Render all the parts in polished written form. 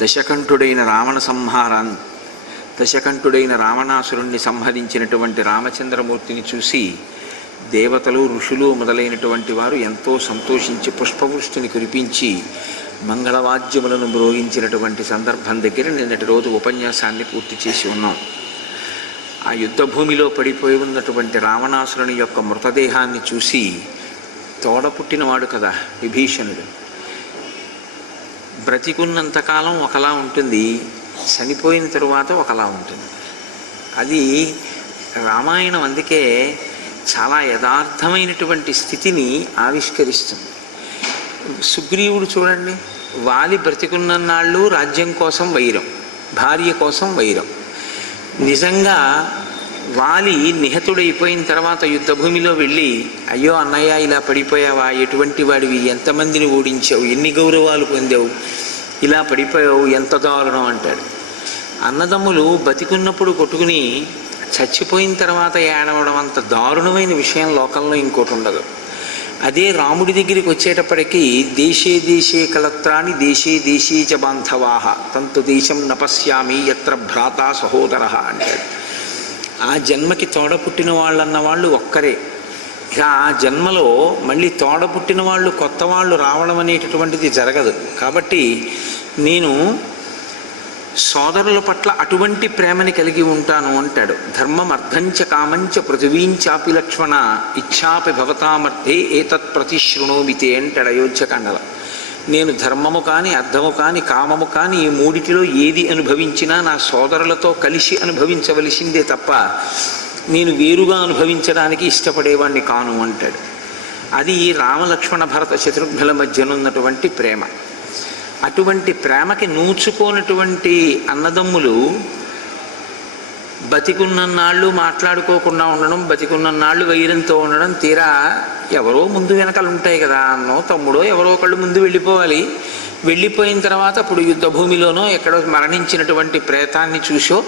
దశకంఠుడైన రావణాసురుణ్ణి సంహరించినటువంటి రామచంద్రమూర్తిని చూసి దేవతలు ఋషులు మొదలైనటువంటి వారు ఎంతో సంతోషించి పుష్పవృష్టిని కురిపించి మంగళవాద్యములను మ్రోగించినటువంటి సందర్భం దగ్గర నిన్నటి రోజు ఉపన్యాసాన్ని పూర్తి చేసి ఉన్నాం. ఆ యుద్ధభూమిలో పడిపోయి ఉన్నటువంటి రావణాసురుని యొక్క మృతదేహాన్ని చూసి తోడపుట్టినవాడు కదా విభీషణుడు, బ్రతికున్నంతకాలం ఒకలా ఉంటుంది, చనిపోయిన తరువాత ఒకలా ఉంటుంది. అది రామాయణం అందుకే చాలా యథార్థమైనటువంటి స్థితిని ఆవిష్కరిస్తుంది. సుగ్రీవుడు చూడండి, వాలి బ్రతికున్నన్నాళ్ళు రాజ్యం కోసం వైరం, భార్య కోసం వైరం. నిజంగా వాలి నిహతుడైపోయిన తర్వాత యుద్ధభూమిలో వెళ్ళి, అయ్యో అన్నయ్య ఇలా పడిపోయావా, ఎటువంటి వాడివి, ఎంతమందిని ఓడించావు, ఎన్ని గౌరవాలు పొందావు, ఇలా పడిపోయావు, ఎంత దారుణం అంటాడు. అన్నదమ్ములు బతికున్నప్పుడు కొట్టుకుని చచ్చిపోయిన తర్వాత ఏడవడం అంత దారుణమైన విషయం లోకంలో ఇంకోటి ఉండదు. అదే రాముడి దగ్గరికి వచ్చేటప్పటికీ దేశే దేశే కలత్రాన్ని దేశే దేశీ చ బాంధవాహ తంతు దేశం నపశ్యామి యత్ర భ్రాత సహోదర అంటాడు. ఆ జన్మకి తోడపుట్టిన వాళ్ళన్న వాళ్ళు ఒక్కరే. ఇక ఆ జన్మలో మళ్ళీ తోడపుట్టిన వాళ్ళు కొత్త వాళ్ళు రావడం అనేటటువంటిది జరగదు. కాబట్టి నేను సోదరుల పట్ల అటువంటి ప్రేమని కలిగి ఉంటాను అంటాడు. ధర్మం అర్థంచ కామంచ పృథివీంచాపి లక్ష్మణ ఇచ్ఛాపి భవతామర్థే ఏతత్ ప్రతిశృణోమితే అంటాడు అయోధ్యకాండలో. నేను ధర్మము కానీ అర్థము కానీ కామము కానీ ఈ మూడిటిలో ఏది అనుభవించినా నా సోదరులతో కలిసి అనుభవించవలసిందే తప్ప నేను వేరుగా అనుభవించడానికి ఇష్టపడేవాడిని కాను అంటాడు. అది రామలక్ష్మణ భరత శత్రుఘ్నుల మధ్యనున్నటువంటి ప్రేమ. అటువంటి ప్రేమకి నూచుకోనటువంటి అన్నదమ్ములు బతికున్నన్నాళ్ళు మాట్లాడుకోకుండా ఉండడం, బతికున్నన్నాళ్ళు వైరంతో ఉండడం, తీరా ఎవరో ముందు వెనకాల ఉంటాయి కదా, అన్నో తమ్ముడో ఎవరో ఒకళ్ళు ముందు వెళ్ళిపోవాలి. వెళ్ళిపోయిన తర్వాత అప్పుడు యుద్ధభూమిలోనో ఎక్కడో మరణించినటువంటి ప్రేతాన్ని చూసో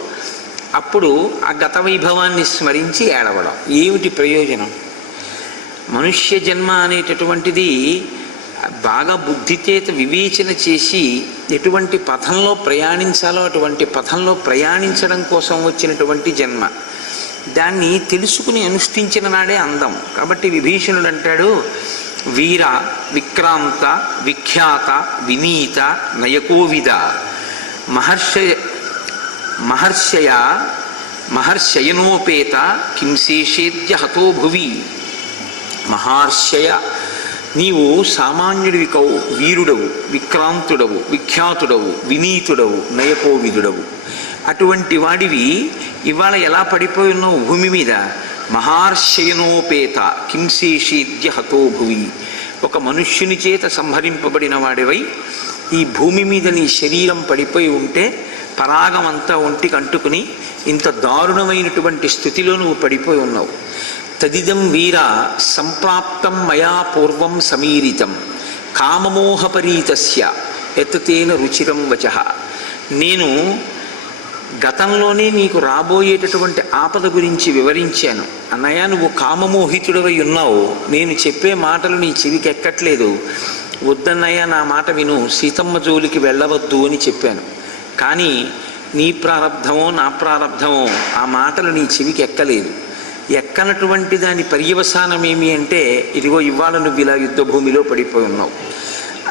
అప్పుడు ఆ గత వైభవాన్ని స్మరించి ఏడవడం. ఏమిటి ప్రయోజనం? మనుష్య జన్మ అనేటటువంటిది బాగా బుద్ధిచేత వివేచన చేసి ఎటువంటి పథంలో ప్రయాణించాలో అటువంటి పథంలో ప్రయాణించడం కోసం వచ్చినటువంటి జన్మ. దాన్ని తెలుసుకుని అనుష్ఠించిన నాడే అందం. కాబట్టి విభీషణుడు అంటాడు, వీర విక్రాంత విఖ్యాత వినీత నయకోవిద మహర్షయనోపేత కింశేషేద్య హతో భువి. మహర్షయ, నీవు సామాన్యుడివి కవు, వీరుడవు, విక్రాంతుడవు, విఖ్యాతుడవు, వినీతుడవు, నయకోవిదుడవు. అటువంటి వాడివి ఇవాళ ఎలా పడిపోయి ఉన్నావు భూమి మీద? మహర్షయనోపేత కింశేషేద్య హతో భువి. ఒక మనుష్యుని చేత సంహరింపబడిన వాడివై ఈ భూమి మీద నీ శరీరం పడిపోయి ఉంటే పరాగమంతా ఒంటికి అంటుకుని ఇంత దారుణమైనటువంటి స్థితిలో నువ్వు పడిపోయి ఉన్నావు. తదిదం వీర సంప్రాప్తం మయా పూర్వం సమీరితం కామమోహపరీతస్య ఎత్తేన రుచిరం వచః. నేను గతంలోనే నీకు రాబోయేటటువంటి ఆపద గురించి వివరించాను. అన్నయ్య, నువ్వు కామమోహితుడవై ఉన్నావు, నేను చెప్పే మాటలు నీ చెవికి ఎక్కట్లేదు, వద్దన్నయ్య నా మాట విను, సీతమ్మ జోలికి వెళ్ళవద్దు అని చెప్పాను. కానీ నీ ప్రారంధమో నా ప్రారంధమో ఆ మాటలు నీ చెవికి ఎక్కలేదు. ఎక్కనటువంటి దాని పర్యవసానం ఏమి అంటే, ఇదిగో ఇవాళ నువ్వు ఇలా యుద్ధభూమిలో పడిపోయి ఉన్నావు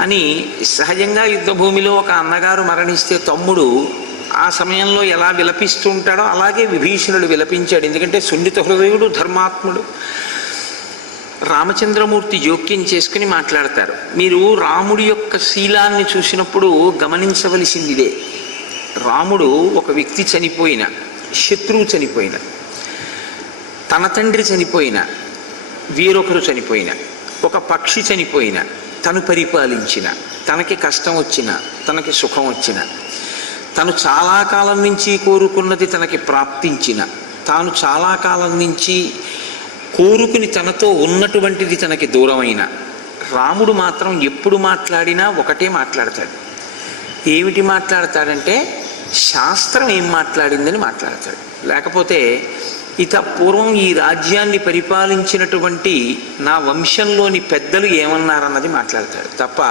అని. సహజంగా యుద్ధభూమిలో ఒక అన్నగారు మరణిస్తే తమ్ముడు ఆ సమయంలో ఎలా విలపిస్తూ ఉంటాడో అలాగే విభీషణుడు విలపించాడు. ఎందుకంటే సున్నిత హృదయుడు, ధర్మాత్ముడు. రామచంద్రమూర్తి జోక్యం చేసుకుని మాట్లాడతారు. మీరు రాముడి యొక్క శీలాన్ని చూసినప్పుడు గమనించవలసిందిదే. రాముడు ఒక వ్యక్తి చనిపోయిన, శత్రువు చనిపోయిన, తన తండ్రి చనిపోయిన, వేరొకరు చనిపోయిన, ఒక పక్షి చనిపోయిన, తను పరిపాలించిన, తనకి కష్టం వచ్చిన, తనకి సుఖం వచ్చిన, తను చాలా కాలం నుంచి కోరుకున్నది తనకి ప్రాప్తించిన, తాను చాలా కాలం నుంచి కోరుకుని తనతో ఉన్నటువంటిది తనకి దూరమైన రాముడు మాత్రం ఎప్పుడు మాట్లాడినా ఒకటే మాట్లాడతాడు. ఏమిటి మాట్లాడతాడంటే, శాస్త్రం ఏం మాట్లాడిందని మాట్లాడతాడు. లేకపోతే ఇత పూర్వం ఈ రాజ్యాన్ని పరిపాలించినటువంటి నా వంశంలోని పెద్దలు ఏమన్నారన్నది మాట్లాడతాడు తప్ప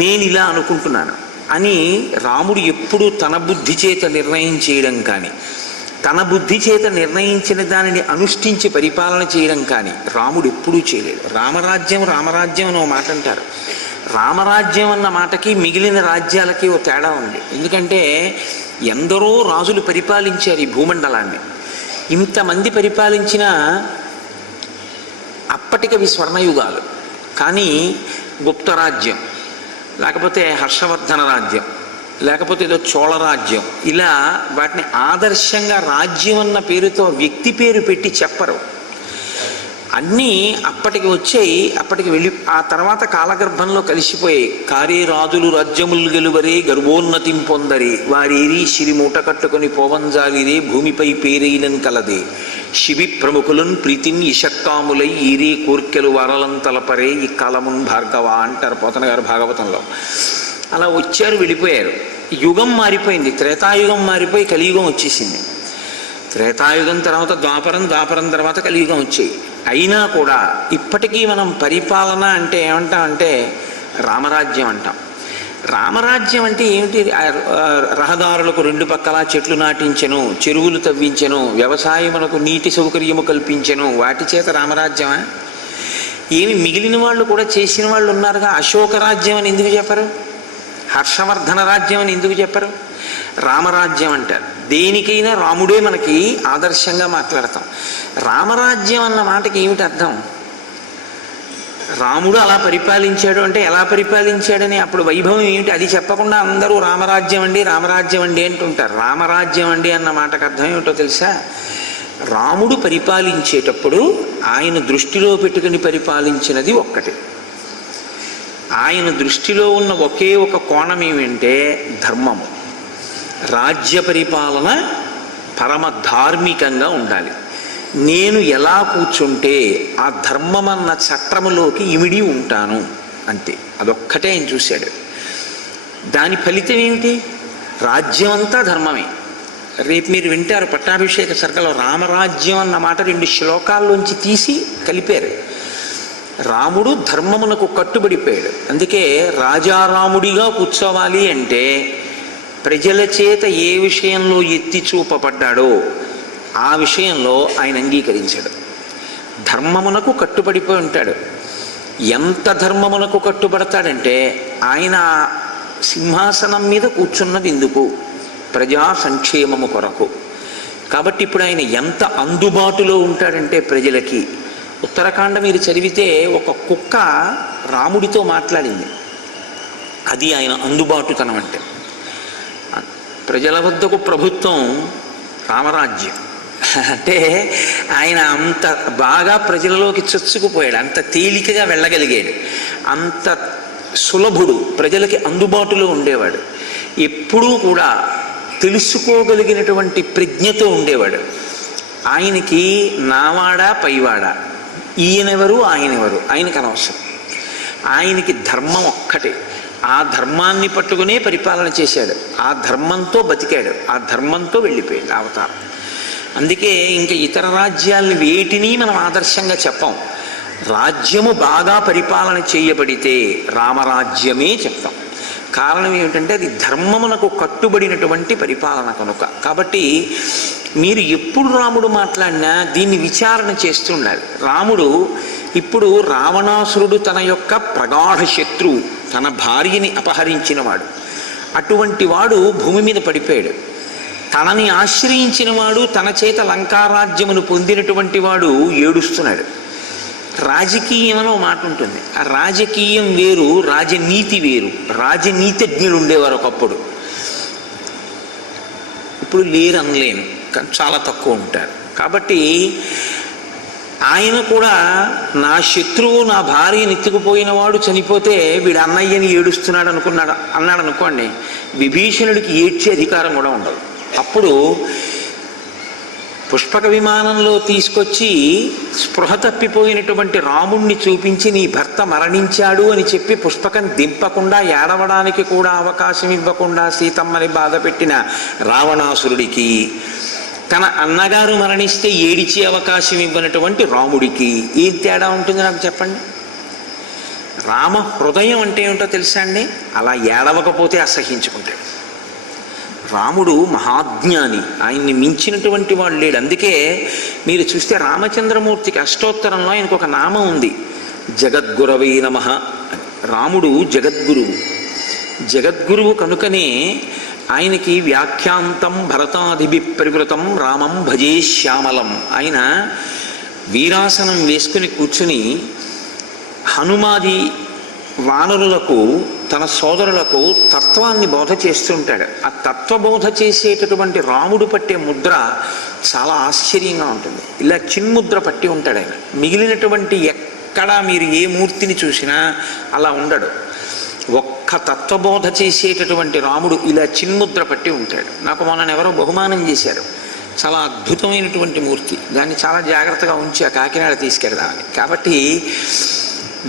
నేను ఇలా అనుకుంటున్నాను, అని రాముడు ఎప్పుడూ తన బుద్ధి చేత నిర్ణయం చేయడం కానీ, తన బుద్ధి చేత నిర్ణయించిన దానిని అనుష్ఠించి పరిపాలన చేయడం కానీ రాముడు ఎప్పుడూ చేయలేడు. రామరాజ్యం రామరాజ్యం అని ఓ మాట అంటారు. రామరాజ్యం అన్న మాటకి మిగిలిన రాజ్యాలకి ఓ తేడా ఉంది. ఎందుకంటే ఎందరో రాజులు పరిపాలించారు ఈ భూమండలాన్ని. ఇంతమంది పరిపాలించిన అప్పటికవి స్వర్ణయుగాలు. కానీ గుప్తరాజ్యం, లేకపోతే హర్షవర్ధన రాజ్యం, లేకపోతే ఏదో చోళరాజ్యం, ఇలా వాటిని ఆదర్శంగా రాజ్యం అన్న పేరుతో వ్యక్తి పేరు పెట్టి చెప్పరు. అన్నీ అప్పటికి వచ్చాయి, అప్పటికి వెళ్ళి ఆ తర్వాత కాలగర్భంలో కలిసిపోయాయి. కారే రాజులు రాజ్యములు గెలువరే గర్వోన్నతిం పొందరే వారేరి సిరి మూట కట్టుకొని పోవంజాలిరే భూమిపై పేరైనన్ కలదే శివి ప్రముఖులను ప్రీతిని ఇషక్కాములై ఈరే కోర్కెలు వరలం తలపరే ఈ కాలమున్ భార్గవ అంటారు పోతన గారు భాగవతంలో. అలా వచ్చారు, వెళ్ళిపోయారు. యుగం మారిపోయింది, త్రేతాయుగం మారిపోయి కలియుగం వచ్చేసింది. త్రేతాయుగం తర్వాత ద్వాపరం, ద్వాపరం తర్వాత కలియుగం వచ్చాయి. అయినా కూడా ఇప్పటికీ మనం పరిపాలన అంటే ఏమంటామంటే రామరాజ్యం అంటాం. రామరాజ్యం అంటే ఏమిటి? రహదారులకు రెండు పక్కల చెట్లు నాటించెను, చెరువులు తవ్వించెను, వ్యవసాయములకు నీటి సౌకర్యము కల్పించెను, వాటి చేత రామరాజ్యమా? ఏమి మిగిలిన వాళ్ళు కూడా చేసిన వాళ్ళు ఉన్నారుగా. అశోక రాజ్యం అని ఎందుకు చెప్పరు? హర్షవర్ధన రాజ్యం అని ఎందుకు చెప్పరు? రామరాజ్యం అంటారు. దేనికైనా రాముడే మనకి ఆదర్శంగా మాట్లాడతాం. రామరాజ్యం అన్న మాటకి ఏమిటి అర్థం? రాముడు అలా పరిపాలించాడు అంటే ఎలా పరిపాలించాడని అప్పుడు వైభవం ఏమిటి? అది చెప్పకుండా అందరూ రామరాజ్యం అండి రామరాజ్యం అండి అంటుంటారు. రామరాజ్యం అండి అన్న మాటకు అర్థం ఏమిటో తెలుసా? రాముడు పరిపాలించేటప్పుడు ఆయన దృష్టిలో పెట్టుకుని పరిపాలించినది ఒక్కటి. ఆయన దృష్టిలో ఉన్న ఒకే ఒక కోణం ఏమంటే ధర్మము. రాజ్య పరిపాలన పరమ ధార్మికంగా ఉండాలి. నేను ఎలా కూర్చుంటే ఆ ధర్మమన్న చట్రములోకి ఇమిడి ఉంటాను అంతే. అదొక్కటే ఆయన చూశాడు. దాని ఫలితం ఏమిటి? రాజ్యం అంతా ధర్మమే. రేపు మీరు వింటారు పట్టాభిషేక సర్గలో రామరాజ్యం అన్న మాట 2 శ్లోకాల్లోంచి తీసి కలిపారు. రాముడు ధర్మమునకు కట్టుబడిపోయాడు. అందుకే రాజారాముడిగా కూర్చోవాలి అంటే ప్రజల చేత ఏ విషయంలో ఎత్తి చూపబడ్డాడో ఆ విషయంలో ఆయన అంగీకరించాడు. ధర్మమునకు కట్టుబడిపోయి ఉంటాడు. ఎంత ధర్మమునకు కట్టుబడతాడంటే ఆయన సింహాసనం మీద కూర్చున్నది ఎందుకు? ప్రజా సంక్షేమము కొరకు. కాబట్టి ఇప్పుడు ఆయన ఎంత అందుబాటులో ఉంటాడంటే ప్రజలకి. ఉత్తరాఖండ మీరు చదివితే ఒక కుక్క రాముడితో మాట్లాడింది. అది ఆయన అందుబాటుతనం అంటే. ప్రజల వద్దకు ప్రభుత్వం రామరాజ్యం అంటే ఆయన అంత బాగా ప్రజలలోకి చొచ్చుకుపోయాడు, అంత తేలికగా వెళ్ళగలిగాడు, అంత సులభుడు, ప్రజలకి అందుబాటులో ఉండేవాడు, ఎప్పుడూ కూడా తెలుసుకోగలిగినటువంటి ప్రజ్ఞతో ఉండేవాడు. ఆయనకి నావాడా పైవాడా, ఈయనెవరు ఆయనెవరు ఆయనకు అనవసరం. ఆయనకి ధర్మం ఒక్కటే. ఆ ధర్మాన్ని పట్టుకునే పరిపాలన చేశాడు, ఆ ధర్మంతో బతికాడు, ఆ ధర్మంతో వెళ్ళిపోయాడు అవతారం. అందుకే ఇంకా ఇతర రాజ్యాలను వేటిని మనం ఆదర్శంగా చెప్పాం. రాజ్యము బాగా పరిపాలన చేయబడితే రామరాజ్యమే చెప్తాం. కారణం ఏమిటంటే అది ధర్మమునకు కట్టుబడినటువంటి పరిపాలన కనుక. కాబట్టి మీరు ఎప్పుడు రాముడు మాట్లాడినా దీన్ని విచారణ చేస్తుండాలి. రాముడు ఇప్పుడు రావణాసురుడు తన యొక్క ప్రగాఢ శత్రువు, తన భార్యని అపహరించినవాడు. అటువంటి వాడు భూమి మీద పడిపోయాడు. తనని ఆశ్రయించిన వాడు, తన చేత లంకారాజ్యమును పొందినటువంటి వాడు ఏడుస్తున్నాడు. రాజకీయం అని ఒక మాట ఉంటుంది. ఆ రాజకీయం వేరు, రాజనీతి వేరు. రాజనీతిజ్ఞులు ఉండేవారు ఒకప్పుడు, ఇప్పుడు లేరు అనలేను, కానీ చాలా తక్కువ ఉంటారు. కాబట్టి ఆయన కూడా నా శత్రువు నా భార్యను ఎత్తుకుపోయిన వాడు చనిపోతే వీడు అన్నయ్యని ఏడుస్తున్నాడు అన్నాడు అనుకోండి, విభీషణుడికి ఏడ్చే అధికారం కూడా ఉండదు. అప్పుడు పుష్పక విమానంలో తీసుకొచ్చి స్పృహ తప్పిపోయినటువంటి రాముణ్ణి చూపించి నీ భర్త మరణించాడు అని చెప్పి పుష్పకం దింపకుండా ఏడవడానికి కూడా అవకాశం ఇవ్వకుండా సీతమ్మని బాధ పెట్టిన రావణాసురుడికి, తన అన్నగారు మరణిస్తే ఏడిచే అవకాశం ఇవ్వనటువంటి రాముడికి ఏం తేడా ఉంటుంది నాకు చెప్పండి? రామ హృదయం అంటే ఏమిటో తెలుసా అండి? అలా ఏడవకపోతే అసహించుకుంటాడు. రాముడు మహాజ్ఞాని, ఆయన్ని మించినటువంటి వాడు లేడు. అందుకే మీరు చూస్తే రామచంద్రమూర్తికి అష్టోత్తరంలో ఆయనకు ఒక నామం ఉంది, జగద్గురవే నమః. రాముడు జగద్గురువు. జగద్గురువు కనుకనే ఆయనకి వ్యాఖ్యాంతం భరతాదిభి పరివృతం రామం భజే శ్యామలం. ఆయన వీరాసనం వేసుకుని కూర్చుని హనుమాది వానరులకు, తన సోదరులకు తత్వాన్ని బోధ చేస్తుంటాడు. ఆ తత్వబోధ చేసేటటువంటి రాముడు పట్టే ముద్ర చాలా ఆశ్చర్యంగా ఉంటుంది. ఇలా చిన్ముద్ర పట్టి ఉంటాడు ఆయన. మిగిలినటువంటి ఎక్కడా మీరు ఏ మూర్తిని చూసినా అలా ఉండడు. ఒక్క తత్వబోధ చేసేటటువంటి రాముడు ఇలా చిన్ముద్ర పట్టి ఉంటాడు. నాకు మొన్న ఎవరో బహుమానం చేశారు, చాలా అద్భుతమైనటువంటి మూర్తి. దాన్ని చాలా జాగ్రత్తగా ఉంచి ఆ కాకినాడ తీసుకెళ్దామని. కాబట్టి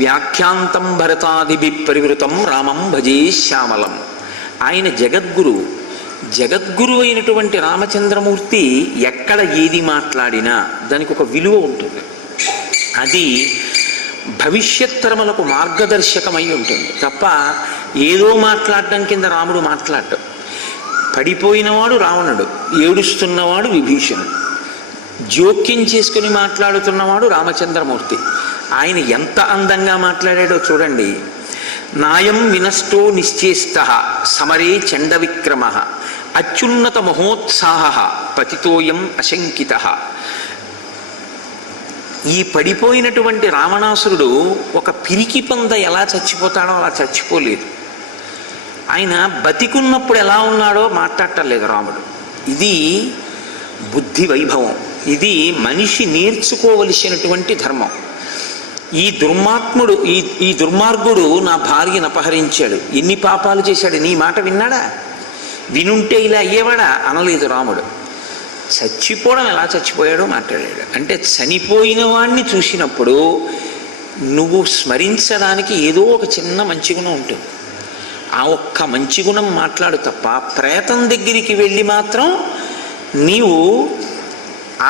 వ్యాఖ్యాంతం భరతాదిభి పరివృతం రామం భజే శ్యామలం. ఆయన జగద్గురువు. జగద్గురువు అయినటువంటి రామచంద్రమూర్తి ఎక్కడ ఏది మాట్లాడినా దానికి ఒక విలువ ఉంటుంది. అది భవిష్యత్ తరములకు మార్గదర్శకమై ఉంటుంది తప్ప ఏదో మాట్లాడడం కింద రాముడు మాట్లాడటం. పడిపోయినవాడు రావణుడు, ఏడుస్తున్నవాడు విభీషణుడు, జోక్యం చేసుకుని మాట్లాడుతున్నవాడు రామచంద్రమూర్తి. ఆయన ఎంత అందంగా మాట్లాడాడో చూడండి. నాయం వినష్టో నిశ్చేష్ట సమరే చండ విక్రమ అత్యున్నత మహోత్సాహ పతితోయం అశంకిత. ఈ పడిపోయినటువంటి రావణాసురుడు ఒక పిరికి పంద ఎలా చచ్చిపోతాడో అలా చచ్చిపోలేదు. ఆయన బతికున్నప్పుడు ఎలా ఉన్నాడో మాట్లాడటం లేదు రాముడు. ఇది బుద్ధి వైభవం. ఇది మనిషి నేర్చుకోవలసినటువంటి ధర్మం. ఈ దుర్మాత్ముడు, ఈ దుర్మార్గుడు నా భార్యను అపహరించాడు, ఎన్ని పాపాలు చేశాడు, నీ మాట విన్నాడా? వినుంటే ఇలా అయ్యేవాడా? అనలేదు రాముడు. చచ్చిపోవడం ఎలా చచ్చిపోయాడో మాట్లాడాడు. అంటే చనిపోయిన వాడిని చూసినప్పుడు నువ్వు స్మరించడానికి ఏదో ఒక చిన్న మంచి గుణం ఉంటుంది. ఆ ఒక్క మంచి గుణం మాట్లాడు తప్ప ప్రేతం దగ్గరికి వెళ్ళి మాత్రం నీవు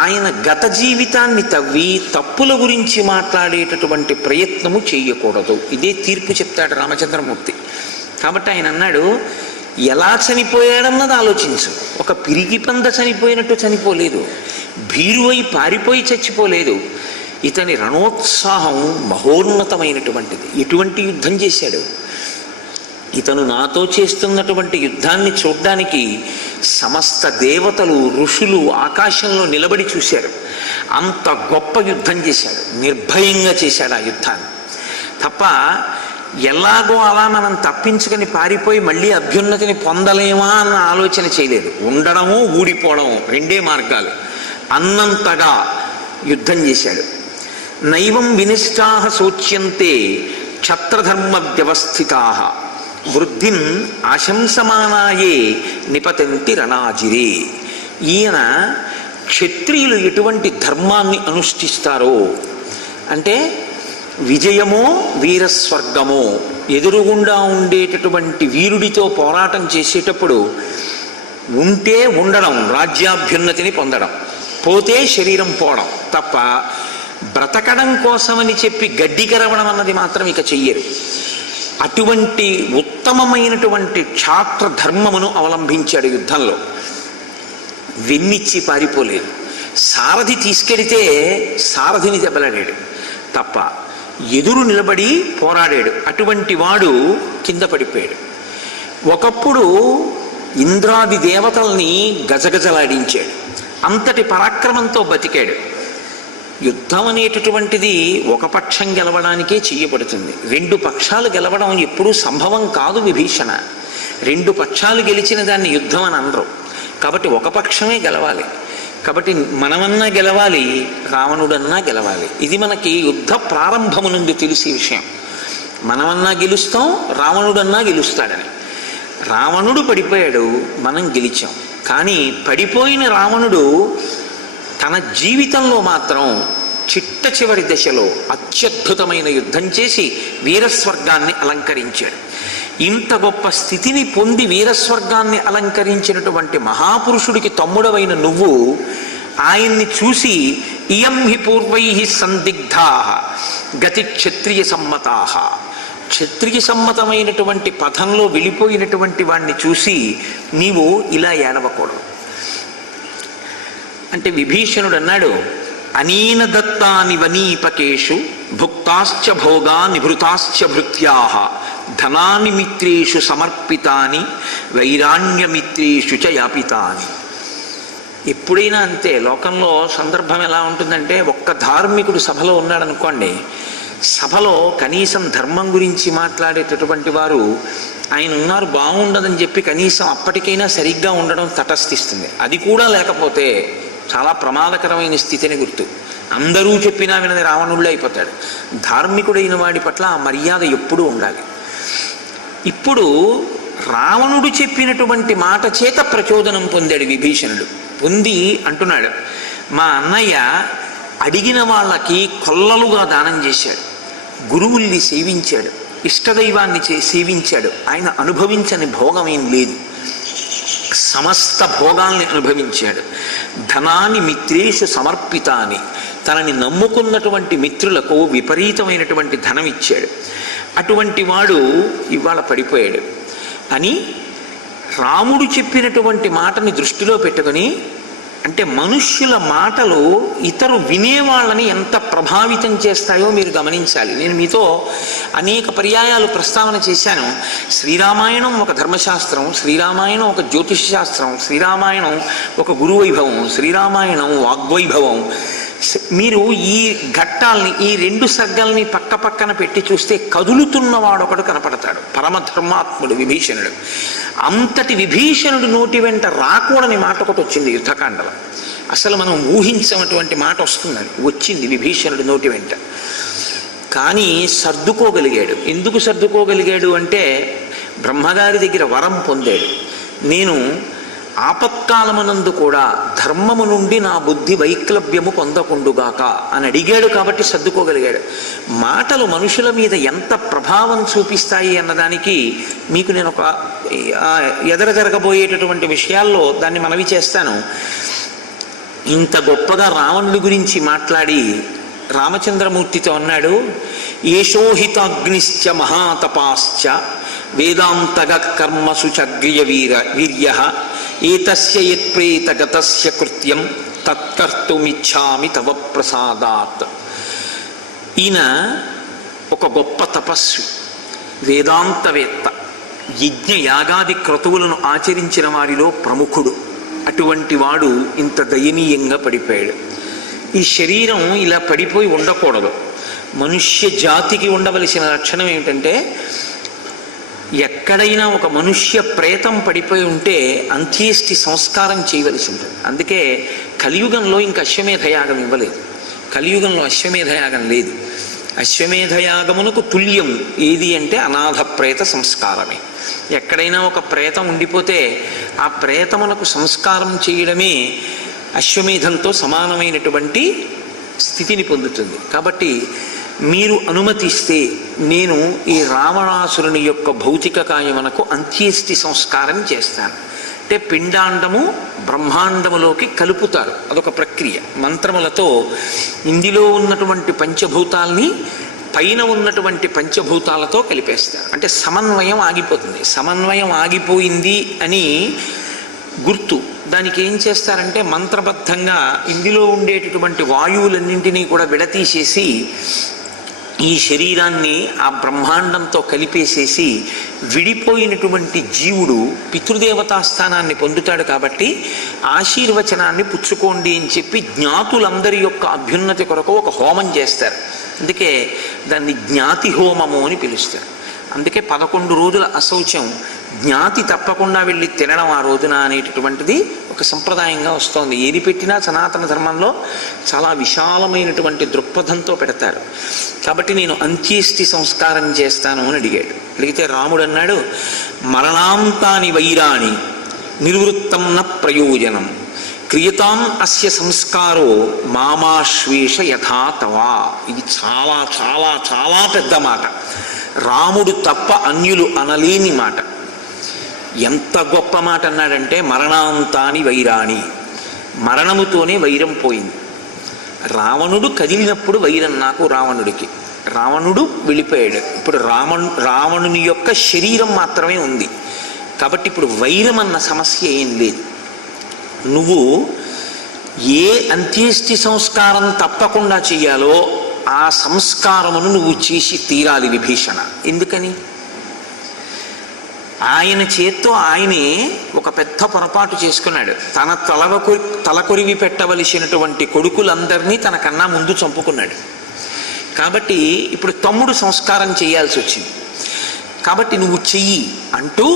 ఆయన గత జీవితాన్ని తవ్వి తప్పుల గురించి మాట్లాడేటటువంటి ప్రయత్నము చేయకూడదు. ఇదే తీర్పు చెప్తాడు రామచంద్రమూర్తి. కాబట్టి ఆయన అన్నాడు, ఎలా చనిపోయాడన్నది ఆలోచించు. ఒక పిరికి పంద చనిపోయినట్టు చనిపోలేదు, భీరువై పారిపోయి చచ్చిపోలేదు. ఇతని రణోత్సాహం మహోన్నతమైనటువంటిది. ఎటువంటి యుద్ధం చేశాడు! ఇతను నాతో చేస్తున్నటువంటి యుద్ధాన్ని చూడ్డానికి సమస్త దేవతలు, ఋషులు ఆకాశంలో నిలబడి చూశారు. అంత గొప్ప యుద్ధం చేశాడు, నిర్భయంగా చేశాడు ఆ యుద్ధాన్ని. తప్ప ఎలాగో అలా మనం తప్పించుకొని పారిపోయి మళ్ళీ అభ్యున్నతిని పొందలేమా అన్న ఆలోచన చేయలేదు. ఉండడమో ఊడిపోవడమో రెండే మార్గాలు. అన్నంతగా యుద్ధం చేశాడు. నైవం వినిష్టాః శోచ్యంతే క్షత్రధర్మ వ్యవస్థితాః వృద్ధిన్ ఆశంసమానాయే నిపతంతి రణాజిరే. ఈయన క్షత్రియులు ఎటువంటి ధర్మాన్ని అనుష్ఠిస్తారో అంటే విజయమో వీరస్వర్గమో, ఎదురుగుండా ఉండేటటువంటి వీరుడితో పోరాటం చేసేటప్పుడు ఉంటే ఉండడం, రాజ్యాభ్యున్నతిని పొందడం, పోతే శరీరం పోవడం తప్ప బ్రతకడం కోసమని చెప్పి గడ్డి కరవడం అన్నది మాత్రం ఇక చెయ్యరు. అటువంటి ఉత్తమమైనటువంటి క్షాత్ర ధర్మమును అవలంబించాడు యుద్ధంలో. వెన్నిచ్చి పారిపోలేదు. సారథి తీసుకెడితే సారథిని దెబ్బలాడాడు తప్ప ఎదురు నిలబడి పోరాడాడు. అటువంటి వాడు కింద పడిపోయాడు. ఒకప్పుడు ఇంద్రాది దేవతల్ని గజగజలాడించాడు. అంతటి పరాక్రమంతో బతికాడు. యుద్ధం అనేటటువంటిది ఒక పక్షం గెలవడానికే చెయ్యబడుతుంది. రెండు పక్షాలు గెలవడం ఎప్పుడూ సంభవం కాదు విభీషణ. రెండు పక్షాలు గెలిచిన దాన్ని యుద్ధం అని అనరు. కాబట్టి ఒక పక్షమే గెలవాలి. కాబట్టి మనమన్నా గెలవాలి, రావణుడన్నా గెలవాలి. ఇది మనకి యుద్ధ ప్రారంభము నుండి తెలిసే విషయం. మనమన్నా గెలుస్తాం, రావణుడన్నా గెలుస్తాడని. రావణుడు పడిపోయాడు, మనం గెలిచాం. కానీ పడిపోయిన రావణుడు తన జీవితంలో మాత్రం చిట్ట చివరి దశలో అత్యద్భుతమైన యుద్ధం చేసి వీరస్వర్గాన్ని అలంకరించాడు. ఇంత గొప్ప స్థితిని పొంది వీరస్వర్గాన్ని అలంకరించినటువంటి మహాపురుషుడికి తమ్ముడవైన నువ్వు ఆయన్ని చూసి ఇయం హి పూర్వై సందిగ్ధా గతి క్షత్రియ సమ్మతా, క్షత్రియ సమ్మతమైనటువంటి పథంలో వెళ్ళిపోయినటువంటి వాణ్ణి చూసి నీవు ఇలా ఏడవకూడదు అంటే విభీషణుడు అన్నాడు, అనీన దత్తాని వనీపకేషు భుక్తాశ్చ భోగా నిభృతాశ్చ భృత్యాః ధనాని మిత్రేషు సమర్పితాని వైరాణ్యమిత్రేషు చ యాపితాని. ఎప్పుడైనా అంతే. లోకంలో సందర్భం ఎలా ఉంటుందంటే, ఒక్క ధార్మికుడు సభలో ఉన్నాడనుకోండి, సభలో కనీసం ధర్మం గురించి మాట్లాడేటటువంటి వారు ఆయన ఉన్నారు బాగుండదని చెప్పి కనీసం అప్పటికైనా సరిగ్గా ఉండడం తటస్థిస్తుంది. అది కూడా లేకపోతే చాలా ప్రమాదకరమైన స్థితిని గుర్తు. అందరూ చెప్పినా వినది రావణుళ్ళే అయిపోతాడు. ధార్మికుడైన వాడి పట్ల ఆ మర్యాద ఎప్పుడూ ఉండాలి. ఇప్పుడు రావణుడు చెప్పినటువంటి మాట చేత ప్రచోదనం పొందాడు విభీషణుడు. పొంది అంటున్నాడు, మా అన్నయ్య అడిగిన వాళ్ళకి కొల్లలుగా దానం చేశాడు, గురువుల్ని సేవించాడు, ఇష్టదైవాన్ని సేవించాడు. ఆయన అనుభవించని భోగం ఏం లేదు, సమస్త భోగాల్ని అనుభవించాడు. ధనాన్ని మిత్రేషు సమర్పితాని, తనని నమ్ముకున్నటువంటి మిత్రులకు విపరీతమైనటువంటి ధనం ఇచ్చాడు. అటువంటి వాడు ఇవాళ పడిపోయాడు అని రాముడు చెప్పినటువంటి మాటని దృష్టిలో పెట్టుకొని, అంటే మనుష్యుల మాటలు ఇతరు వినేవాళ్ళని ఎంత ప్రభావితం చేస్తాయో మీరు గమనించాలి. నేను మీతో అనేక పర్యాయాలు ప్రస్తావన చేశాను. శ్రీరామాయణం ఒక ధర్మశాస్త్రం, శ్రీరామాయణం ఒక జ్యోతిష శాస్త్రం, శ్రీరామాయణం ఒక గురువైభవం, శ్రీరామాయణం వాగ్వైభవం. మీరు ఈ ఘట్టాల్ని, ఈ రెండు సర్గల్ని పక్క పక్కన పెట్టి చూస్తే కదులుతున్నవాడు ఒకడు కనపడతాడు, పరమధర్మాత్ముడు విభీషణుడు. అంతటి విభీషణుడు నోటి వెంట రాకూడని మాట ఒకటి వచ్చింది యుద్ధకాండలో. అసలు మనం ఊహించనటువంటి మాట వస్తుందని వచ్చింది విభీషణుడు నోటి వెంట. కానీ సర్దుకోగలిగాడు. ఎందుకు సర్దుకోగలిగాడు అంటే బ్రహ్మగారి దగ్గర వరం పొందాడు. నేను ఆపత్కాలమునందు కూడా ధర్మము నుండి నా బుద్ధి వైక్లభ్యము పొందకుండుగాక అని అడిగాడు కాబట్టి సర్దుకోగలిగాడు. మాటలు మనుషుల మీద ఎంత ప్రభావం చూపిస్తాయి అన్నదానికి మీకు నేను ఒక ఎదర జరగబోయేటటువంటి విషయాల్లో దాన్ని మనవి చేస్తాను. ఇంత గొప్పగా రావణుడి గురించి మాట్లాడి రామచంద్రమూర్తితో అన్నాడు, ఏషోహితాగ్నిశ్చ మహాతపాశ్చ వేదాంతగ కర్మసు చగ్రియ వీర్య ఏతస్య యత్ప్రేతగతస్య కృత్యం తత్కర్తుమిచ్ఛామి తవ ప్రసాదాత్. ఈయన ఒక గొప్ప తపస్వి, వేదాంతవేత్త, యజ్ఞ యాగాది క్రతువులను ఆచరించిన వారిలో ప్రముఖుడు. అటువంటి వాడు ఇంత దయనీయంగా పడిపోయాడు. ఈ శరీరం ఇలా పడిపోయి ఉండకూడదు. మనుష్య జాతికి ఉండవలసిన లక్షణం ఏమిటంటే, ఎక్కడైనా ఒక మనుష్య ప్రేతం పడిపోయి ఉంటే అంత్యేష్టి సంస్కారం చేయవలసి ఉంటుంది. అందుకే కలియుగంలో ఇంకా అశ్వమేధయాగం ఇవ్వలేదు. కలియుగంలో అశ్వమేధయాగం లేదు. అశ్వమేధయాగమునకు తుల్యం ఏది అంటే అనాథ ప్రేత సంస్కారమే. ఎక్కడైనా ఒక ప్రేతం ఉండిపోతే ఆ ప్రేతమునకు సంస్కారం చేయడమే అశ్వమేధంతో సమానమైనటువంటి స్థితిని పొందుతుంది. కాబట్టి మీరు అనుమతిస్తే నేను ఈ రావణాసురుని యొక్క భౌతిక కాయమునకు అంత్యేష్టి సంస్కారం చేస్తాను. అంటే పిండాండము బ్రహ్మాండములోకి కలుపుతారు, అదొక ప్రక్రియ. మంత్రములతో ఇందులో ఉన్నటువంటి పంచభూతాల్ని పైన ఉన్నటువంటి పంచభూతాలతో కలిపేస్తారు. అంటే సమన్వయం ఆగిపోతుంది. సమన్వయం ఆగిపోయింది అని గుర్తు. దానికి ఏం చేస్తారంటే మంత్రబద్ధంగా ఇందులో ఉండేటటువంటి వాయువులన్నింటినీ కూడా విడతీసేసి ఈ శరీరాన్ని ఆ బ్రహ్మాండంతో కలిపేసేసి విడిపోయినటువంటి జీవుడు పితృదేవతా స్థానాన్ని పొందుతాడు. కాబట్టి ఆశీర్వచనాన్ని పుచ్చుకోండి అని చెప్పి జ్ఞాతులందరి యొక్క అభ్యున్నతి కొరకు ఒక హోమం చేస్తారు. అందుకే దాన్ని జ్ఞాతి హోమము అని పిలుస్తారు. అందుకే 11 రోజుల అశౌచం, జ్ఞాతి తప్పకుండా వెళ్ళి తినడం ఆ రోజున అనేటటువంటిది ఒక సంప్రదాయంగా వస్తోంది. ఏది పెట్టినా సనాతన ధర్మంలో చాలా విశాలమైనటువంటి దృక్పథంతో పెడతారు. కాబట్టి నేను అంత్యేష్టి సంస్కారం చేస్తాను అని అడిగాడు. అడిగితే రాముడు అన్నాడు, మరణాంతాని వైరాణి నిర్వృత్తం న ప్రయోజనం క్రియతాం అస్య సంస్కారో మామాశ్వేష యథా తవా. ఇది చాలా చాలా చాలా పెద్ద మాట. రాముడు తప్ప అన్యులు అనలేని మాట. ఎంత గొప్ప మాట అన్నాడంటే, మరణాంతాని వైరాణి, మరణముతోనే వైరం పోయింది. రావణుడు కదిలినప్పుడు వైరం నాకు రావణుడికి, రావణుడు వెళ్ళిపోయాడు. ఇప్పుడు రావణుని యొక్క శరీరం మాత్రమే ఉంది. కాబట్టి ఇప్పుడు వైరం అన్న సమస్య ఏం లేదు. నువ్వు ఏ అంత్యేష్టి సంస్కారం తప్పకుండా చెయ్యాలో ఆ సంస్కారమును నువ్వు చేసి తీరాలి విభీషణ. ఎందుకని? ఆయన చేత్తో ఆయనే ఒక పెద్ద పొరపాటు చేసుకున్నాడు. తన తలకొరివి పెట్టవలసినటువంటి కొడుకులందరినీ తన కన్నా ముందు చంపుకున్నాడు. కాబట్టి ఇప్పుడు తమ్ముడు సంస్కారం చేయాల్సి వచ్చింది. కాబట్టి నువ్వు చెయ్యి అంటూ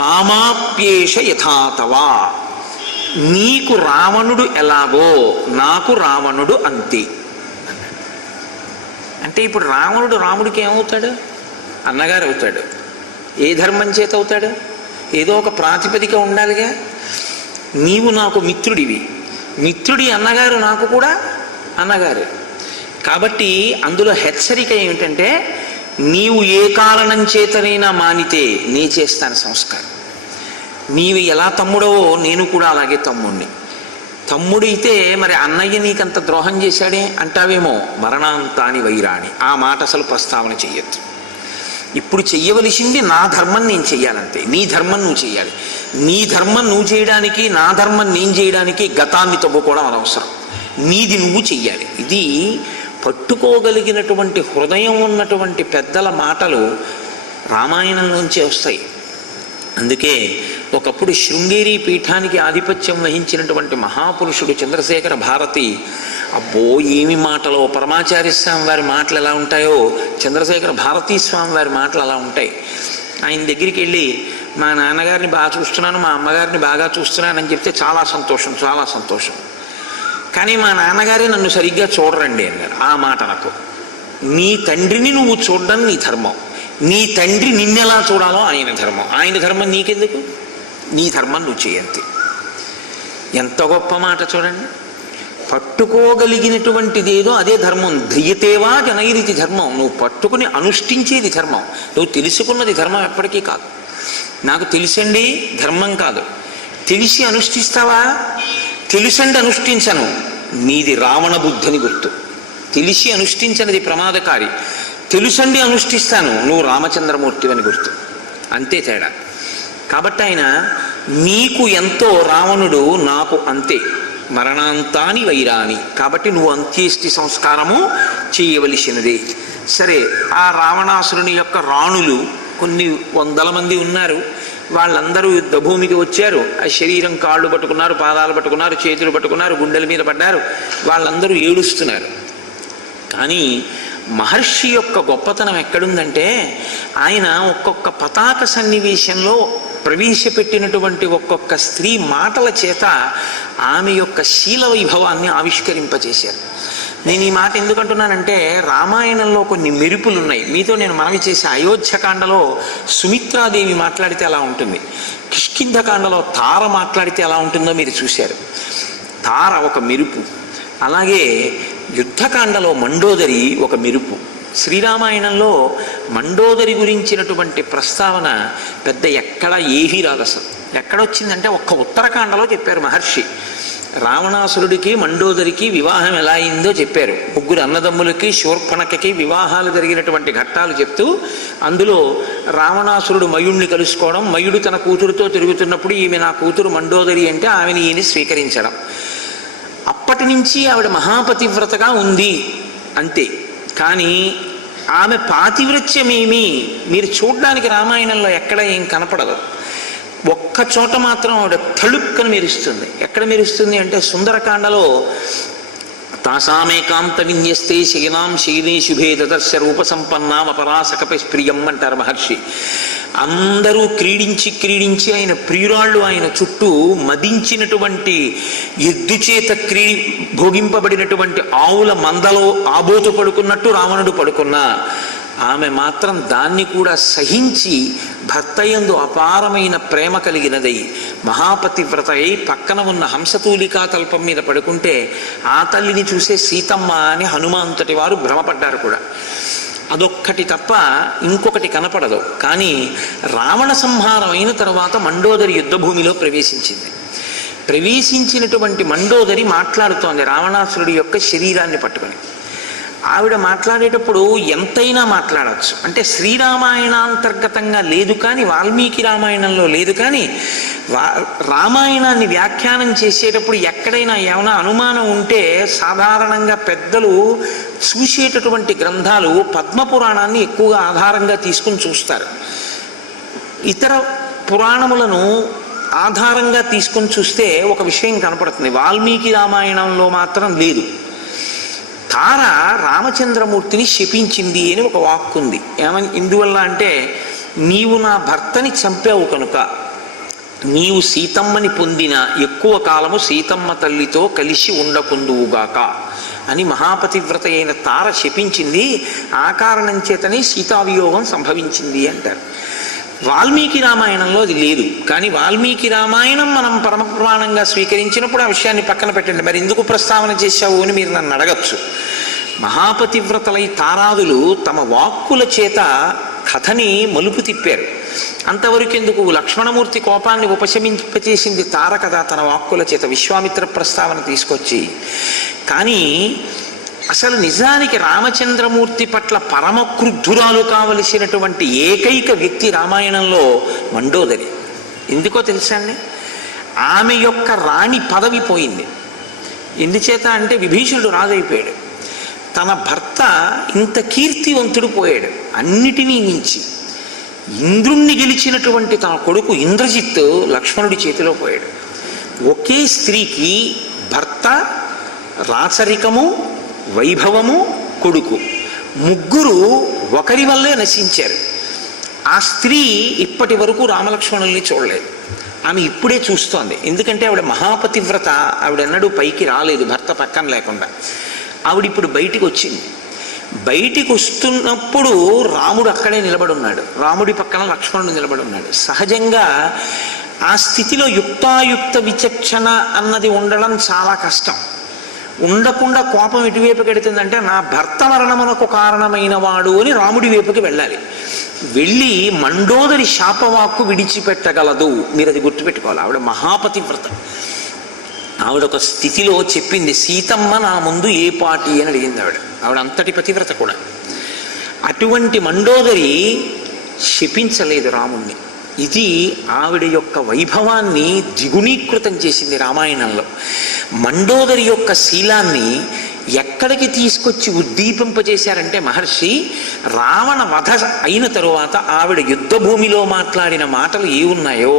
మామాప్యేష యథాతవా, నీకు రావణుడు ఎలాగో నాకు రావణుడు అంతే. అంటే ఇప్పుడు రాముడికి ఏమవుతాడు? అన్నగారు అవుతాడు. ఏ ధర్మం చేత అవుతాడు? ఏదో ఒక ప్రాతిపదిక ఉండాలిగా. నీవు నాకు మిత్రుడివి, మిత్రుడి అన్నగారు నాకు కూడా అన్నగారు. కాబట్టి అందులో హెచ్చరిక ఏమిటంటే, నీవు ఏ కారణం చేతనైనా మానితే నీ చేస్తాను సంస్కారం. నీవు ఎలా తమ్ముడవో నేను కూడా అలాగే తమ్ముడిని. తమ్ముడైతే మరి అన్నయ్య నీకంత ద్రోహం చేశాడే అంటావేమో. మరణాంతాని వైరాణి, ఆ మాట అసలు ప్రస్తావన చెయ్యొద్దు. ఇప్పుడు చెయ్యవలసింది నా ధర్మం నేను చెయ్యాలంతే. నీ ధర్మం నువ్వు చెయ్యాలి. నీ ధర్మం నువ్వు చేయడానికి, నా ధర్మం నేను చేయడానికి గతాన్ని తవ్వుకోవడం అనవసరం. నీది నువ్వు చెయ్యాలి. ఇది పట్టుకోగలిగినటువంటి హృదయం ఉన్నటువంటి పెద్దల మాటలు రామాయణంలోంచే వస్తాయి. అందుకే ఒకప్పుడు శృంగేరి పీఠానికి ఆధిపత్యం వహించినటువంటి మహాపురుషుడు చంద్రశేఖర భారతి, అబ్బో ఏమి మాటలో! పరమాచార్య స్వామి వారి మాటలు ఎలా ఉంటాయో చంద్రశేఖర భారతీ స్వామి వారి మాటలు అలా ఉంటాయి. ఆయన దగ్గరికి వెళ్ళి మా నాన్నగారిని బాగా చూస్తున్నాను, మా అమ్మగారిని బాగా చూస్తున్నానని చెప్తే చాలా సంతోషం, చాలా సంతోషం. కానీ మా నాన్నగారే నన్ను సరిగ్గా చూడరండి అన్నారు. ఆ మాట నాకు, నీ తండ్రిని నువ్వు చూడడం నీ ధర్మం, నీ తండ్రి నిన్నెలా చూడాలో ఆయన ధర్మం. ఆయన ధర్మం నీకెందుకు? నీ ధర్మం నువ్వు చేయంతే. ఎంత గొప్ప మాట చూడండి. పట్టుకోగలిగినటువంటిది ఏదో అదే ధర్మం. ధ్రియతేవా జనైరితి ధర్మం. నువ్వు పట్టుకుని అనుష్ఠించేది ధర్మం. నువ్వు తెలుసుకున్నది ధర్మం ఎప్పటికీ కాదు. నాకు తెలిసండి ధర్మం కాదు. తెలిసి అనుష్ఠిస్తావా? తెలుసండి అనుష్ఠించను, నీది రావణ బుద్ధిని గుర్తు. తెలిసి అనుష్ఠించనిది ప్రమాదకారి. తెలుసండి అనుష్ఠిస్తాను, నువ్వు రామచంద్రమూర్తి అని గుర్తు. అంతే తేడా. కాబట్టి ఆయన నీకు ఎంతో రావణుడు నాకు అంతే. మరణాంతాని వైరాని. కాబట్టి నువ్వు అంత్యేష్టి సంస్కారము చేయవలసినదే. సరే, ఆ రావణాసురుని యొక్క రాణులు కొన్ని వందల మంది ఉన్నారు. వాళ్ళందరూ యుద్ధభూమికి వచ్చారు. ఆ శరీరం కాళ్ళు పట్టుకున్నారు, పాదాలు పట్టుకున్నారు, చేతులు పట్టుకున్నారు, గుండెల మీద పడ్డారు. వాళ్ళందరూ ఏడుస్తున్నారు. కానీ మహర్షి యొక్క గొప్పతనం ఎక్కడుందంటే, ఆయన ఒక్కొక్క పతాక సన్నివేశంలో ప్రవేశపెట్టినటువంటి ఒక్కొక్క స్త్రీ మాటల చేత ఆమె యొక్క శీల వైభవాన్ని ఆవిష్కరింపచేశారు. నేను ఈ మాట ఎందుకంటున్నానంటే, రామాయణంలో కొన్ని మెరుపులు ఉన్నాయి. మీతో నేను మనవి చేసే అయోధ్యకాండలో సుమిత్రాదేవి మాట్లాడితే ఎలా ఉంటుంది, కిష్కింధకాండలో తార మాట్లాడితే ఎలా ఉంటుందో మీరు చూశారు. తార ఒక మెరుపు. అలాగే యుద్ధకాండలో మండోదరి ఒక మెరుపు. శ్రీరామాయణంలో మండోదరి గురించినటువంటి ప్రస్తావన పెద్ద ఎక్కడ ఏవీ రాదు. అసలు ఎక్కడొచ్చిందంటే ఒక్క ఉత్తరకాండలో చెప్పారు మహర్షి. రావణాసురుడికి మండోదరికి వివాహం ఎలా అయిందో చెప్పారు. ముగ్గురు అన్నదమ్ములకి శూర్పణఖకి వివాహాలు జరిగినటువంటి ఘట్టాలు చెప్తూ అందులో రావణాసురుడు మయుణ్ణి కలుసుకోవడం, మయుడు తన కూతురుతో తిరుగుతున్నప్పుడు ఈమె నా కూతురు మండోదరి అంటే ఆమెను ఈయన స్వీకరించడం. అప్పటి నుంచి ఆవిడ మహాపతివ్రతగా ఉంది అంతే. కానీ ఆమె పాతివ్రత్యమేమి మీరు చూడ్డానికి రామాయణంలో ఎక్కడ ఏం కనపడదు. ఒక్క చోట మాత్రం ఆవిడ తళుక్కని మెరుస్తుంది. ఎక్కడ మెరుస్తుంది అంటే సుందరకాండలో తాసామేకాంత విన్యస్తే శయనాం శయనే శుభే దదర్శ రూపసంపన్నాం అపరాసకపై ప్రియం అంటారు మహర్షి. అందరూ క్రీడించి ఆయన ప్రియురాళ్ళు ఆయన చుట్టూ మదించినటువంటి ఎద్దు చేత భోగింపబడినటువంటి ఆవుల మందలో ఆబోతు పడుకున్నట్టు రావణుడు పడుకున్నా ఆమె మాత్రం దాన్ని కూడా సహించి భర్తయందు అపారమైన ప్రేమ కలిగినదై మహాపతివ్రత అయి పక్కన ఉన్న హంసతూలికా తల్పం మీద పడుకుంటే ఆ తల్లిని చూసే సీతమ్మ అని హనుమంతుడి వారు భ్రమపడ్డారు కూడా. అదొక్కటి తప్ప ఇంకొకటి కనపడదు. కానీ రావణ సంహారం అయిన తర్వాత మండోదరి యుద్ధభూమిలో ప్రవేశించింది. ప్రవేశించినటువంటి మండోదరి మాట్లాడుతోంది రావణాసురుడి యొక్క శరీరాన్ని పట్టుకొని. ఆవిడ మాట్లాడేటప్పుడు ఎంతైనా మాట్లాడచ్చు. అంటే శ్రీరామాయణాంతర్గతంగా లేదు కానీ, వాల్మీకి రామాయణంలో లేదు కానీ, రామాయణాన్ని వ్యాఖ్యానం చేసేటప్పుడు ఎక్కడైనా ఏమైనా అనుమానం ఉంటే సాధారణంగా పెద్దలు చూసేటటువంటి గ్రంథాలు పద్మపురాణాన్ని ఎక్కువగా ఆధారంగా తీసుకుని చూస్తారు. ఇతర పురాణములను ఆధారంగా తీసుకొని చూస్తే ఒక విషయం కనపడుతుంది. వాల్మీకి రామాయణంలో మాత్రం లేదు. తార రామచంద్రమూర్తిని శపించింది అని ఒక వాక్కు ఉంది. ఏమని, ఇందువల్ల అంటే, నీవు నా భర్తని చంపావు కనుక నీవు సీతమ్మని పొందిన ఎక్కువ కాలము సీతమ్మ తల్లితో కలిసి ఉండకుందువుగాక అని మహాపతివ్రత అయిన తార శపించింది. ఆ కారణం చేతనే సీతావియోగం సంభవించింది అంటారు. వాల్మీకి రామాయణంలో అది లేదు. కానీ వాల్మీకి రామాయణం మనం పరమ ప్రమాణంగా స్వీకరించినప్పుడు ఆ విషయాన్ని పక్కన పెట్టండి. మరి ఎందుకు ప్రస్తావన చేశావు అని మీరు నన్ను అడగచ్చు. మహాపతివ్రతలై తారాదులు తమ వాక్కుల చేత కథని మలుపు తిప్పారు. అంతవరకు ఎందుకు, లక్ష్మణమూర్తి కోపాన్ని ఉపశమింపచేసింది తార కదా తన వాక్కుల చేత, విశ్వామిత్ర ప్రస్తావన తీసుకొచ్చి. కానీ అసలు నిజానికి రామచంద్రమూర్తి పట్ల పరమ క్రుద్ధురాలు కావలసినటువంటి ఏకైక వ్యక్తి రామాయణంలో మండోదరి. ఎందుకో తెలుసా అండి, ఆమె యొక్క రాణి పదవి పోయింది. ఎందుచేత అంటే విభీషణుడు రాజైపోయాడు. తన భర్త ఇంత కీర్తివంతుడు పోయాడు. అన్నిటినీ మించి ఇంద్రుణ్ణి గెలిచినటువంటి తన కొడుకు ఇంద్రజిత్ లక్ష్మణుడి చేతిలో పోయాడు. ఒకే స్త్రీకి భర్త, రాచరికము, వైభవము, కొడుకు, ముగ్గురు ఒకరి వల్లే నశించారు. ఆ స్త్రీ ఇప్పటి వరకు రామలక్ష్మణుల్ని చూడలేదు. ఆమె ఇప్పుడే చూస్తోంది. ఎందుకంటే ఆవిడ మహాపతివ్రత. ఆవిడన్నడూ పైకి రాలేదు భర్త పక్కన లేకుండా. ఆవిడ ఇప్పుడు బయటికి వచ్చింది. బయటికి వస్తున్నప్పుడు రాముడు అక్కడే నిలబడున్నాడు. రాముడి పక్కన లక్ష్మణుడు నిలబడున్నాడు. సహజంగా ఆ స్థితిలో యుక్తాయుక్త విచక్షణ అన్నది ఉండడం చాలా కష్టం. ఉండకుండా కోపం ఎటువైపుకి వెడుతుందంటే, నా భర్త మరణమునకు కారణమైన వాడు అని రాముడి వైపుకి వెళ్ళాలి. వెళ్ళి మండోదరి శాపవాక్కు విడిచిపెట్టగలదు. మీరు అది గుర్తుపెట్టుకోవాలి. ఆవిడ మహాపతివ్రత. ఆవిడ ఒక స్థితిలో చెప్పింది, సీతమ్మ నా ముందు ఏ పాటి అని అడిగింది ఆవిడ. ఆవిడ అంతటి పతివ్రత కూడా. అటువంటి మండోదరి శపించలేదు రాముణ్ణి. ఇది ఆవిడ యొక్క వైభవాన్ని ద్విగుణీకృతం చేసింది రామాయణంలో. మండోదరి యొక్క శీలాన్ని ఎక్కడికి తీసుకొచ్చి ఉద్దీపింపజేశారంటే మహర్షి, రావణ వధ అయిన తరువాత ఆవిడ యుద్ధభూమిలో మాట్లాడిన మాటలు ఏ ఉన్నాయో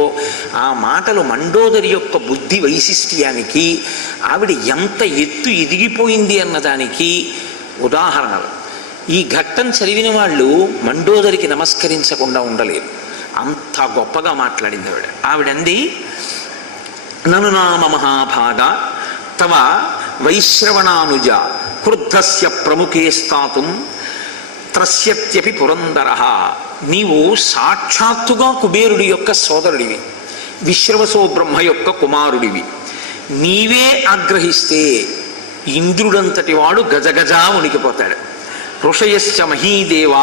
ఆ మాటలు మండోదరి యొక్క బుద్ధి వైశిష్ట్యానికి, ఆవిడ ఎంత ఎత్తు ఎదిగిపోయింది అన్నదానికి ఉదాహరణలు. ఈ ఘట్టం చదివిన వాళ్ళు మండోదరికి నమస్కరించకుండా ఉండలేరు. అంత గొప్పగా మాట్లాడింది ఆవిడ. ఆవిడంది, నను నామ మహాభాగ తవ వైశ్రవణానుజ క్రుద్ధస్య ప్రముఖే స్థాతుం త్రస్యత్యపి పురందర. నీవు సాక్షాత్తుగా కుబేరుడి యొక్క సోదరుడివి, విశ్రవసో బ్రహ్మ యొక్క కుమారుడివి. నీవే ఆగ్రహిస్తే ఇంద్రుడంతటి వాడు గజగజా ఉనికిపోతాడు. ఋషయశ్చ మహీదేవ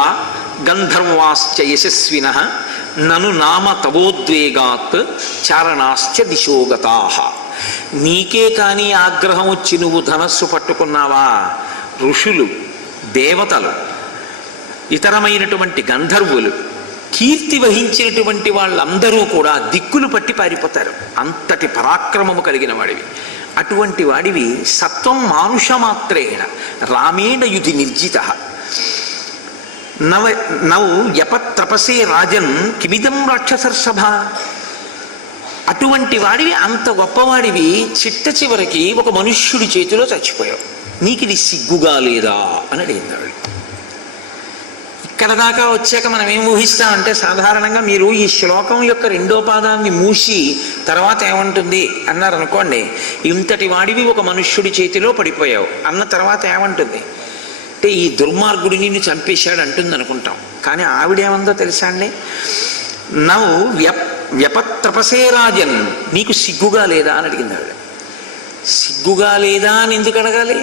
గంధర్వాశ్చ యశస్విన నను నామ తవోద్వేగాత్ చారణాశ్చ దిశోగతాః. నీకే కానీ ఆగ్రహం వచ్చి నువ్వు ధనస్సు పట్టుకున్నావా, ఋషులు, దేవతలు, ఇతరమైనటువంటి గంధర్వులు, కీర్తి వహించినటువంటి వాళ్ళందరూ కూడా దిక్కులు పట్టి పారిపోతారు. అంతటి పరాక్రమము కలిగిన వాడివి. అటువంటి వాడివి సత్వం మానుషమాత్రేణ రామేణ యుధి నిర్జిత. నౌ యపత్రపసే రాజన్ కిమిదం రాక్షసర్షభ. అటువంటి వాడివి, అంత గొప్పవాడివి, చిట్ట చివరికి ఒక మనుష్యుడి చేతిలో చచ్చిపోయావు. నీకు ఇది సిగ్గుగా లేదా అని అడిగింది. ఇక్కడ దాకా వచ్చాక మనం ఏం ఊహిస్తామంటే, సాధారణంగా మీరు ఈ శ్లోకం యొక్క రెండో పాదాన్ని మూసి తర్వాత ఏమంటుంది అన్నారు అనుకోండి, ఇంతటి వాడివి ఒక మనుష్యుడి చేతిలో పడిపోయావు అన్న తర్వాత ఏమంటుంది అంటే, ఈ దుర్మార్గుడిని నిన్ను చంపేశాడు అంటుంది అనుకుంటాం. కానీ ఆవిడేమందో తెలుసా అండి, నవ్వు వ్యపత్రపసే రాజన్, నీకు సిగ్గుగా లేదా అని అడిగింది ఆవిడ. సిగ్గుగా లేదా అని ఎందుకు అడగాలి?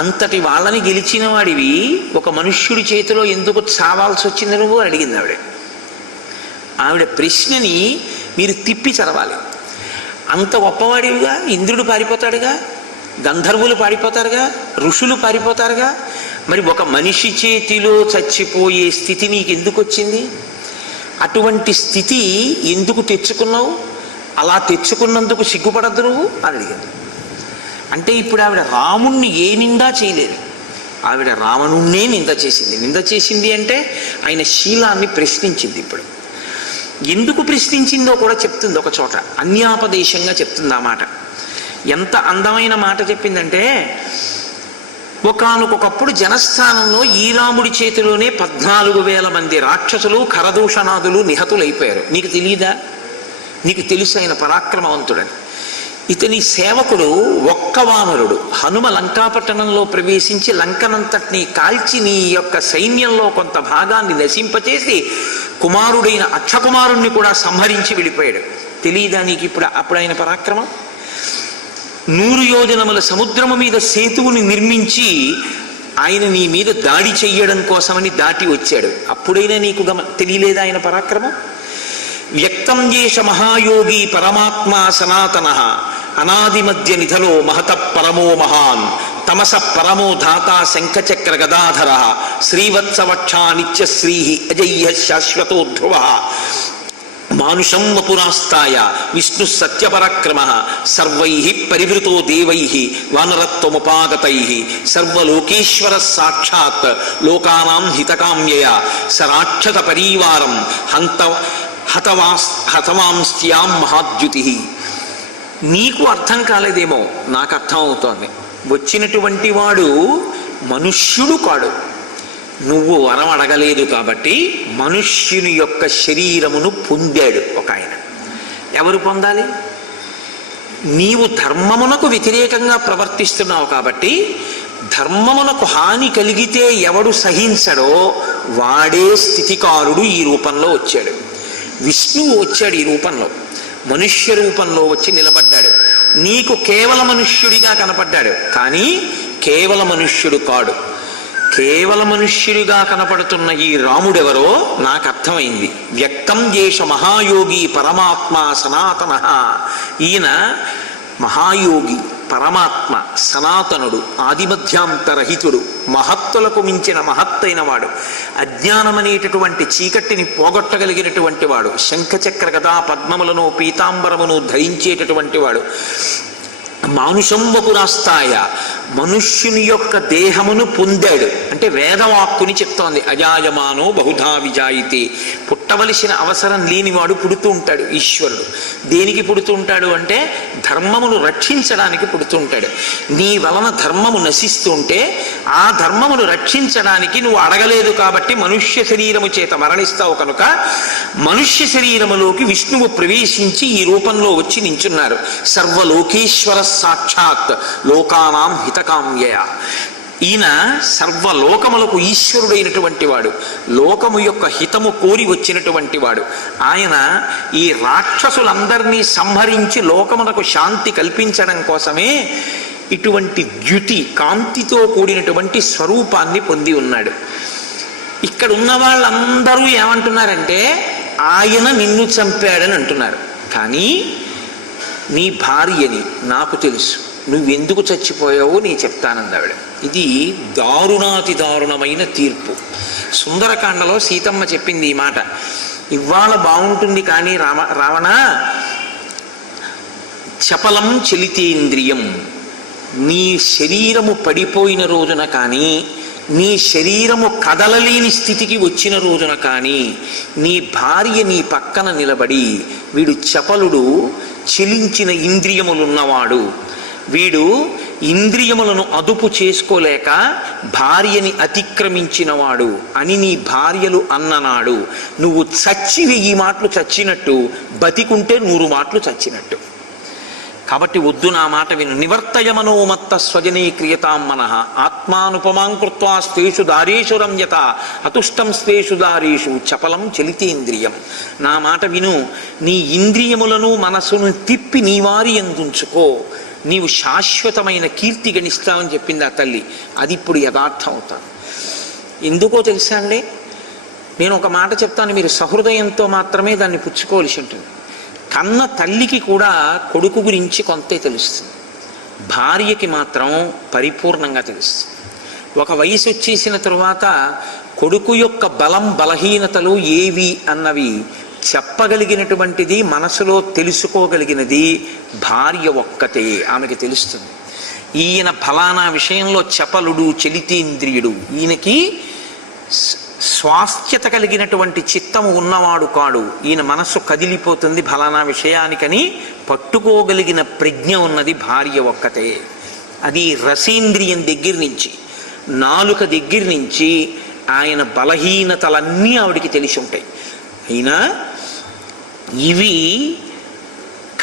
అంతటి వాళ్ళని గెలిచిన వాడివి ఒక మనుష్యుడి చేతిలో ఎందుకు చావాల్సి వచ్చింది నువ్వు అని అడిగింది ఆవిడ. ఆవిడ ప్రశ్నని మీరు తిప్పి చదవాలి. అంత గొప్పవాడివిగా ఇంద్రుడు పారిపోతాడుగా, గంధర్వులు పారిపోతారుగా, ఋషులు పారిపోతారుగా, మరి ఒక మనిషి చేతిలో చచ్చిపోయే స్థితి నీకు ఎందుకు వచ్చింది? అటువంటి స్థితి ఎందుకు తెచ్చుకున్నావు? అలా తెచ్చుకున్నందుకు సిగ్గుపడద్దు నువ్వు అని అడిగాను. అంటే ఇప్పుడు ఆవిడ రాముణ్ణి ఏ నిందా చేయలేదు, ఆవిడ రావణుణ్ణే నింద చేసింది. నింద చేసింది అంటే ఆయన శీలాన్ని ప్రశ్నించింది. ఇప్పుడు ఎందుకు ప్రశ్నించిందో కూడా చెప్తుంది, ఒక చోట అన్యాపదేశంగా చెప్తుంది ఆ మాట. ఎంత అందమైన మాట చెప్పిందంటే, ఒకానొకప్పుడు జనస్థానంలో ఈ రాముడి చేతిలోనే 14,000 మంది రాక్షసులు ఖరదూషణాదులు నిహతులైపోయారు. నీకు తెలియదా? నీకు తెలుసు ఆయన పరాక్రమవంతుడని. ఇతని సేవకుడు ఒక్క వానరుడు హనుమ లంకాపట్టణంలో ప్రవేశించి లంకనంతటినీ కాల్చి నీ యొక్క సైన్యంలో కొంత భాగాన్ని నశింపచేసి కుమారుడైన అక్షకుమారుణ్ణి కూడా సంహరించి వెళ్ళిపోయాడు. తెలియదా నీకు అప్పుడు ఆయన పరాక్రమం? 100 యోజనముల సముద్రము మీద సేతువుని నిర్మించి ఆయన నీ మీద దాడి చెయ్యడం కోసమని దాటి వచ్చాడు. అప్పుడైనా నీకు తెలియలేదా ఆయన పరాక్రమం? వ్యక్తం చేష మహాయోగి పరమాత్మ సనాతన అనాది మధ్య నిధలో మహత పరమో మహాన్ తమస పరమో ధాత శంఖచక్ర గదాధర శ్రీవత్సవక్షా నిత్యశ్రీ అజయ్య శాశ్వతో ధ్రువ మానుషం వపురాస్తాయ విష్ణు సత్యపరాక్రమ సర్వై పరివృతో దేవై వానరత్వముపాగతై సర్వలోకేశ్వర సాక్షాత్ లోకానాం హితకామ్యయ సరాక్షత పరీవారం హతవాంస్త్యాం మహాద్యుతి. నీకు అర్థం కాలేదేమో, నాకు అర్థం అవుతోంది. వచ్చినటువంటి వాడు మనుష్యుడు కాడు. నువ్వు వరం అడగలేదు కాబట్టి మనుష్యుని యొక్క శరీరమును పొందాడు ఒక ఆయన. ఎవరు పొందాలి? నీవు ధర్మమునకు వ్యతిరేకంగా ప్రవర్తిస్తున్నావు కాబట్టి ధర్మమునకు హాని కలిగితే ఎవడు సహించడో వాడే స్థితికారుడు ఈ రూపంలో వచ్చాడు. విష్ణువు వచ్చాడు ఈ రూపంలో, మనుష్య రూపంలో వచ్చి నిలబడ్డాడు. నీకు కేవల మనుష్యుడిగా కనపడ్డాడు, కానీ కేవల మనుష్యుడు కాడు. కేవల మనుష్యుడిగా కనపడుతున్న ఈ రాముడెవరో నాకు అర్థమైంది. వ్యక్తం చేష మహాయోగి పరమాత్మ సనాతన. ఈయన మహాయోగి, పరమాత్మ, సనాతనుడు, ఆదిమధ్యాంతరహితుడు, మహత్తులకు మించిన మహత్తైన వాడు, అజ్ఞానమనేటటువంటి చీకటిని పోగొట్టగలిగినటువంటి వాడు, శంఖచక్ర గదా పద్మములను పీతాంబరమును ధరించేటటువంటి వాడు, మానుషం వపురాస్తాయ మనుష్యుని యొక్క దేహమును పొందాడు. అంటే వేదవాక్కుని చెప్తోంది. అజాయమానో బహుధా విజాయితే. పుట్టవలసిన అవసరం లేనివాడు పుడుతూ ఉంటాడు. ఈశ్వరుడు దేనికి పుడుతూ ఉంటాడు అంటే ధర్మమును రక్షించడానికి పుడుతూ ఉంటాడు. నీ వలన ధర్మము నశిస్తుంటే ఆ ధర్మమును రక్షించడానికి నువ్వు అడగలేదు కాబట్టి మనుష్య శరీరము చేత మరణిస్తావు. కనుక మనుష్య శరీరములోకి విష్ణువు ప్రవేశించి ఈ రూపంలో వచ్చి నించున్నారు. సర్వలోకేశ్వర సాక్షాత్ లోకానాం హితకామ్యయ. ఈయన సర్వలోకములకు ఈశ్వరుడైనటువంటి వాడు, లోకము యొక్క హితము కోరి వచ్చినటువంటి వాడు. ఆయన ఈ రాక్షసులందరినీ సంహరించి లోకమునకు శాంతి కల్పించడం కోసమే ఇటువంటి ద్యుతి, కాంతితో కూడినటువంటి స్వరూపాన్ని పొంది ఉన్నాడు. ఇక్కడ ఉన్న వాళ్ళందరూ ఏమంటున్నారంటే ఆయన నిన్ను చంపాడని అంటున్నారు. కానీ నీ భార్యని నాకు తెలుసు, నువ్వెందుకు చచ్చిపోయావో నీ చెప్తానంది ఆవిడ. ఇది దారుణాతి దారుణమైన తీర్పు. సుందరకాండలో సీతమ్మ చెప్పింది ఈ మాట. ఇవాళ బాగుంటుంది కానీ రావణ చపలం చలితేంద్రియం. నీ శరీరము పడిపోయిన రోజున కానీ, నీ శరీరము కదలలేని స్థితికి వచ్చిన రోజున కానీ నీ భార్య నీ పక్కన నిలబడి, వీడు చపలుడు, చెలించిన ఇంద్రియములున్నవాడు, వీడు ఇంద్రియములను అదుపు చేసుకోలేక భార్యని అతిక్రమించినవాడు అని నీ భార్యలు అన్ననాడు నువ్వు చచ్చి 1000 మాటలు చచ్చినట్టు, బతికుంటే 100 మాటలు చచ్చినట్టు. కాబట్టి వద్దు, నా మాట విను. నివర్తయమనోమత్త స్వజనీ క్రియతాం మనః ఆత్మానుపమాం కృత్వా స్థేషు దారేషు రమ్యత అతుష్టం స్థేషు దారేషు చపలం చలితేంద్రియం. నా మాట విను. నీ ఇంద్రియములను మనసును తిప్పి నీ వారి ఎందుంచుకో, నీవు శాశ్వతమైన కీర్తి గణిస్తావని చెప్పింది ఆ తల్లి. అది ఇప్పుడు యథార్థం అవుతాను. ఎందుకో తెలుసా అండి, నేను ఒక మాట చెప్తాను, మీరు సహృదయంతో మాత్రమే దాన్ని పుచ్చుకోవలసి ఉంటుంది. కన్న తల్లికి కూడా కొడుకు గురించి కొంతే తెలుస్తుంది, భార్యకి మాత్రం పరిపూర్ణంగా తెలుస్తుంది. ఒక వయసు వచ్చేసిన తరువాత కొడుకు యొక్క బలం బలహీనతలు ఏవి అన్నవి చెప్పగలిగినటువంటిది, మనసులో తెలుసుకోగలిగినది భార్య ఒక్కతే. ఆమెకి తెలుస్తుంది ఈయన ఫలానా విషయంలో చపలుడు, చలితేంద్రియుడు, ఈయనకి స్వాస్థ్యత కలిగినటువంటి చిత్తము ఉన్నవాడు కాడు, ఈయన మనస్సు కదిలిపోతుంది ఫలానా విషయానికని పట్టుకోగలిగిన ప్రజ్ఞ ఉన్నది భార్య ఒక్కతే. అది రసేంద్రియం దగ్గర నుంచి, నాలుక దగ్గర నుంచి ఆయన బలహీనతలన్నీ ఆవిడికి తెలిసి ఉంటాయి. అయినా ఇవి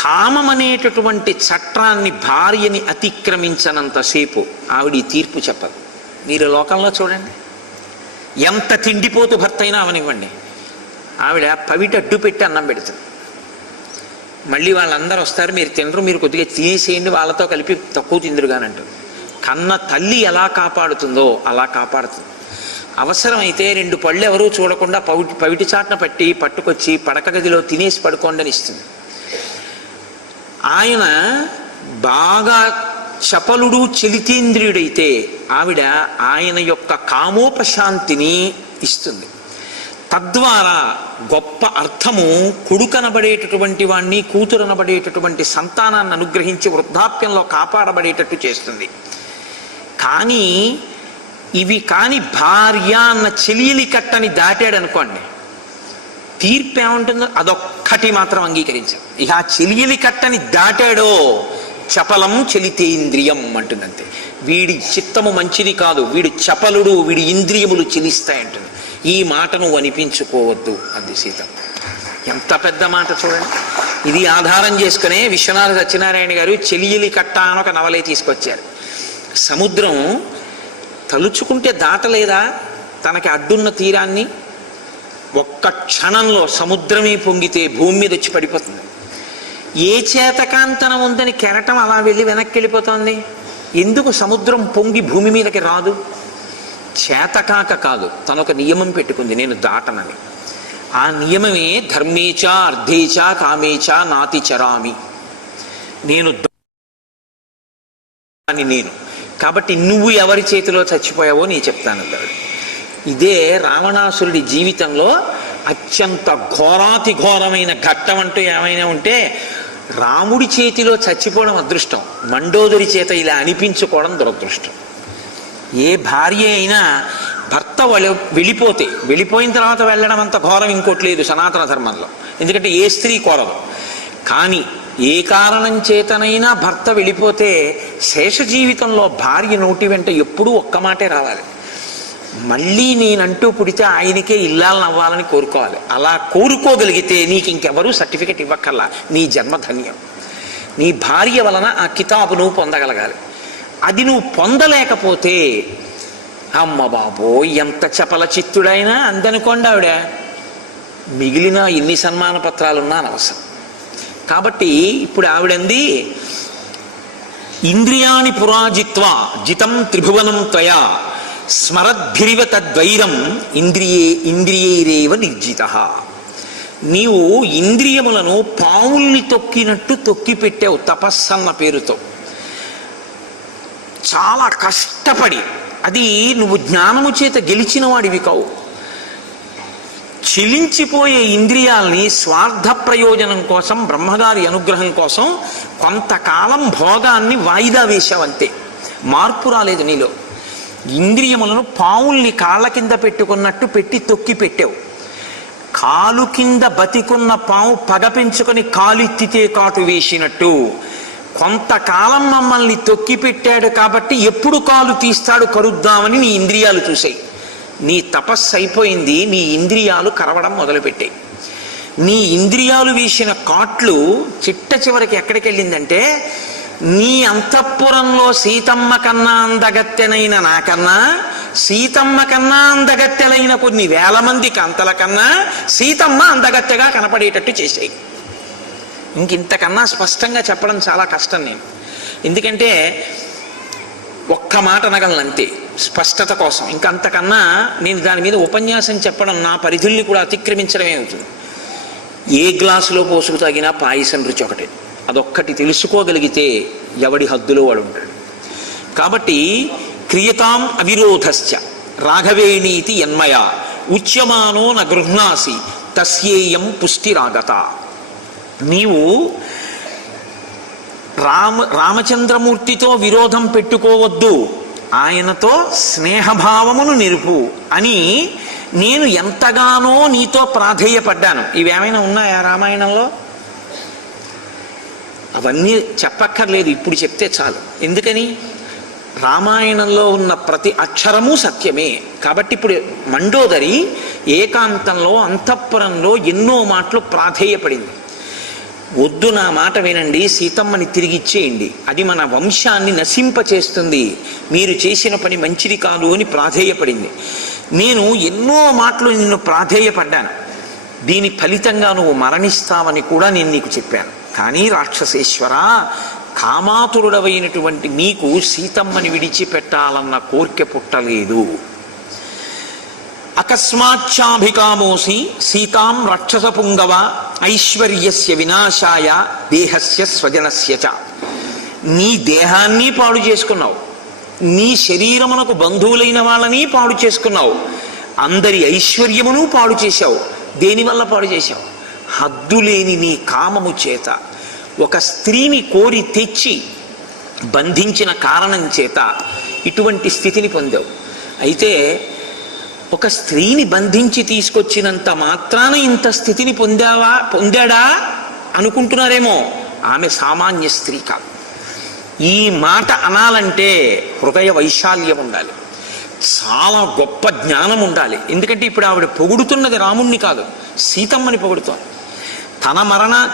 కామం అనేటటువంటి చట్టాన్ని భార్యని అతిక్రమించనంతసేపు ఆవిడ తీర్పు చెప్పదు. మీరు లోకంలో చూడండి, ఎంత తిండిపోతూ భర్త అయినా అవనివ్వండి, ఆవిడ పవిట అడ్డు పెట్టి అన్నం పెడుతుంది. మళ్ళీ వాళ్ళందరూ వస్తారు, మీరు తినరు, మీరు కొద్దిగా తీసేయండి, వాళ్ళతో కలిపి తక్కువ తిందురుగానంటారు. కన్న తల్లి ఎలా కాపాడుతుందో అలా కాపాడుతుంది. అవసరమైతే 2 పళ్ళు ఎవరూ చూడకుండా పవిటి చాట్న పట్టుకొచ్చి పడక గదిలో తినేసి పడుకోండి అని ఇస్తుంది. ఆయన బాగా చపలుడు, చలితేంద్రియుడైతే ఆవిడ ఆయన యొక్క కామోపశాంతిని ఇస్తుంది. తద్వారా గొప్ప అర్థము కొడుకనబడేటటువంటి వాణ్ణి, కూతురనబడేటటువంటి సంతానాన్ని అనుగ్రహించి వృద్ధాప్యంలో కాపాడబడేటట్టు చేస్తుంది. కానీ కాని భార్య అన్న చెలియలి కట్టని దాటాడు అనుకోండి, తీర్పు ఏముంటుందో అదొక్కటి మాత్రం అంగీకరించాం. ఇక ఆ చెలియలి కట్టని దాటాడో చపలం చలితేంద్రియం అంటుందంతే. వీడి చిత్తము మంచిది కాదు, వీడు చపలుడు, వీడి ఇంద్రియములు చెలిస్తాయంటుంది. ఈ మాట నువ్వు అనిపించుకోవద్దు అంది సీత. ఎంత పెద్ద మాట చూడండి. ఇది ఆధారం చేసుకునే విశ్వనాథ సత్యనారాయణ గారు చెలియలి కట్ట అని ఒక నవలే తీసుకొచ్చారు. సముద్రం తలుచుకుంటే దాటలేదా తనకి అడ్డున్న తీరాన్ని? ఒక్క క్షణంలో సముద్రమే పొంగితే భూమి మీద వచ్చి పడిపోతుంది. ఏ చేతకాంతనం ఉందని కెరటం అలా వెళ్ళి వెనక్కి వెళ్ళిపోతుంది? ఎందుకు సముద్రం పొంగి భూమి మీదకి రాదు? చేతకాక కాదు, తనొక నియమం పెట్టుకుంది, నేను దాటనని. ఆ నియమమే ధర్మేచ అర్ధేచ కామేచ నాతి చరామి, నేను నేను కాబట్టి నువ్వు ఎవరి చేతిలో చచ్చిపోయావో నీ చెప్తాను అన్నాడు. ఇదే రావణాసురుడి జీవితంలో అత్యంత ఘోరాతి ఘోరమైన ఘట్టం అంటూ ఏమైనా ఉంటే రాముడి చేతిలో చచ్చిపోవడం అదృష్టం, మండోదరి చేత ఇలా అనిపించుకోవడం దురదృష్టం. ఏ భార్య అయినా భర్త వెళ్ళిపోయిన తర్వాత వెళ్ళడం అంత ఘోరం ఇంకోటి లేదు సనాతన ధర్మంలో, ఎందుకంటే ఏ స్త్రీ కోరదు. కానీ ఏ కారణం చేతనైనా భర్త వెళ్ళిపోతే శేష జీవితంలో భార్య నోటి వెంట ఎప్పుడూ ఒక్క మాటే రావాలి, మళ్ళీ నేనంటూ పుడితే ఆయనకే ఇల్లాలని అవ్వాలని కోరుకోవాలి. అలా కోరుకోగలిగితే నీకు ఇంకెవరూ సర్టిఫికెట్ ఇవ్వక్కర్లా, నీ జన్మధన్యం. నీ భార్య వలన ఆ కితాబు నువ్వు పొందగలగాలి. అది నువ్వు పొందలేకపోతే అమ్మ బాబో ఎంత చపల చిత్తుడైనా అందనుకోండి ఆవిడ, మిగిలిన ఎన్ని సన్మాన పత్రాలున్నా అనవసరం. కాబట్టి ఇప్పుడు ఆవిడంది, ఇంద్రియాణి పురాజిత్వా జితం త్రిభువనం త్వయా స్మరద్భిరివ తద్వైరం ఇంద్రియైరేవ నిర్జిత. నీవు ఇంద్రియములను పావుల్ని తొక్కినట్టు తొక్కి పెట్టావు తపస్సన్న పేరుతో, చాలా కష్టపడి. అది నువ్వు జ్ఞానము చేత గెలిచిన వాడివి కావు. చెలించిపోయే ఇంద్రియాల్ని స్వార్థ ప్రయోజనం కోసం, బ్రహ్మగారి అనుగ్రహం కోసం కొంతకాలం భోగాన్ని వాయిదా వేశావంతే, మార్పు రాలేదు నీలో. ఇంద్రియములను పావుల్ని కాళ్ళ కింద పెట్టుకున్నట్టు పెట్టి తొక్కి పెట్టావు. కాలు కింద బతికున్న పాము పగ పెంచుకొని కాలెత్తితే కాటు వేసినట్టు కొంతకాలం మమ్మల్ని తొక్కి పెట్టాడు కాబట్టి ఎప్పుడు కాలు తీస్తాడు కరుద్దామని నీ ఇంద్రియాలు చూసాయి. నీ తపస్సు అయిపోయింది, నీ ఇంద్రియాలు కరవడం మొదలుపెట్టాయి. నీ ఇంద్రియాలు వేసిన కాట్లు చిట్ట చివరికి ఎక్కడికి వెళ్ళిందంటే, నీ అంతఃపురంలో సీతమ్మ కన్నా అందగత్తెనైన నాకన్నా, సీతమ్మ కన్నా అందగత్తెలైన కొన్ని వేల మంది కాంతల కన్నా సీతమ్మ అందగత్తెగా కనపడేటట్టు చేశాయి. ఇంతకన్నా స్పష్టంగా చెప్పడం చాలా కష్టం నేను, ఎందుకంటే ఒక్క మాట అనగలను అంతే స్పష్టత కోసం. ఇంకంతకన్నా నేను దాని మీద ఉపన్యాసం చెప్పడం నా పరిధుల్ని కూడా అతిక్రమించడమే అవుతుంది. ఏ గ్లాసులో పోసుకు తాగినా పాయసం రుచి ఒకటే, అదొక్కటి తెలుసుకోగలిగితే ఎవడి హద్దులో వాడు ఉంటాడు. కాబట్టి క్రియతాం అవిరోధశ్చ రాఘవేణీతి యన్మయా ఉచ్యమానో న గృహ్ణాసి తస్యేయం పుష్టిరాగత. నీవు రామచంద్రమూర్తితో విరోధం పెట్టుకోవద్దు, ఆయనతో స్నేహభావమును నిలుపు అని నేను ఎంతగానో నీతో ప్రాధేయపడ్డాను. ఇవేమైనా ఉన్నాయా రామాయణంలో? అవన్నీ చెప్పక్కర్లేదు, ఇప్పుడు చెప్తే చాలు. ఎందుకని? రామాయణంలో ఉన్న ప్రతి అక్షరము సత్యమే. కాబట్టి ఇప్పుడు మండోదరి ఏకాంతంలో అంతఃపురంలో ఎన్నో మాటలు ప్రాధేయపడింది. వద్దు, నా మాట వినండి, సీతమ్మని తిరిగిచ్చేయండి, అది మన వంశాన్ని నశింపచేస్తుంది, మీరు చేసిన పని మంచిది కాదు అని ప్రాధేయపడింది. నేను ఎన్నో మాటలు నిన్ను ప్రాధేయపడ్డాను, దీని ఫలితంగా నువ్వు మరణిస్తావని కూడా నేను నీకు చెప్పాను. కానీ రాక్షసేశ్వర, కామాతురుడవైనటువంటి నీకు సీతమ్మని విడిచిపెట్టాలన్న కోరిక పుట్టలేదు. అకస్మాచ్చాభికామోసి సీతాం రక్షస పుంగవ ఐశ్వర్యస్య వినాశాయ దేహస్య స్వజనస్య చ. నీ దేహాన్ని పాడు చేసుకున్నావు, నీ శరీరమునకు బంధువులైన వాళ్ళని పాడు చేసుకున్నావు, అందరి ఐశ్వర్యమును పాడు చేశావు. దేనివల్ల పాడు చేశావు? హద్దులేని నీ కామము చేత, ఒక స్త్రీని కోరి తెచ్చి బంధించిన కారణం చేత ఇటువంటి స్థితిని పొందావు. అయితే ఒక స్త్రీని బంధించి తీసుకొచ్చినంత మాత్రాన ఇంత స్థితిని పొందాడా అనుకుంటున్నారేమో. ఆమె సామాన్య స్త్రీ కాదు. ఈ మాట అనాలంటే హృదయ వైశాల్యం ఉండాలి, చాలా గొప్ప జ్ఞానం ఉండాలి. ఎందుకంటే ఇప్పుడు ఆవిడ పొగుడుతున్నది రాముణ్ణి కాదు, సీతమ్మని పొగుడుతోంది.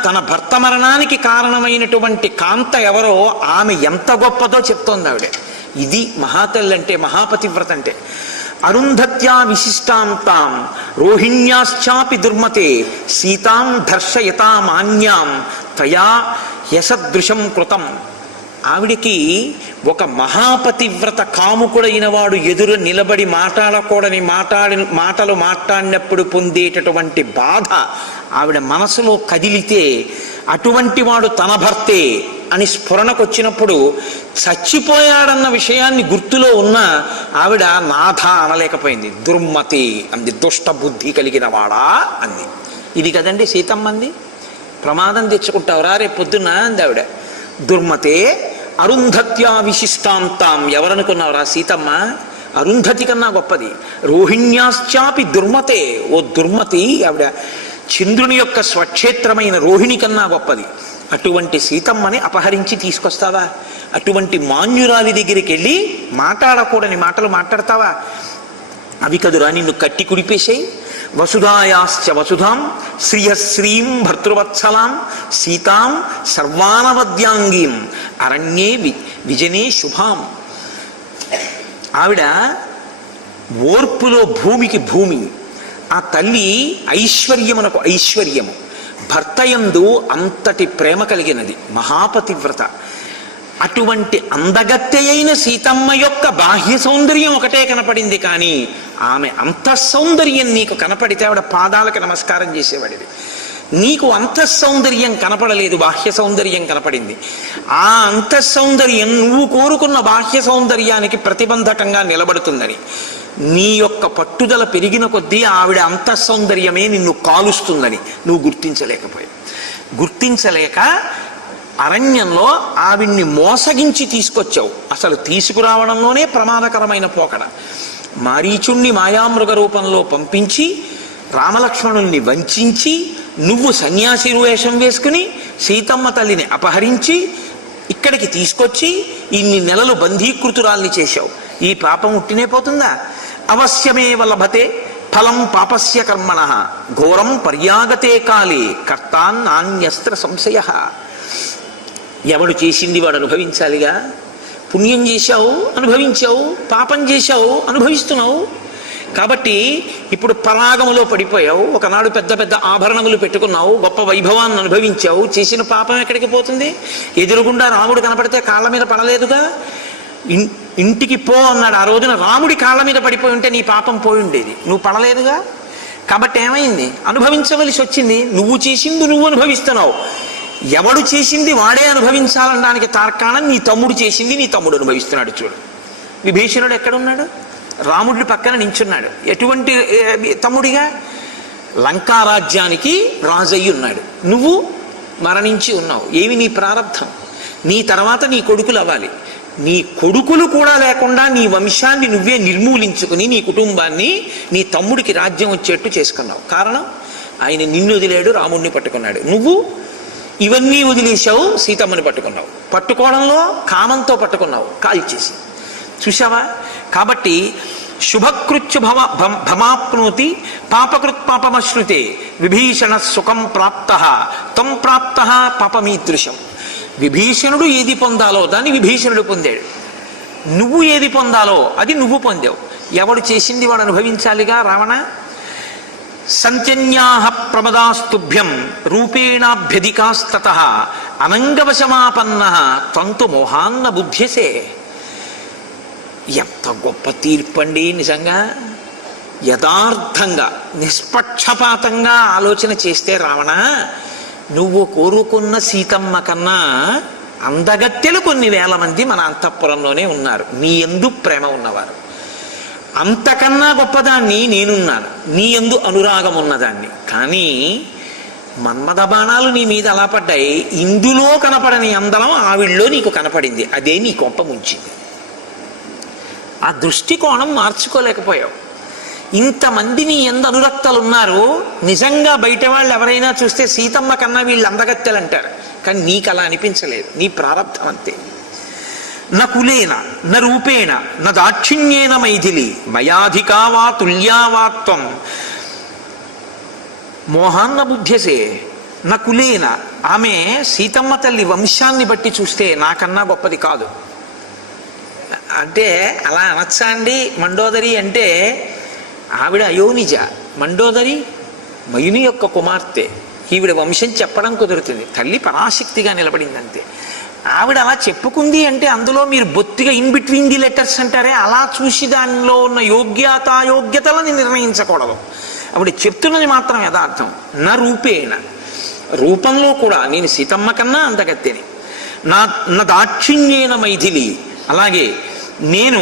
తన భర్త మరణానికి కారణమైనటువంటి కాంత ఎవరో ఆమె ఎంత గొప్పదో చెప్తోంది ఆవిడ. ఇది మహాతల్లి అంటే, మహాపతివ్రత అంటే. అరుంధత్యా విశిష్టాంతాం రోహిణ్యాశ్చాపి దుర్మతే సీతాం దర్శయతామాన్యాం తయా యసదృశం కృతం. ఆవిడికి ఒక మహాపతివ్రత కాముకుడైన వాడు ఎదురు నిలబడి మాట్లాడకూడని మాటలు మాట్లాడినప్పుడు పొందేటటువంటి బాధ ఆవిడ మనసులో కదిలితే, అటువంటి వాడు తన భర్తే అని స్ఫురణకొచ్చినప్పుడు చచ్చిపోయాడన్న విషయాన్ని గుర్తులో ఉన్న ఆవిడ నాథ అనలేకపోయింది. దుర్మతి అంది, దుష్ట బుద్ధి కలిగిన వాడా అంది. ఇది కదండి సీతమ్మంది. ప్రమాదం తెచ్చుకుంటావురా రేపు పొద్దున్న అంది ఆవిడ. దుర్మతే అరుంధత్యా విశిష్టాంతాం. ఎవరనుకున్నావురా సీతమ్మ? అరుంధతి కన్నా గొప్పది. రోహిణ్యాశ్చాపి దుర్మతే. ఓ దుర్మతి, ఆవిడ చంద్రుని యొక్క స్వక్షేత్రమైన రోహిణి కన్నా గొప్పది. అటువంటి సీతమ్మని అపహరించి తీసుకొస్తావా? అటువంటి మాన్యురాలి దగ్గరికి వెళ్ళి మాట్లాడకూడని మాటలు మాట్లాడతావా? అవి కదురా నిన్ను కట్టి కుడిపేసేయి. వసుధాయాశ్చ వసుధాం శ్రీహశ్రీం భర్తృవత్సలాం సీతాం సర్వానవద్యాంగీం అరణ్యే విజనే శుభాం. ఆవిడ ఓర్పులో భూమికి భూమి. ఆ తల్లి ఐశ్వర్యమునకు ఐశ్వర్యము. భర్తయందు అంతటి ప్రేమ కలిగినది, మహాపతివ్రత. అటువంటి అందగత్తె అయిన సీతమ్మ యొక్క బాహ్య సౌందర్యం ఒకటే కనపడింది, కానీ ఆమె అంతఃసౌందర్యం నీకు కనపడితే ఆవిడ పాదాలకు నమస్కారం చేసేవాడిది. నీకు అంతఃసౌందర్యం కనపడలేదు, బాహ్య సౌందర్యం కనపడింది. ఆ అంతఃసౌందర్యం నువ్వు కోరుకున్న బాహ్య సౌందర్యానికి ప్రతిబంధకంగా నిలబడుతుందని నీ యొక్క పట్టుదల పెరిగిన కొద్దీ ఆవిడ అంతఃసౌందర్యమే నిన్ను కాలుస్తుందని నువ్వు గుర్తించలేక అరణ్యంలో ఆవిడ్ని మోసగించి తీసుకొచ్చావు. అసలు తీసుకురావడంలోనే ప్రమాదకరమైన పోకడ. మారీచుణ్ణి మాయామృగ రూపంలో పంపించి రామలక్ష్మణుల్ని వంచి నువ్వు సన్యాసి వేషం వేసుకుని సీతమ్మ తల్లిని అపహరించి ఇక్కడికి తీసుకొచ్చి ఇన్ని నెలలు బంధీకృతురాల్ని చేశావు. ఈ పాపం ఉట్టినే పోతుందా? అవశ్యమేవ లభతే ఫలం పాపస్య కర్మణః ఘోరం పర్యాగతే కాలే కర్తాన్నాన్యస్త్ర సంశయ. ఎవడు చేసింది వాడు అనుభవించాలిగా. పుణ్యం చేశావు అనుభవించావు, పాపం చేశావు అనుభవిస్తున్నావు. కాబట్టి ఇప్పుడు పరాగములో పడిపోయావు. ఒకనాడు పెద్ద పెద్ద ఆభరణములు పెట్టుకున్నావు, గొప్ప వైభవాన్ని అనుభవించావు. చేసిన పాపం ఎక్కడికి పోతుంది? ఎదురుగుండా రాముడు కనపడితే కాళ్ళ మీద పడలేదుగా. ఇంటికి పో అన్నాడు. ఆ రోజున రాముడి కాళ్ళ మీద పడిపోయి ఉంటే నీ పాపం పోయి ఉండేది, నువ్వు పడలేదుగా. కాబట్టి ఏమైంది? అనుభవించవలసి వచ్చింది. నువ్వు చేసింది నువ్వు అనుభవిస్తున్నావు. ఎవడు చేసింది వాడే అనుభవించాలనడానికి తార్కాణం నీ తమ్ముడు చేసింది నీ తమ్ముడు అనుభవిస్తున్నాడు. చూడు, విభీషణుడు ఎక్కడున్నాడు? రాముడి పక్కన నించున్నాడు. ఎటువంటి తమ్ముడిగా? లంకారాజ్యానికి రాజయ్యి ఉన్నాడు. నువ్వు మరణించి ఉన్నావు. ఏమి నీ ప్రారంధం? నీ తర్వాత నీ కొడుకులు అవ్వాలి. నీ కొడుకులు కూడా లేకుండా నీ వంశాన్ని నువ్వే నిర్మూలించుకుని నీ కుటుంబాన్ని నీ తమ్ముడికి రాజ్యం వచ్చేట్టు చేసుకున్నావు. కారణం, ఆయన నిన్ను వదిలేడు, రాముడిని పట్టుకున్నాడు. నువ్వు ఇవన్నీ వదిలేశావు, సీతమ్మని పట్టుకున్నావు. పట్టుకోవడంలో కామంతో పట్టుకున్నావు, కాల్చేసి. చూసావా? కాబట్టి శుభకృత్యు భమాప్నోతి పాపకృత్ పాపమశ్నుతే విభీషణ సుఖం ప్రాప్త తం ప్రాప్త పాపమీదృశం. విభీషణుడు ఏది పొందాలో దాన్ని విభీషణుడు పొందాడు. నువ్వు ఏది పొందాలో అది నువ్వు పొందావు. ఎవడు చేసింది వాడు అనుభవించాలిగా. రావణ సంత్యన్యాహ ప్రమదాస్తుభ్యం రూపేణాభ్యధికాస్తత అనంగవశమాపన్న తంతు మోహాన్న బుద్ధ్యసే. ఎంత గొప్ప తీర్పండి నిజంగా. యథార్థంగా నిష్పక్షపాతంగా ఆలోచన చేస్తే రావణ, నువ్వు కోరుకున్న సీతమ్మ కన్నా అందగత్తెలు కొన్ని వేల మంది మన అంతఃపురంలోనే ఉన్నారు, నీ యందు ప్రేమ ఉన్నవారు. అంతకన్నా గొప్పదాన్ని నేనున్నాను, నీ యందు అనురాగం ఉన్నదాన్ని. కానీ మన్మథ బాణాలు నీ మీద అలా పడ్డాయి. ఇందులో కనపడని అందరం ఆవిళ్ళలో నీకు కనపడింది. అదే నీ కొంప ముంచింది. ఆ దృష్టికోణం మార్చుకోలేకపోయావు. ఇంతమంది నీ యందు అనురక్తలు ఉన్నారు. నిజంగా బయట వాళ్ళు ఎవరైనా చూస్తే సీతమ్మ కన్నా వీళ్ళు అందగత్తెలు అంటారు. కానీ నీకు అలా అనిపించలేదు. నీ ప్రారంధం అంతే. న కులేన న రూపేణ న దాక్షిణ్యేన మైథిలి మయాధికా వా తుల్యా వా త్వం మోహాన్న బుద్ధ్యసే. న కులేన, ఆమె సీతమ్మ తల్లి వంశాన్ని బట్టి చూస్తే నాకన్నా గొప్పది కాదు. అంటే అలా అనొచ్చా అండి? మండోదరి అంటే ఆవిడ అయోనిజ. మండోదరి మయుని యొక్క కుమార్తె. ఈవిడ వంశం చెప్పడం కుదురుతుంది. తల్లి పరాశక్తిగా నిలబడింది అంతే. ఆవిడ అలా చెప్పుకుంది అంటే అందులో మీరు బొత్తిగా ఇన్ బిట్వీన్ ది లెటర్స్ అంటారే, అలా చూసి దానిలో ఉన్న యోగ్యతలను నిర్ణయించకూడదు. ఆవిడ చెప్తున్నది మాత్రం యథార్థం. నా రూపేణ, రూపంలో కూడా నేను సీతమ్మ కన్నా అందగత్తెని. నా దాక్షిణ్యేన మైథిలి, అలాగే నేను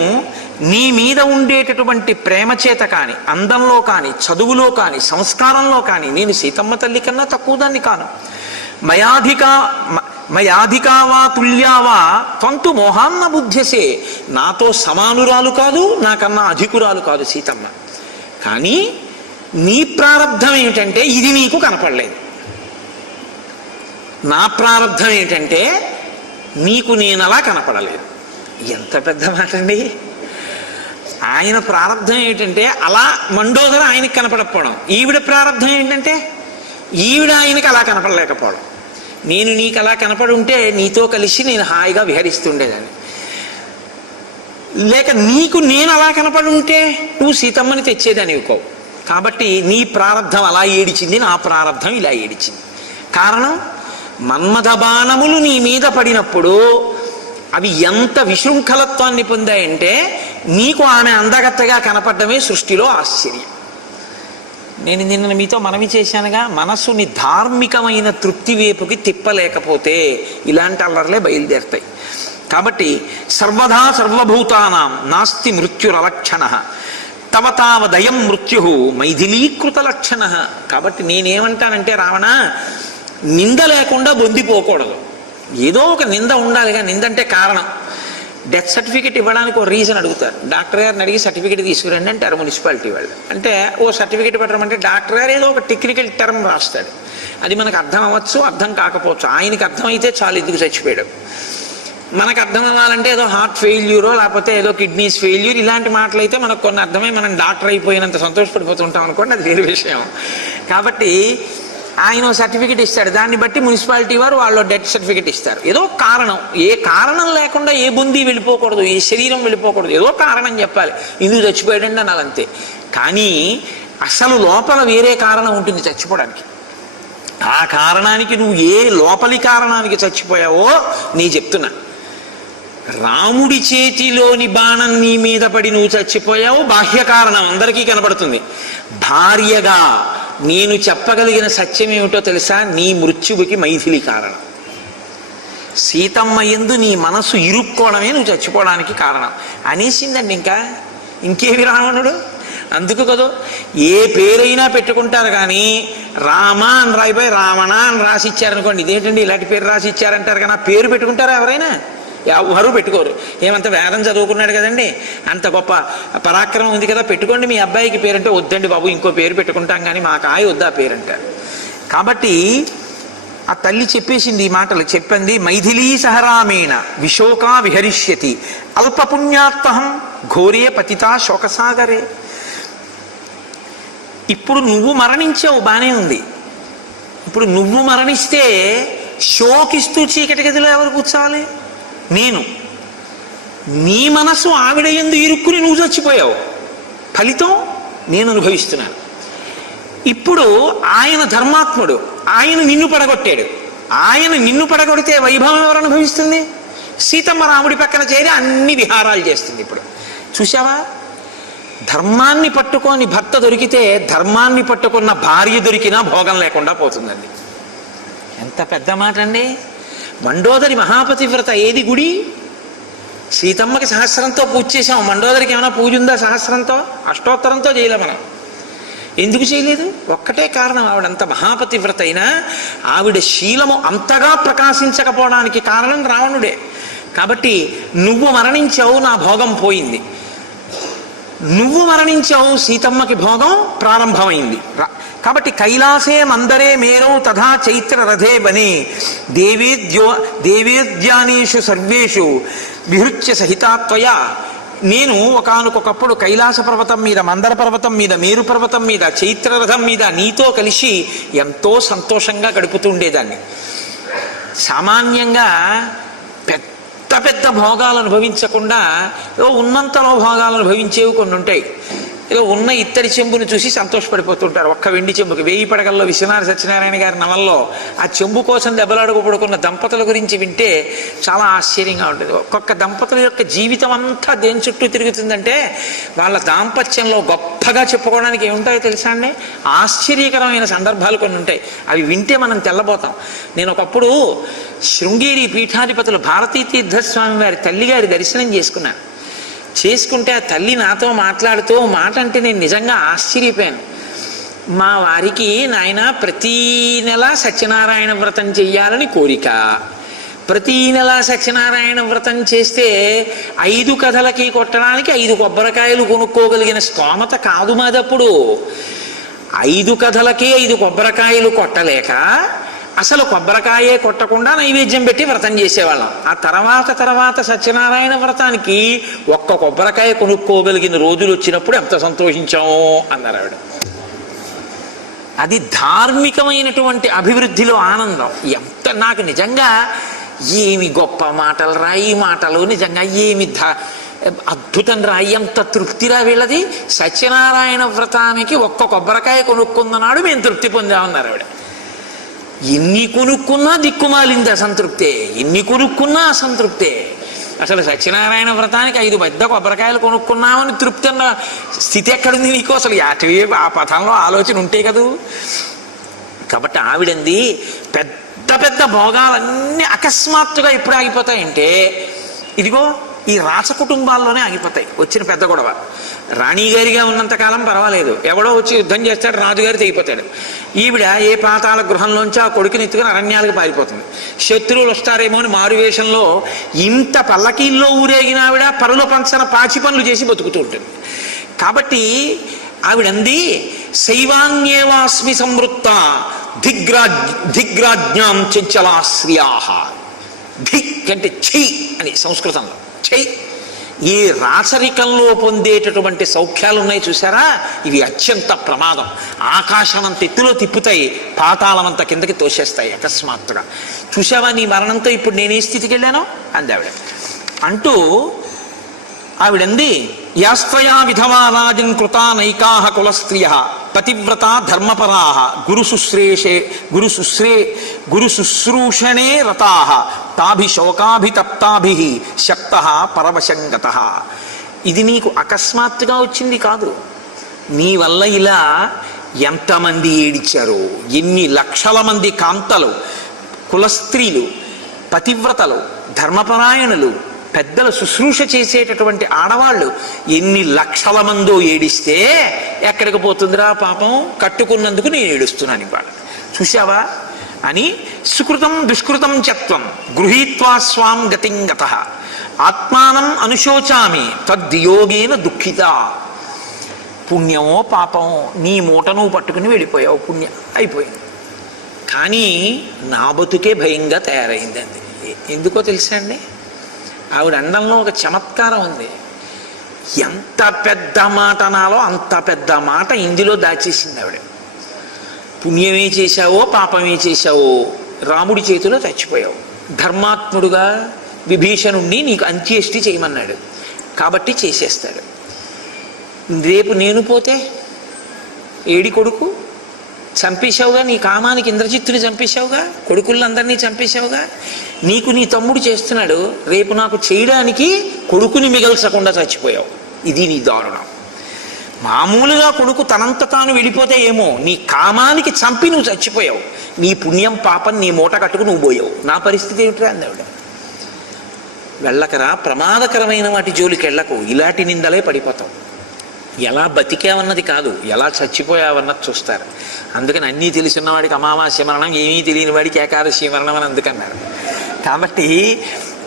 నీ మీద ఉండేటటువంటి ప్రేమ చేత కానీ, అందంలో కానీ, చదువులో కానీ, సంస్కారంలో కానీ నేను సీతమ్మ తల్లి కన్నా తక్కువ దాన్ని కాను. మయాధికావా తుల్యావా త్వంతు మోహాన్న బుద్ధ్యసే. నాతో సమానురాలు కాదు, నాకన్నా అధికురాలు కాదు సీతమ్మ. కానీ నీ ప్రారంధం ఏమిటంటే ఇది నీకు కనపడలేదు. నా ప్రారంధం ఏంటంటే నీకు నేను అలా కనపడలేదు. ఎంత పెద్ద మాట అండి. ఆయన ప్రారంధం ఏంటంటే అలా మండోదర ఆయనకి కనపడకపోవడం. ఈవిడ ప్రారంధం ఏంటంటే ఈవిడ ఆయనకి అలా కనపడలేకపోవడం. నేను నీకు అలా కనపడి ఉంటే నీతో కలిసి నేను హాయిగా విహరిస్తుండేదాన్ని. లేక నీకు నేను అలా కనపడి ఉంటే నువ్వు సీతమ్మని తెచ్చేదానివి కావు. కాబట్టి నీ ప్రారంధం అలా ఏడిచింది, నా ప్రారంధం ఇలా ఏడిచింది. కారణం, మన్మథ బాణములు నీ మీద పడినప్పుడు అవి ఎంత విశృంఖలత్వాన్ని పొందాయంటే నీకు ఆమె అందగత్తగా కనపడమే సృష్టిలో ఆశ్చర్యం. నేను నిన్న మీతో మనవి చేశానుగా, మనస్సుని ధార్మికమైన తృప్తి వైపుకి తిప్పలేకపోతే ఇలాంటి అల్లర్లే బయలుదేరుతాయి. కాబట్టి సర్వదా సర్వభూతానాం నాస్తి మృత్యురలక్షణ తవ తావదయం మృత్యు మైథిలీకృత లక్షణ. కాబట్టి నేనేమంటానంటే రావణ, నింద లేకుండా బొందిపోకూడదు. ఏదో ఒక నింద ఉండాలిగా. నింద అంటే కారణం. డెత్ సర్టిఫికేట్ ఇవ్వడానికి ఒక రీజన్ అడుగుతారు. డాక్టర్ గారిని అడిగి సర్టిఫికేట్ తీసుకురండి అంటారు మున్సిపాలిటీ వాళ్ళు. అంటే ఓ సర్టిఫికేట్ పెట్టమంటే డాక్టర్ గారు ఏదో ఒక టెక్నికల్ టర్మ్ రాస్తాడు. అది మనకు అర్థం అవ్వచ్చు, అర్థం కాకపోవచ్చు. ఆయనకి అర్థమైతే చాలు ఎందుకు చచ్చిపోయాడు. మనకు అర్థం అవ్వాలంటే ఏదో హార్ట్ ఫెయిల్యూరో లేకపోతే ఏదో కిడ్నీస్ ఫెయిల్యూర్ ఇలాంటి మాటలు అయితే మనకు కొన్ని అర్థమై మనం డాక్టర్ అయిపోయినంత సంతోషపడిపోతుంటాం అనుకోండి, అది వేరే విషయం. కాబట్టి ఆయన సర్టిఫికేట్ ఇస్తాడు. దాన్ని బట్టి మున్సిపాలిటీ వారు వాళ్ళు డెత్ సర్టిఫికేట్ ఇస్తారు. ఏదో కారణం, ఏ కారణం లేకుండా ఏ బుందీ వెళ్ళిపోకూడదు, ఏ శరీరం వెళ్ళిపోకూడదు. ఏదో కారణం చెప్పాలి, ఇందుకు చచ్చిపోయాడండి అనాలి అంతే. కానీ అసలు లోపల వేరే కారణం ఉంటుంది చచ్చిపోవడానికి. ఆ కారణానికి నువ్వు ఏ లోపలి కారణానికి చచ్చిపోయావో నీ చెప్తున్నా. రాముడి చేతిలోని బాణం నీ మీద పడి నువ్వు చచ్చిపోయావు, బాహ్య కారణం అందరికీ కనబడుతుంది. భార్యగా నేను చెప్పగలిగిన సత్యం ఏమిటో తెలుసా? నీ మృత్యువుకి మైథిలి కారణం. సీతమ్మ యందు నీ మనసు ఇరుక్కోవడమే నువ్వు చచ్చిపోవడానికి కారణం అనేసిందండి. ఇంకేమి రావణుడు. అందుకు కదా ఏ పేరైనా పెట్టుకుంటారు, కానీ రామ అని రాయిపోయి రావణ అని రాసి ఇచ్చారనుకోండి, ఇదేంటండి ఇలాంటి పేరు రాసి ఇచ్చారంటారు, కానీ ఆ పేరు పెట్టుకుంటారా ఎవరైనా? ఎవరు పెట్టుకోరు. ఏమంత వేదం చదువుకున్నాడు కదండి, అంత గొప్ప పరాక్రమం ఉంది కదా, పెట్టుకోండి మీ అబ్బాయికి పేరంటే, వద్దండి బాబు ఇంకో పేరు పెట్టుకుంటాం కానీ మాకు వద్దా పేరంటారు. కాబట్టి ఆ తల్లి చెప్పేసింది ఈ మాటలు. చెప్పింది, మైథిలీ సహరామేణ విశోకా విహరిష్యతి అల్పపుణ్యాత్మహం ఘోరే పతితా శోకసాగరే. ఇప్పుడు నువ్వు మరణించావు, బానే ఉంది. ఇప్పుడు నువ్వు మరణిస్తే శోకిస్తూ చీకటి గదిలో ఎవరు కూర్చోవాలి? నేను. నీ మనసు ఆవిడ యందు ఇరుక్కుని నువ్వు చచ్చిపోయావు, ఫలితం నేను అనుభవిస్తున్నాను. ఇప్పుడు ఆయన ధర్మాత్ముడు, ఆయన నిన్ను పడగొట్టాడు. ఆయన నిన్ను పడగొడితే వైభవం ఎవరు అనుభవిస్తుంది? సీతమ్మ రాముడి పక్కన చేరి అన్ని విహారాలు చేస్తుంది. ఇప్పుడు చూసావా, ధర్మాన్ని పట్టుకొని భర్త దొరికితే ధర్మాన్ని పట్టుకున్న భార్య దొరికినా భోగం లేకుండా పోతుందండి. ఎంత పెద్ద మాట అండి. మండోదరి మహాపతివ్రత ఏది గుడి? సీతమ్మకి సహస్రంతో పూజ చేసాం, మండోదరికి ఏమైనా పూజ ఉందా? సహస్రంతో అష్టోత్తరంతో చేయలే మనం. ఎందుకు చేయలేదు? ఒక్కటే కారణం, ఆవిడంత మహాపతివ్రత అయినా ఆవిడ శీలము అంతగా ప్రకాశించకపోవడానికి కారణం రావణుడే. కాబట్టి నువ్వు మరణించావు, నా భోగం పోయింది. నువ్వు మరణించావు, సీతమ్మకి భోగం ప్రారంభమైంది. కాబట్టి కైలాసే మందరే మేరౌ తథా చైత్ర రథే బనే దేవేద్యానేషు సర్వేషు విహృత్య సహితాత్వయ. నేను ఒకానొకప్పుడు కైలాస పర్వతం మీద, మందర పర్వతం మీద, మేరు పర్వతం మీద, చైత్రరథం మీద నీతో కలిసి ఎంతో సంతోషంగా గడుపుతూ ఉండేదాన్ని. సామాన్యంగా పెద్ద పెద్ద భోగాలు అనుభవించకుండా ఉన్నంతలో భోగాలు అనుభవించేవి కొన్ని ఉంటాయి. ఏదో ఉన్న ఇత్తడి చెంబుని చూసి సంతోషపడిపోతుంటారు. ఒక్క వెండి చెంబుకి 1000 పడగల్లో విశ్వనాథ సత్యనారాయణ గారి నవల్లో ఆ చెంబు కోసం దెబ్బలాడుకోబడుకున్న దంపతుల గురించి వింటే చాలా ఆశ్చర్యంగా ఉంటుంది. ఒక్కొక్క దంపతుల యొక్క జీవితం అంతా దేని చుట్టూ తిరుగుతుందంటే వాళ్ళ దాంపత్యంలో గొప్పగా చెప్పుకోవడానికి ఏముంటాయో తెలుసా అండి? ఆశ్చర్యకరమైన సందర్భాలు కొన్ని ఉంటాయి. అవి వింటే మనం తెల్లబోతాం. నేను ఒకప్పుడు శృంగేరి పీఠాధిపతులు భారతీ తీర్థస్వామి వారి తల్లిగారి దర్శనం చేసుకుంటే ఆ తల్లి నాతో మాట్లాడుతూ మాట అంటే నేను నిజంగా ఆశ్చర్యపోయాను. మా వారికి నాయన ప్రతీ నెల సత్యనారాయణ వ్రతం చెయ్యాలని కోరిక. ప్రతీ నెల సత్యనారాయణ వ్రతం చేస్తే 5 కథలకి కొట్టడానికి 5 కొబ్బరికాయలు కొనుక్కోగలిగిన స్తోమత కాదు మాదప్పుడు. 5 కథలకి 5 కొబ్బరికాయలు కొట్టలేక అసలు కొబ్బరికాయే కొట్టకుండా నైవేద్యం పెట్టి వ్రతం చేసేవాళ్ళం. ఆ తర్వాత సత్యనారాయణ వ్రతానికి ఒక్క కొబ్బరికాయ కొనుక్కోగలిగిన రోజులు వచ్చినప్పుడు ఎంత సంతోషించామో అన్నారు ఆవిడ. అది ధార్మికమైనటువంటి అభివృద్ధిలో ఆనందం. ఎంత నాకు నిజంగా ఏమి గొప్ప మాటలు రా ఈ మాటలు, నిజంగా ఏమి అద్భుతం రా, ఎంత తృప్తిరా వీళ్ళది. సత్యనారాయణ వ్రతానికి ఒక్క కొబ్బరికాయ కొనుక్కున్ననాడు మేము తృప్తి పొందామన్నారు ఆవిడ. ఎన్ని కొనుక్కున్నా దిక్కుమాలింది అసంతృప్తే, ఎన్ని కొనుక్కున్నా అసంతృప్తే. అసలు సత్యనారాయణ వ్రతానికి 5 పెద్ద కొబ్బరికాయలు కొనుక్కున్నామని తృప్తి అన్న స్థితి ఎక్కడుంది నీకు? అసలు ఆ పథంలో ఆలోచన ఉంటే కదూ. కాబట్టి ఆవిడంది పెద్ద పెద్ద భోగాలన్నీ అకస్మాత్తుగా ఎప్పుడు ఆగిపోతాయంటే ఇదిగో ఈ రాచ కుటుంబాల్లోనే ఆగిపోతాయి. వచ్చిన పెద్ద గొడవ. రాణిగారిగా ఉన్నంతకాలం పర్వాలేదు, ఎవడో వచ్చి యుద్ధం చేస్తాడు, రాజుగారి తెగిపోతాడు. ఈవిడ ఏ పాతాళ గృహంలోంచి ఆ కొడుకుని ఎత్తుకుని అరణ్యాలకు పారిపోతుంది. శత్రువులు వస్తారేమో అని మారువేషంలో ఇంత పల్లకీల్లో ఊరేగిన ఆవిడ పరుల పంచన పాచి పనులు చేసి బతుకుతూ ఉంటుంది. కాబట్టి ఆవిడంది శైవాన్యేవాస్మి సంవృత్త ధిగ్రాజ్ఞాం చంచలాశ్రియాః. ధిక్ అంటే చెయ్యి అని సంస్కృతంలో, చెయ్యి. ఈ రాచరికంలో పొందేటటువంటి సౌఖ్యాలు ఉన్నాయి చూసారా, ఇవి అత్యంత ప్రమాదం. ఆకాశం అంత ఎత్తులో తిప్పుతాయి, పాతాళం అంత కిందకి తోసేస్తాయి అకస్మాత్తుగా. చూసావా నీ మరణంతో ఇప్పుడు నేను ఏ స్థితికి వెళ్ళానో అంది ఆవిడ. అంటూ ఆవిడంది, యాస్త్రయా విధవా రాజన్ కృతా నైకాహ కులస్త్రియ పతివ్రత ధర్మపరా గురు శుశ్రూషణే రతా తాభిశోకాభితప్తాభి శక్త పరవశంగత. ఇది నీకు అకస్మాత్తుగా వచ్చింది కాదు. నీ వల్ల ఇలా ఎంతమంది ఏడిచారో, ఎన్ని లక్షల మంది కాంతలు కులస్త్రీలు పతివ్రతలు, ధర్మపరాయణులు, పెద్దల శుశ్రూష చేసేటటువంటి ఆడవాళ్ళు ఎన్ని లక్షల మందో ఏడిస్తే ఎక్కడికి పోతుందిరా పాపం, కట్టుకున్నందుకు నేను ఏడుస్తున్నాను ఇవాళ చూశావా అని సుకృతం దుష్కృతం చత్వం గృహీత్వా స్వాం గతింగత ఆత్మానం అనుశోచామి తద్యోగేన దుఃఖిత. పుణ్యమో పాపమో నీ మూట నువ్వు పట్టుకుని వెళ్ళిపోయావు, పుణ్యం అయిపోయింది. కానీ నా బతుకే భయంగా తయారైందండి. ఎందుకో తెలుసా అండి, ఆవిడ అండంలో ఒక చమత్కారం ఉంది. ఎంత పెద్ద మాట అనాలో అంత పెద్ద మాట ఇందులో దాచేసింది ఆవిడ. పుణ్యమే చేశావో పాపమే చేశావో రాముడి చేతిలో చచ్చిపోయావు. ధర్మాత్ముడుగా విభీషణుణ్ణి నీకు అంత్యేష్టి చేయమన్నాడు కాబట్టి చేసేస్తాడు. రేపు నేను పోతే ఏడి కొడుకు చంపేశావుగా, నీ కామానికి ఇంద్రజిత్తుని చంపేశావుగా, కొడుకులందరినీ చంపేశావుగా, నీకు నీ తమ్ముడు చేస్తున్నాడు, రేపు నాకు చేయడానికి కొడుకుని మిగల్చకుండా చచ్చిపోయావు. ఇది నీ దారుణం. మామూలుగా కొడుకు తనంత తాను వెళ్ళిపోతే ఏమో, నీ కామానికి చంపి నువ్వు చచ్చిపోయావు. నీ పుణ్యం పాపం నీ మూట కట్టుకు నువ్వు పోయావు. నా పరిస్థితి ఏమిట్రా అందావిడ. వెళ్ళకరా, ప్రమాదకరమైన వాటి జోలికి వెళ్ళకు, ఇలాంటి నిందలే పడిపోతావు. ఎలా బతికావన్నది కాదు, ఎలా చచ్చిపోయావన్నది చూస్తారు. అందుకని అన్నీ తెలిసినవాడికి అమావాస్య మరణం, ఏమీ తెలియని వాడికి ఏకాదశి మరణం అని అందుకన్నారు. కాబట్టి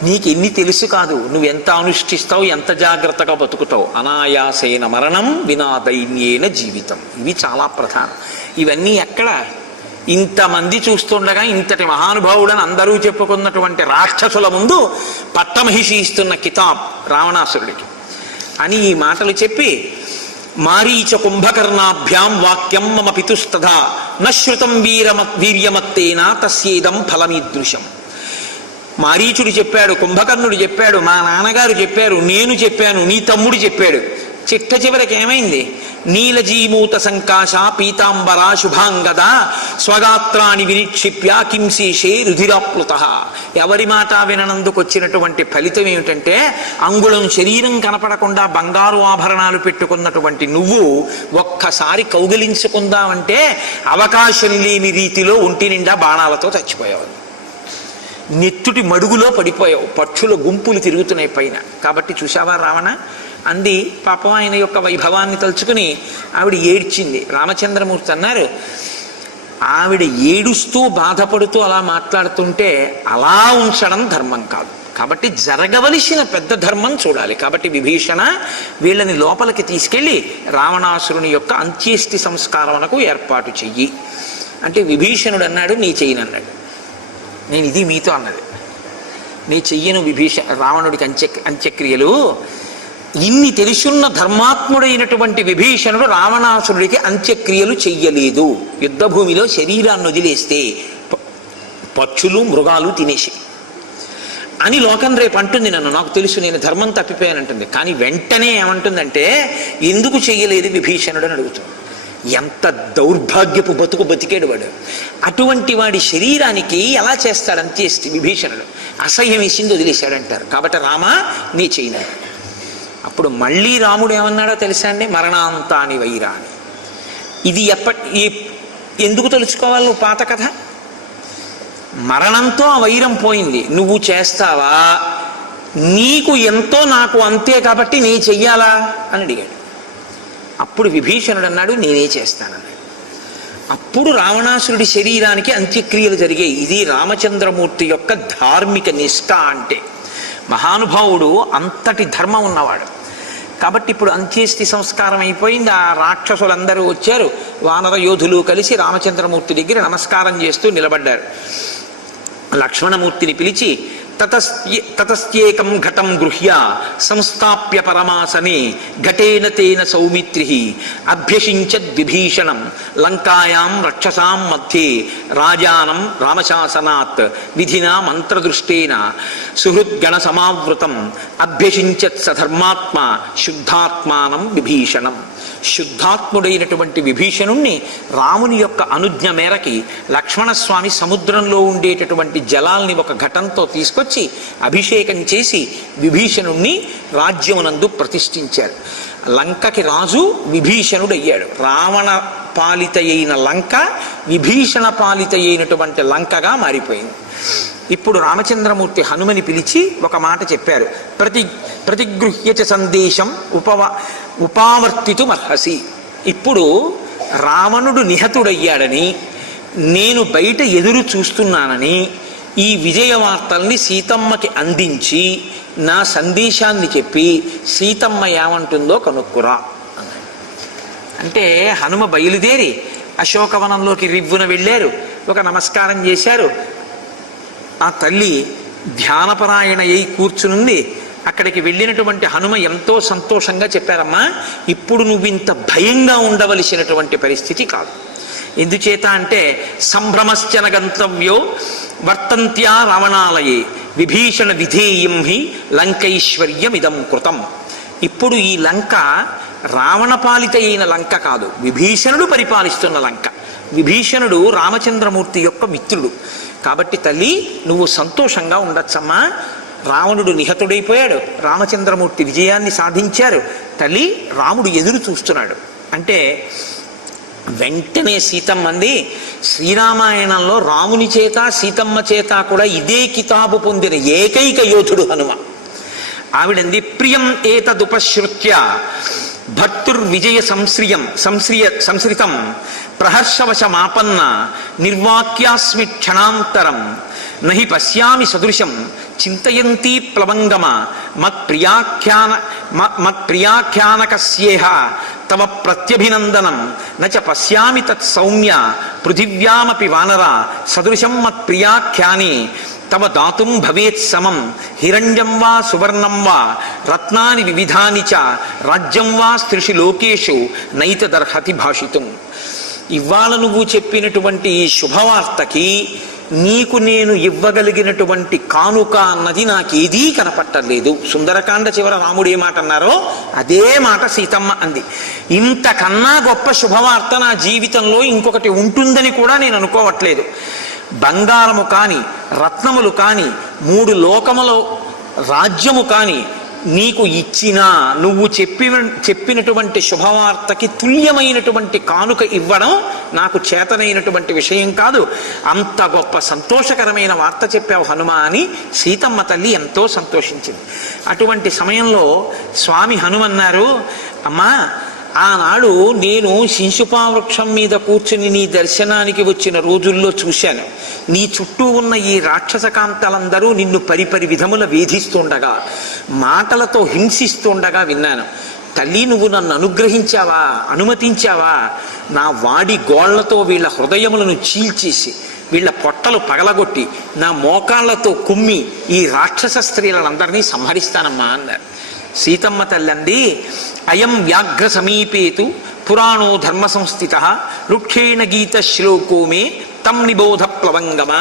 నీకు ఎన్ని తెలుసు కాదు, నువ్వెంత అనుష్ఠిస్తావు, ఎంత జాగ్రత్తగా బతుకుతావు. అనాయాసైన మరణం వినా దైన్యేన జీవితం, ఇవి చాలా ప్రధానం. ఇవన్నీ ఎక్కడ ఇంతమంది చూస్తుండగా ఇంతటి మహానుభావుడని అందరూ చెప్పుకున్నటువంటి రాక్షసుల ముందు పట్టమహిషి ఇస్తున్న కితాబ్ రావణాసురుడికి అని ఈ మాటలు చెప్పి, మారీచ కుంభకర్ణాభ్యాం వాక్యం మమ పితుస్తథా నశ్రుతం వీర్యమత్తేన తస్యేదం ఫలమీదృశం. మారీచుడు చెప్పాడు, కుంభకర్ణుడు చెప్పాడు, మా నాన్నగారు చెప్పారు, నేను చెప్పాను, నీ తమ్ముడు చెప్పాడు. చిట్ట చివరికి ఏమైంది? నీలజీమూత సంకాశ పీతాంబరా శుభాంగద స్వగాత్రాన్ని వినిక్షిప్య కింశేషే రుధిరాప్లుత. ఎవరి మాట వినందుకు వచ్చినటువంటి ఫలితం ఏమిటంటే, అంగుళం శరీరం కనపడకుండా బంగారు ఆభరణాలు పెట్టుకున్నటువంటి నువ్వు ఒక్కసారి కౌగిలించుకుందామంటే అవకాశం లేని రీతిలో ఒంటి నిండా బాణాలతో చచ్చిపోయావు. నెత్తుటి మడుగులో పడిపోయావు. పక్షుల గుంపులు తిరుగుతున్నాయి పైన. కాబట్టి చూశావా రావణ అంది. పాపం ఆయన యొక్క వైభవాన్ని తలుచుకుని ఆవిడ ఏడ్చింది. రామచంద్రమూర్తి అన్నారు, ఆవిడ ఏడుస్తూ బాధపడుతూ అలా మాట్లాడుతుంటే అలా ఉంచడం ధర్మం కాదు. కాబట్టి జరగవలసిన పెద్ద ధర్మం చూడాలి. కాబట్టి విభీషణ వీళ్ళని లోపలికి తీసుకెళ్ళి రావణాసురుని యొక్క అంత్యేష్టి సంస్కారమునకు ఏర్పాటు చెయ్యి అంటే, విభీషణుడు అన్నాడు, నీ చెయ్యనన్నాడు. నేను ఇది మీతో అన్నది, నీ చెయ్యను రావణుడికి అంత్యక్రియలు. ఇన్ని తెలుసున్న ధర్మాత్ముడైనటువంటి విభీషణుడు రావణాసురుడికి అంత్యక్రియలు చెయ్యలేదు. యుద్ధభూమిలో శరీరాన్ని వదిలేస్తే పక్షులు మృగాలు తినేసి అని లోకం రేపు అంటుంది. నన్ను నాకు తెలుసు, నేను ధర్మం తప్పిపోయానంటుంది. కానీ వెంటనే ఏమంటుందంటే, ఎందుకు చెయ్యలేదు విభీషణుడు అని అడుగుతుంది. ఎంత దౌర్భాగ్యపు బతుకు బతికేడు వాడు. అటువంటి వాడి శరీరానికి ఎలా చేస్తాడు అంత్యేష్టి విభీషణుడు? అసహ్యం వేసింది వదిలేశాడంటారు. కాబట్టి రామ నీ చేయను. అప్పుడు మళ్ళీ రాముడు ఏమన్నాడో తెలుసా అండి, మరణాంతాని వైరాని. ఇది ఎందుకు తెలుసుకోవాలి నువ్వు పాత కథ? మరణంతో ఆ వైరం పోయింది. నువ్వు చేస్తావా, నీకు ఎంతో నాకు అంతే కాబట్టి నీ చెయ్యాలా అని అడిగాడు. అప్పుడు విభీషణుడు అన్నాడు, నేనే చేస్తానన్నాడు. అప్పుడు రావణాసురుడి శరీరానికి అంత్యక్రియలు జరిగాయి. ఇది రామచంద్రమూర్తి యొక్క ధార్మిక నిష్ఠ అంటే. మహానుభావుడు అంతటి ధర్మం ఉన్నవాడు. కాబట్టి ఇప్పుడు అంత్యేష్టి సంస్కారం అయిపోయింది. ఆ రాక్షసులందరూ వచ్చారు. వానర యోధులు కలిసి రామచంద్రమూర్తి దగ్గర నమస్కారం చేస్తూ నిలబడ్డారు. లక్ష్మణమూర్తిని పిలిచి, తతస్యేకం ఘటం గృహ్య సంస్థాప్య పరమాసనే ఘటేన తేన సౌమిత్రి అభ్యషించద్ విభీషణం లంకాయాం రక్షసాం మధ్యే రాజానం రామశాసనాత్ విధినా మంత్రదృష్టేన సుహృద్గణ సమావృతం అభ్యషించత్ సధర్మాత్మ శుద్ధాత్మానం విభీషణం. శుద్ధాత్ముడైనటువంటి విభీషణుణ్ణి రాముని యొక్క అనుజ్ఞ మేరకి లక్ష్మణస్వామి సముద్రంలో ఉండేటటువంటి జలాల్ని ఒక ఘటంతో తీసుకొచ్చి అభిషేకం చేసి విభీషణుణ్ణి రాజ్యమునందు ప్రతిష్ఠించారు. లంకకి రాజు విభీషణుడు అయ్యాడు. రావణ పాలిత అయిన లంక విభీషణ పాలిత అయినటువంటి లంకగా మారిపోయింది. ఇప్పుడు రామచంద్రమూర్తి హనుమని పిలిచి ఒక మాట చెప్పారు. ప్రతిగృహ్యచ సందేశం ఉపావర్తితుమర్హసి. ఇప్పుడు రావణుడు నిహతుడయ్యాడని, నేను బయట ఎదురు చూస్తున్నానని ఈ విజయ వార్తల్ని సీతమ్మకి అందించి నా సందేశాన్ని చెప్పి సీతమ్మ ఏమంటుందో కనుక్కురా అన్నాడు. అంటే హనుమ బయలుదేరి అశోకవనంలోకి రివ్వున వెళ్ళారు. ఒక నమస్కారం చేశారు. ఆ తల్లి ధ్యానపరాయణ అయి కూర్చునుంది. అక్కడికి వెళ్ళినటువంటి హనుమ ఎంతో సంతోషంగా చెప్పారమ్మా, ఇప్పుడు నువ్వు ఇంత భయంగా ఉండవలసినటువంటి పరిస్థితి కాదు. ఎందుచేత అంటే సంభ్రమశ్చన గంతవ్యో వర్తంత్యా రావణాలయే విభీషణ విధేయం హి లంకైశ్వర్యమిదం కృతం. ఇప్పుడు ఈ లంక రావణపాలిత అయిన లంక కాదు, విభీషణుడు పరిపాలిస్తున్న లంక. విభీషణుడు రామచంద్రమూర్తి యొక్క మిత్రుడు. కాబట్టి తల్లి నువ్వు సంతోషంగా ఉండొచ్చమ్మా. రావణుడు నిహతుడైపోయాడు, రామచంద్రమూర్తి విజయాన్ని సాధించారు. తల్లి రాముడు ఎదురు చూస్తున్నాడు అంటే వెంటనే సీతమ్మంది. శ్రీరామాయణంలో రాముని చేత సీతమ్మ చేత కూడా ఇదే కితాబు పొందిన ఏకైక యోధుడు హనుమ. ఆవిడంది ప్రియం ఏతదుపశ్రుత్య భర్తుర్విజయ సంశ్రితం ప్రహర్షవశమాపన్న నిర్వాక్యాస్మి క్షణాంతరం నహి పశ్యామి సదృశం చింతయంతి ప్లవంగమ మత్ప్రియాఖ్యానకస్యేహ తవ ప్రత్యభినందనం నచ పశ్యామి తత్ సౌమ్య పృథివ్యామపి వానర సదృశం మత్ప్రియాఖ్యాని తవ దాతుం భవేత్ సమం హిరణ్యం వా సువర్ణం వా రత్నాని వివిధాని చ రాజ్యం వా స్త్రిషు లోకేషు నైతదర్హతి భాషితుం. ఇవాళ నువ్వు చెప్పినటువంటి ఈ శుభవార్తకి నీకు నేను ఇవ్వగలిగినటువంటి కానుక అన్నది నాకేదీ కనపట్టలేదు. సుందరకాండ చివర రాముడు ఏ మాట అన్నారో అదే మాట సీతమ్మ అంది. ఇంతకన్నా గొప్ప శుభవార్త నా జీవితంలో ఇంకొకటి ఉంటుందని కూడా నేను అనుకోవట్లేదు. బంగారము కాని, రత్నములు కాని, 3 లోకములో రాజ్యము కాని నీకు ఇచ్చినా నువ్వు చెప్పినటువంటి శుభవార్తకి తుల్యమైనటువంటి కానుక ఇవ్వడం నాకు చేతనైనటువంటి విషయం కాదు. అంత గొప్ప సంతోషకరమైన వార్త చెప్పావు హనుమ అని సీతమ్మ తల్లి ఎంతో సంతోషించింది. అటువంటి సమయంలో స్వామి హనుమన్నారు, అమ్మా ఆనాడు నేను శింశుపావృక్షం మీద కూర్చుని నీ దర్శనానికి వచ్చిన రోజుల్లో చూశాను. నీ చుట్టూ ఉన్న ఈ రాక్షస కాంతలందరూ నిన్ను పరిపరి విధముల వేధిస్తుండగా, మాటలతో హింసిస్తుండగా విన్నాను. తల్లి నువ్వు నన్ను అనుగ్రహించావా, అనుమతించావా? నా వాడి గోళ్లతో వీళ్ళ హృదయములను చీల్చేసి వీళ్ళ పొట్టలు పగలగొట్టి నా మోకాళ్లతో కుమ్మి ఈ రాక్షస స్త్రీలందరినీ సంహరిస్తానమ్మా అన్నారు. సీతమ్మ తల్లంది, అయం వ్యాఘ్ర సమీపేతు పురాణో ధర్మ సంస్థిత రుక్షేణ గీత శ్లోకో మే తం నిబోధ ప్లవంగమ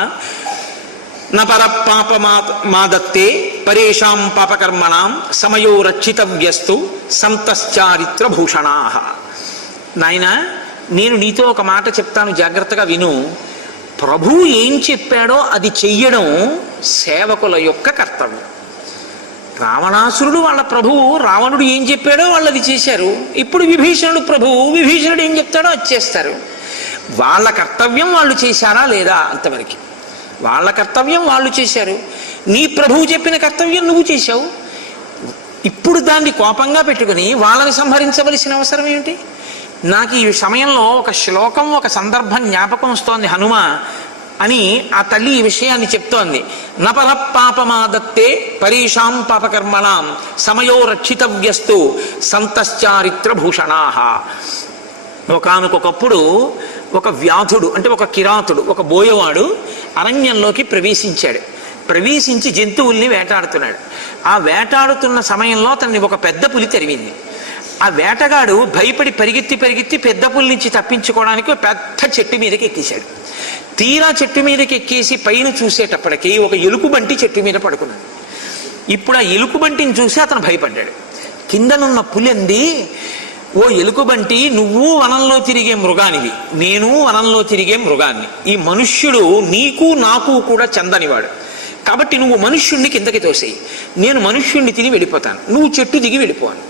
నపర పాప మాదత్తే పరేషాం పాపకర్మణాం సమయో రక్షితవ్యస్తు సంతశ్చారిత్ర భూషణా. నాయన నేను నీతో ఒక మాట చెప్తాను, జాగ్రత్తగా విను. ప్రభువు ఏం చెప్పాడో అది చెయ్యడం సేవకుల యొక్క కర్తవ్యం. రావణాసురుడు వాళ్ళ ప్రభువు, రావణుడు ఏం చెప్పాడో వాళ్ళది చేశారు. ఇప్పుడు విభీషణుడు ప్రభువు, విభీషణుడు ఏం చెప్తాడో అది చేస్తారు. వాళ్ళ కర్తవ్యం వాళ్ళు చేశారా లేదా అంతవరకు. వాళ్ళ కర్తవ్యం వాళ్ళు చేశారు. నీ ప్రభువు చెప్పిన కర్తవ్యం నువ్వు చేశావు. ఇప్పుడు దాన్ని కోపంగా పెట్టుకుని వాళ్ళని సంహరించవలసిన అవసరం ఏమిటి? నాకు ఈ సమయంలో ఒక శ్లోకం, ఒక సందర్భం జ్ఞాపకం వస్తోంది హనుమ అని ఆ తల్లి ఈ విషయాన్ని చెప్తోంది. నపర పాపమాదత్తే పరీషాం పాపకర్మణాం సమయో రక్షితవ్యస్తు సంతశ్చారిత్ర భూషణా. ఒకానొకప్పుడు ఒక వ్యాధుడు అంటే ఒక కిరాతుడు, ఒక బోయవాడు అరణ్యంలోకి ప్రవేశించాడు. ప్రవేశించి జంతువుల్ని వేటాడుతున్నాడు. ఆ వేటాడుతున్న సమయంలో అతన్ని ఒక పెద్ద పులి తరిమింది. ఆ వేటగాడు భయపడి పరిగెత్తి పెద్ద పులి నుంచి తప్పించుకోవడానికి ఒక పెద్ద చెట్టు మీదకి ఎక్కేశాడు. తీరా చెట్టు మీదకి ఎక్కేసి పైన చూసేటప్పటికి ఒక ఎలుకబంటి చెట్టు మీద పడుకున్నాడు. ఇప్పుడు ఆ ఎలుకబంటిని చూసి అతను భయపడ్డాడు. కిందనున్న పులి అంది, ఓ ఎలుకబంటి, నువ్వు వనంలో తిరిగే మృగానివి, నేను వనంలో తిరిగే మృగాన్ని. ఈ మనుష్యుడు నీకు నాకు కూడా చెందనివాడు. కాబట్టి నువ్వు మనుష్యుణ్ణి కిందకి తోసేయి, నేను మనుష్యుణ్ణి తిని వెళ్ళిపోతాను, నువ్వు చెట్టు దిగి వెళ్ళిపోను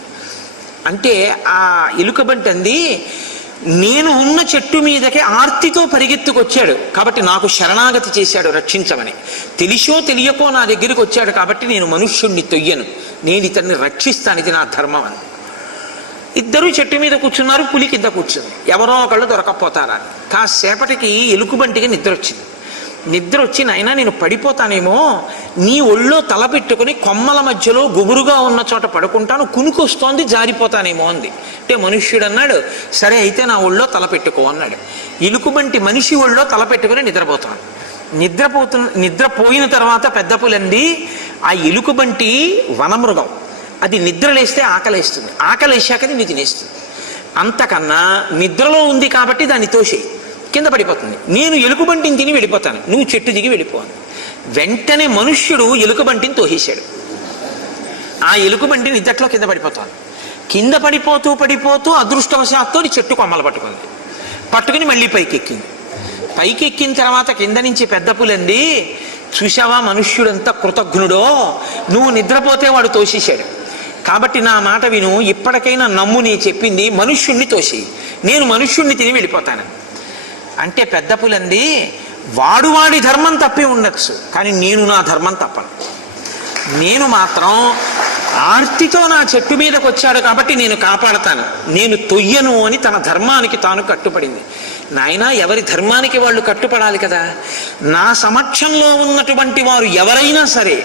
అంటే ఆ ఎలుకబంటి అంది, నేను ఉన్న చెట్టు మీదకి ఆర్తితో పరిగెత్తుకొచ్చాడు కాబట్టి నాకు శరణాగతి చేశాడు రక్షించమని. తెలిసో తెలియకో నా దగ్గరికి వచ్చాడు కాబట్టి నేను మనుష్యుణ్ణి తొయ్యను, నేను ఇతన్ని రక్షిస్తాను, ఇది నా ధర్మం అని. ఇద్దరూ చెట్టు మీద కూర్చున్నారు, పులి కింద కూర్చుంది. ఎవరో ఒకళ్ళు దొరకపోతారా. కాసేపటికి ఎలుకబంటికి నిద్ర వచ్చింది. నిద్ర వచ్చి నాయనా నేను పడిపోతానేమో, నీ ఒళ్ళో తల పెట్టుకుని కొమ్మల మధ్యలో గుబురుగా ఉన్న చోట పడుకుంటాను, కునుకొస్తోంది, జారిపోతానేమో అంది. అంటే మనుష్యుడు అన్నాడు, సరే అయితే నా ఒళ్ళో తల పెట్టుకో అన్నాడు. ఎలుకబంటి మనిషి ఒళ్ళో తల పెట్టుకుని నిద్రపోతాను. నిద్రపోయిన తర్వాత పెద్ద పులంది, ఆ ఎలుకబంటి వనమృగం, అది నిద్రలేస్తే ఆకలేస్తుంది, ఆకలేసాక నిన్ను తినేస్తుంది. అంతకన్నా నిద్రలో ఉంది కాబట్టి దాన్ని తోసేయి, కింద పడిపోతుంది. నేను ఎలుకబంటిని తిని వెళ్ళిపోతాను, నువ్వు చెట్టు దిగి వెళ్ళిపోను. వెంటనే మనుష్యుడు ఎలుకబంటిని తోసేశాడు. ఆ ఎలుకబంటి నిద్దట్లో కింద పడిపోతాను. కింద పడిపోతూ పడిపోతూ అదృష్టవశాత్తు చెట్టు కొమ్మలు పట్టుకుని మళ్ళీ పైకెక్కింది. పైకెక్కిన తర్వాత కింద నుంచి పెద్ద పులంది, చూశావా మనుష్యుడంతా కృతజ్ఞుడో, నువ్వు నిద్రపోతే వాడు తోసేశాడు, కాబట్టి నా మాట విను, ఇప్పటికైనా నమ్ము నీ చెప్పింది, మనుష్యుణ్ణి తోసేయి, నేను మనుష్యుణ్ణి తిని వెళ్ళిపోతాను. అంటే పెద్ద పులంది, వాడి ధర్మం తప్పి ఉండొచ్చు, కానీ నేను నా ధర్మం తప్పను. నేను మాత్రం ఆర్తితో నా చెట్టు మీదకి వచ్చాడు కాబట్టి నేను కాపాడతాను, నేను తొయ్యను అని తన ధర్మానికి తాను కట్టుపడింది. నాయనా, ఎవరి ధర్మానికి వాళ్ళు కట్టుపడాలి కదా. నా సమక్షంలో ఉన్నటువంటి వారు ఎవరైనా సరే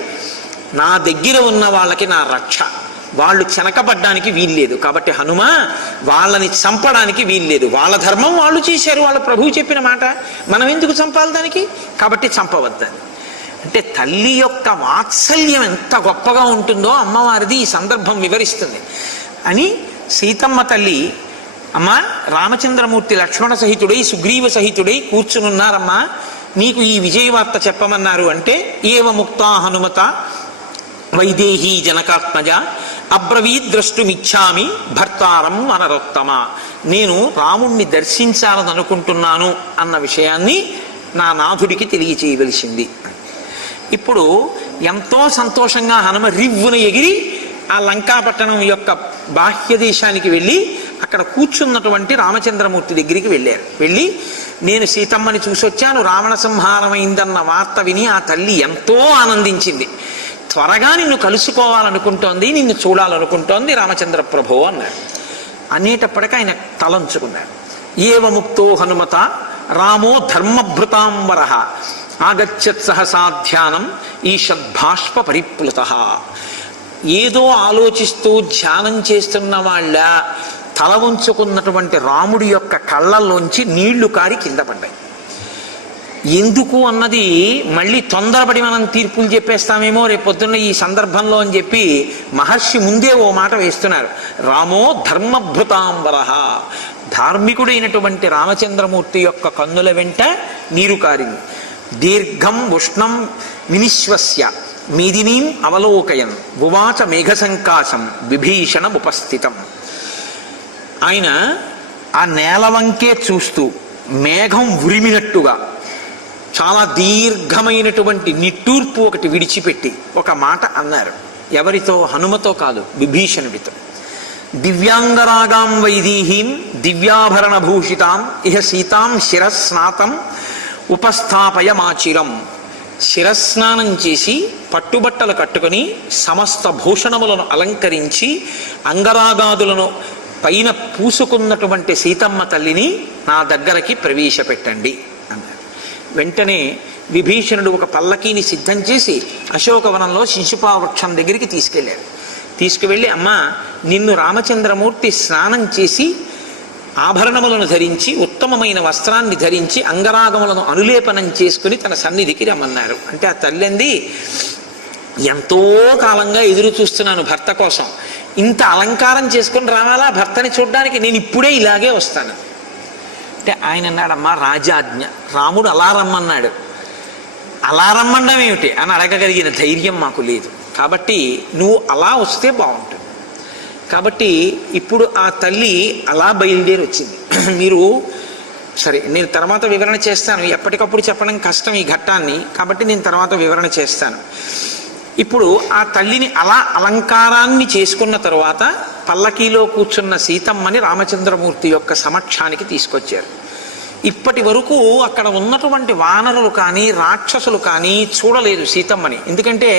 నా దగ్గర ఉన్న వాళ్ళకి నా రక్ష, వాళ్ళు చెనకబడ్డానికి వీల్లేదు. కాబట్టి హనుమ వాళ్ళని చంపడానికి వీల్లేదు, వాళ్ళ ధర్మం వాళ్ళు చేశారు, వాళ్ళ ప్రభువు చెప్పిన మాట మనం ఎందుకు చంపాలి దానికి, కాబట్టి చంపవద్దని. అంటే తల్లి యొక్క వాత్సల్యం ఎంత గొప్పగా ఉంటుందో అమ్మవారిది ఈ సందర్భం వివరిస్తుంది. అని సీతమ్మ తల్లి, అమ్మ రామచంద్రమూర్తి లక్ష్మణ సహితుడై సుగ్రీవ సహితుడై కూర్చునున్నారమ్మా, నీకు ఈ విజయవార్త చెప్పమన్నారు. అంటే ఏవముక్తా హనుమత వైదేహీ జనకాత్మజ అబ్రవీద్ ద్రష్టుమిచ్చామి భర్తారం అనరోత్తమ, నేను రాముణ్ణి దర్శించాలని అనుకుంటున్నాను అన్న విషయాన్ని నా నాథుడికి తెలియచేయవలసింది. ఇప్పుడు ఎంతో సంతోషంగా హనుమ రివ్వున ఎగిరి ఆ లంకాపట్టణం యొక్క బాహ్య దేశానికి వెళ్ళి అక్కడ కూర్చున్నటువంటి రామచంద్రమూర్తి దగ్గరికి వెళ్ళారు. వెళ్ళి నేను సీతమ్మని చూసొచ్చాను, రావణ సంహారమైందన్న వార్త విని ఆ తల్లి ఎంతో ఆనందించింది, త్వరగా నిన్ను కలుసుకోవాలనుకుంటోంది, నిన్ను చూడాలనుకుంటోంది రామచంద్ర ప్రభు అన్నాడు. అనేటప్పటికీ ఆయన తలంచుకున్నాడు. ఏవముక్తో హనుమత రామో ధర్మభృతాంబర ఆగచ్చత్ సహసాధ్యానం ఈషద్భాష్ప పరిప్లుత. ఏదో ఆలోచిస్తూ ధ్యానం చేస్తున్న వాళ్ళ తల వంచుకున్నటువంటి రాముడి యొక్క కళ్ళల్లోంచి నీళ్లు కారి కింద పడ్డాయి. ఎందుకు అన్నది మళ్ళీ తొందరపడి మనం తీర్పులు చెప్పేస్తామేమో రేపొద్దున్న ఈ సందర్భంలో అని చెప్పి మహర్షి ముందే ఓ మాట వేస్తున్నారు. రామో ధర్మభృతాంబర, ధార్మికుడైనటువంటి రామచంద్రమూర్తి యొక్క కన్నుల వెంట నీరు కారింది. దీర్ఘం ఉష్ణం వినిశ్వస్య మీదినీం అవలోకయన్ ఉవాచ మేఘసంకాశం విభీషణం ఉపస్థితం. ఆయన ఆ నేల వంకే చూస్తూ మేఘం ఉరిమినట్టుగా చాలా దీర్ఘమైనటువంటి నిట్టూర్పు ఒకటి విడిచిపెట్టి ఒక మాట అన్నారు. ఎవరితో? హనుమతో కాదు, విభీషణుడితో. దివ్యాంగరాగాం వైదీహీం దివ్యాభరణ భూషితాం ఇహ సీతాం శిరస్నాతం ఉపస్థాపయమాచిరం. శిరస్నానం చేసి పట్టుబట్టలు కట్టుకొని సమస్త భూషణములను అలంకరించి అంగరాగాదులను పైన పూసుకున్నటువంటి సీతమ్మ తల్లిని నా దగ్గరకి ప్రవేశపెట్టండి అన్నారు. వెంటనే విభీషణుడు ఒక పల్లకీని సిద్ధం చేసి అశోకవనంలో శిశుపావృక్షం దగ్గరికి తీసుకెళ్ళాడు. తీసుకువెళ్ళి, అమ్మ నిన్ను రామచంద్రమూర్తి స్నానం చేసి ఆభరణములను ధరించి ఉత్తమమైన వస్త్రాన్ని ధరించి అంగరాగములను అనులేపనం చేసుకుని తన సన్నిధికి రమ్మన్నారు. అంటే ఆ తల్లింది, ఎంతో కాలంగా ఎదురు చూస్తున్నాను భర్త కోసం, ఇంత అలంకారం చేసుకుని రావాలా భర్తని చూడ్డానికి, నేను ఇప్పుడే ఇలాగే వస్తాను. అంటే ఆయన అన్నాడమ్మా రాజాజ్ఞ, రాముడు అలా రమ్మన్నాడు, అలా రమ్మండం ఏమిటి అని అడగగలిగిన ధైర్యం మాకు లేదు, కాబట్టి నువ్వు అలా వస్తే బాగుంటుంది. కాబట్టి ఇప్పుడు ఆ తల్లి అలా బయలుదేరి వచ్చింది. మీరు సరే, నేను తర్వాత వివరణ చేస్తాను, ఎప్పటికప్పుడు చెప్పడం కష్టం ఈ ఘట్టాన్ని, కాబట్టి నేను తర్వాత వివరణ చేస్తాను. ఇప్పుడు ఆ తల్లిని అలా అలంకారాన్ని చేసుకున్న తరువాత పల్లకీలో కూర్చున్న సీతమ్మని రామచంద్రమూర్తి యొక్క సమక్షానికి తీసుకొచ్చారు. ఇప్పటి వరకు అక్కడ ఉన్నటువంటి వానరులు కానీ రాక్షసులు కానీ చూడలేదు సీతమ్మని. ఎందుకంటే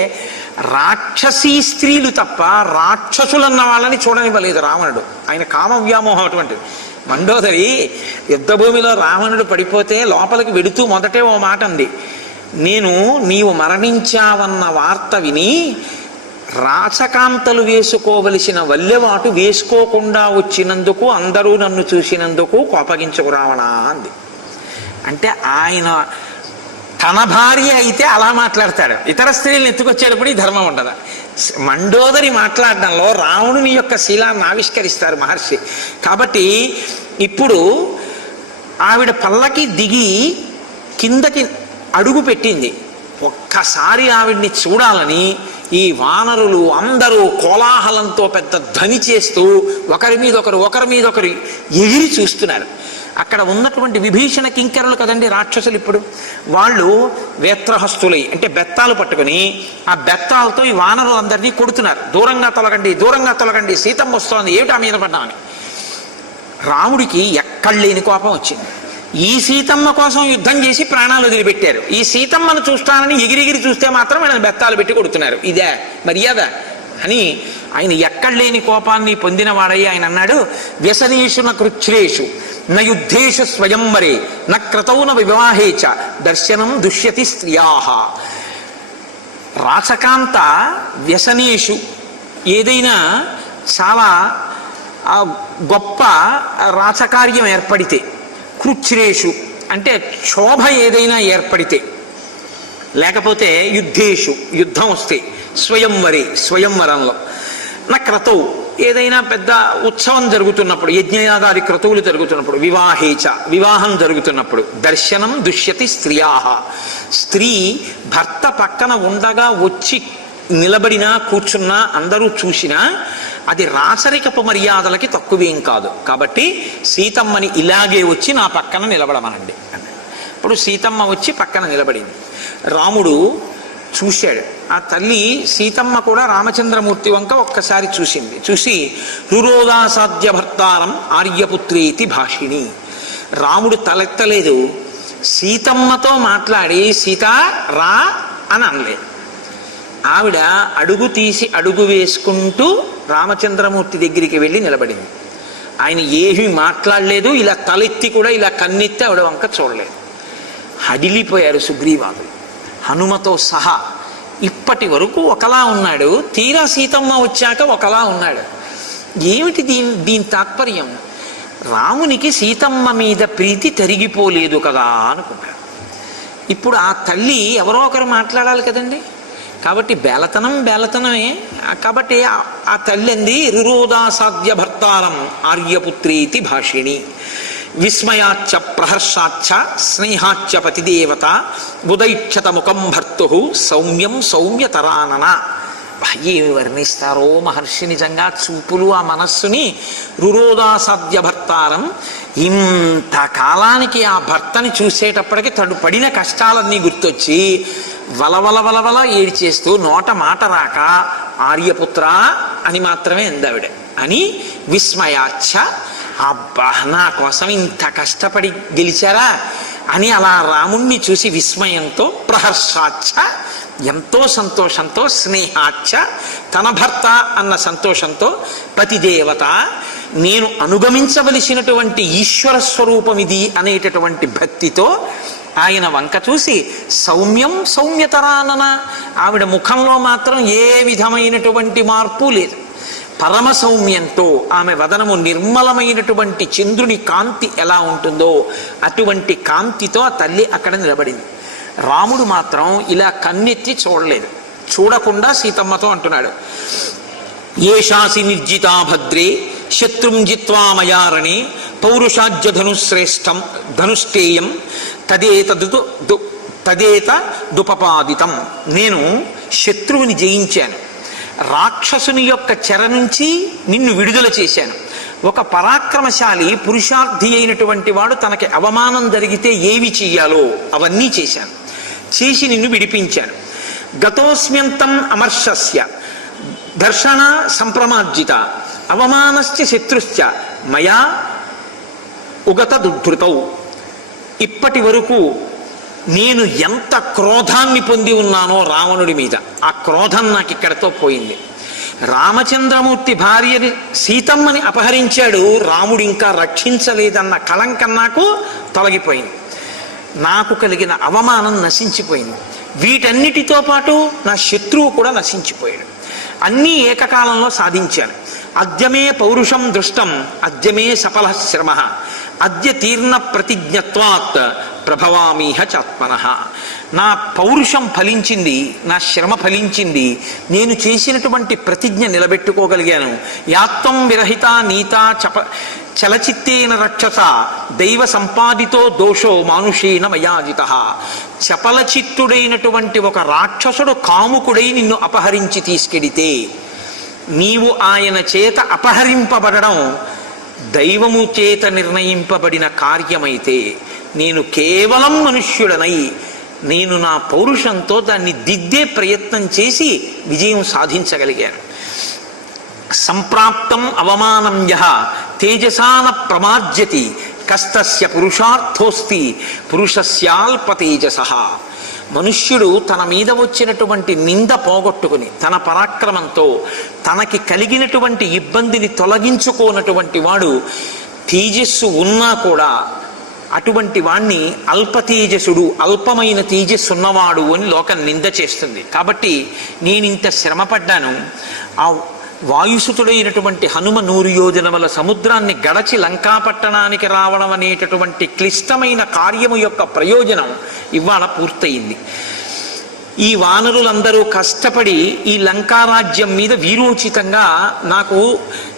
రాక్షసీ స్త్రీలు తప్ప రాక్షసులన్న వాళ్ళని చూడనివ్వలేదు రావణుడు. ఆయన కామ వ్యామోహం అటువంటిది. మండోదరి యుద్ధభూమిలో రావణుడు పడిపోతే లోపలికి వెడుతూ మొదటే ఓ మాట అంది, నేను నీవు మరణించావన్న వార్త విని రాచకాంతలు వేసుకోవలసిన వల్లెవాటు వేసుకోకుండా వచ్చినందుకు అందరూ నన్ను చూసినందుకు కోపగించకు రావణా అంది. అంటే ఆయన తన భార్య అయితే అలా మాట్లాడతాడు, ఇతర స్త్రీలను ఎత్తుకొచ్చేటప్పుడు ఈ ధర్మం ఉండదు. మండోదరి మాట్లాడడంలో రావణుని యొక్క శీలాన్ని ఆవిష్కరిస్తారు మహర్షి. కాబట్టి ఇప్పుడు ఆవిడ పల్లకి దిగి కిందకి అడుగు పెట్టింది. ఒక్కసారి ఆవిడ్ని చూడాలని ఈ వానరులు అందరూ కోలాహలంతో పెద్ద ధ్వని చేస్తూ ఒకరి మీద ఒకరు ఎగిరి చూస్తున్నారు. అక్కడ ఉన్నటువంటి విభీషణ కింకరులు కదండి రాక్షసులు. ఇప్పుడు వాళ్ళు వేత్రహస్తులై అంటే బెత్తాలు పట్టుకుని ఆ బెత్తాలతో ఈ వానరులందరినీ కొడుతున్నారు. దూరంగా తొలగండి, సీతమ్మ వస్తోంది, ఏమిటా మీద పడ్డామని. రాముడికి ఎక్కడలేని కోపం వచ్చింది. ఈ సీతమ్మ కోసం యుద్ధం చేసి ప్రాణాలు వదిలిపెట్టారు, ఈ సీతమ్మను చూస్తానని ఎగిరిగిరి చూస్తే మాత్రం ఆయన బెత్తాలు పెట్టి కొడుతున్నారు, ఇదే మర్యాద అని ఆయన ఎక్కడలేని కోపాన్ని పొందిన వాడయ్యి ఆయన అన్నాడు, వ్యసనేషు న కృచ్ఛ్రేషు న యుద్ధేషు స్వయంవరే న క్రతౌ న వివాహేచ దర్శనం దుష్యతి స్త్రియాః. రాచకాంత వ్యసనేషు ఏదైనా చాలా గొప్ప రాచకార్యం ఏర్పడితే, కృచ్ఛ్రేషు అంటే క్షోభ ఏదైనా ఏర్పడితే, లేకపోతే యుద్ధేషు యుద్ధం వస్తే, స్వయంవరంలో, నా క్రతువు ఏదైనా పెద్ద ఉత్సవం జరుగుతున్నప్పుడు, యజ్ఞయాగాది క్రతువులు జరుగుతున్నప్పుడు, వివాహేచ వివాహం జరుగుతున్నప్పుడు, దర్శనం దుష్యతి స్త్రియాః. స్త్రీ భర్త పక్కన ఉండగా వచ్చి నిలబడినా కూర్చున్నా అందరూ చూసినా అది రాచరికపు మర్యాదలకి తక్కువేం కాదు. కాబట్టి సీతమ్మని ఇలాగే వచ్చి నా పక్కన నిలబడమనండి అన్నాడు. ఇప్పుడు సీతమ్మ వచ్చి పక్కన నిలబడింది. రాముడు చూశాడు. ఆ తల్లి సీతమ్మ కూడా రామచంద్రమూర్తి వంక ఒక్కసారి చూసింది. చూసి రురోదాసాధ్య భర్తారం ఆర్యపుత్రేతి భాషిణి. రాముడు తలెత్తలేదు, సీతమ్మతో మాట్లాడి సీత రా అని అనలేదు. ఆవిడ అడుగు తీసి అడుగు వేసుకుంటూ రామచంద్రమూర్తి దగ్గరికి వెళ్ళి నిలబడింది. ఆయన ఏమీ మాట్లాడలేదు, ఇలా తలెత్తి కూడా ఇలా కన్నెత్తి ఆవిడ వంక చూడలేదు. హడిలిపోయారు సుగ్రీవాదులు హనుమతో సహా. ఇప్పటి వరకు ఒకలా ఉన్నాడు, తీరా సీతమ్మ వచ్చాక ఒకలా ఉన్నాడు. ఏమిటి దీని తాత్పర్యం? రామునికి సీతమ్మ మీద ప్రీతి తరిగిపోలేదు కదా అనుకున్నాడు. ఇప్పుడు ఆ తల్లి ఎవరో ఒకరు మాట్లాడాలి కదండి. కాబట్టి బేలతనమే. కాబట్టి ఆ తల్లి అంది, రురోదాసాధ్య భర్తారం ఆర్యపుత్రేతి భాషిణి విస్మయాచ్చ ప్రహర్షాచ్చ స్నేహాచ్చ పతిదేవత ఉదైక్షత ముఖం భర్తు సౌమ్యం సౌమ్యతరానన. ఏమి వర్ణిస్తారో మహర్షి నిజంగా. చూపులు ఆ మనస్సుని. రురోదాసాధ్య భర్తారం, ఇంతకాలానికి ఆ భర్తని చూసేటప్పటికి తను పడిన కష్టాలన్నీ గుర్తొచ్చి వలవల ఏడ్చేస్తూ నోట మాట రాక ఆర్యపుత్ర అని మాత్రమే అందావిడ. అని విస్మయాచ్చ, అబ్బా నా కోసం ఇంత కష్టపడి గెలిచారా అని అలా రాముణ్ణి చూసి విస్మయంతో, ప్రహర్షాచ్చ ఎంతో సంతోషంతో, స్నేహాచ్చ తన భర్త అన్న సంతోషంతో, పతిదేవత నేను అనుగమించవలసినటువంటి ఈశ్వర స్వరూపం ఇది అనేటటువంటి భక్తితో ఆయన వంక చూసి సౌమ్యం సౌమ్యతరానన. ఆవిడ ముఖంలో మాత్రం ఏ విధమైనటువంటి మార్పు లేదు. పరమ సౌమ్యంతో ఆమె వదనము నిర్మలమైనటువంటి చంద్రుని కాంతి ఎలా ఉంటుందో అటువంటి కాంతితో ఆ తల్లి అక్కడ నిలబడింది. రాముడు మాత్రం ఇలా కన్నెత్తి చూడలేదు. చూడకుండా సీతమ్మతో అంటున్నాడు, ఏషాసి నిర్జితా భద్రే శత్రుం జిత్వా మయారణే పౌరుషాజ్య ధనుశ్రేష్టం ధనుష్టేయం తదేత దుపపాదితం. నేను శత్రువుని జయించాను, రాక్షసుని యొక్క చెర నుంచి నిన్ను విడుదల చేశాను. ఒక పరాక్రమశాలి పురుషార్థి అయినటువంటి వాడు తనకి అవమానం జరిగితే ఏవి చెయ్యాలో అవన్నీ చేశాను, చేసి నిన్ను విడిపించాను. గతోస్మ్యంతం అమర్షస్య దర్శన సంప్రమార్జిత అవమానశ్చ శత్రుశ్చ మయా ఉగత దుద్ధృతౌ. ఇప్పటి వరకు నేను ఎంత క్రోధాన్ని పొంది ఉన్నానో రావణుడి మీద, ఆ క్రోధం నాకు ఇక్కడితో పోయింది. రామచంద్రమూర్తి భార్యని సీతమ్మని అపహరించాడు, రాముడు ఇంకా రక్షించలేదన్న కళంకం నాకు తొలగిపోయింది. నాకు కలిగిన అవమానం నశించిపోయింది. వీటన్నిటితో పాటు నా శత్రువు కూడా నశించిపోయాడు. అన్నీ ఏకకాలంలో సాధించాను. అద్యమే పౌరుషం దృష్టం అద్యమే సఫల శ్రమ అద్య తీర్ణ ప్రతిజ్ఞత్వాత్ ప్రభవామీహ చాత్మనః. నా పౌరుషం ఫలించింది, నా శ్రమ ఫలించింది, నేను చేసినటువంటి ప్రతిజ్ఞ నిలబెట్టుకోగలిగాను. యాత్వం విరహిత నీత చలచిత్తేన రక్షస దైవ సంపాదితో దోషో మానుషేన మయాజిత. చపలచిత్తుడైనటువంటి ఒక రాక్షసుడు కాముకుడై నిన్ను అపహరించి తీసుకెడితే, నీవు ఆయన చేత అపహరింపబడడం దైవము చేత నిర్ణయింపబడిన కార్యమైతే, నేను కేవలం మనుష్యుడనై నేను నా పౌరుషంతో దాన్ని దిద్దే ప్రయత్నం చేసి విజయం సాధించగలిగాను. సంప్రాప్తం అవమానం యః తేజసాన ప్రమార్జతి కస్తస్య పురుషార్థోస్తి పురుషస్యాల్ప తేజసః. మనుష్యుడు తన మీద వచ్చినటువంటి నింద పోగొట్టుకుని తన పరాక్రమంతో తనకి కలిగినటువంటి ఇబ్బందిని తొలగించుకోనటువంటి వాడు తేజస్సు ఉన్నా కూడా అటువంటి వాణ్ణి అల్పతేజసుడు, అల్పమైన తేజస్సు ఉన్నవాడు అని లోకం నింద చేస్తుంది. కాబట్టి నేనింత శ్రమపడ్డాను. ఆ వాయుసుతుడైనటువంటి హనుమ 100 యోజనముల సముద్రాన్ని గడచి లంకాపట్టణానికి రావడం అనేటటువంటి క్లిష్టమైన కార్యము యొక్క ప్రయోజనం ఇవాళ పూర్తయింది. ఈ వానరులందరూ కష్టపడి ఈ లంకారాజ్యం మీద వీరోచితంగా నాకు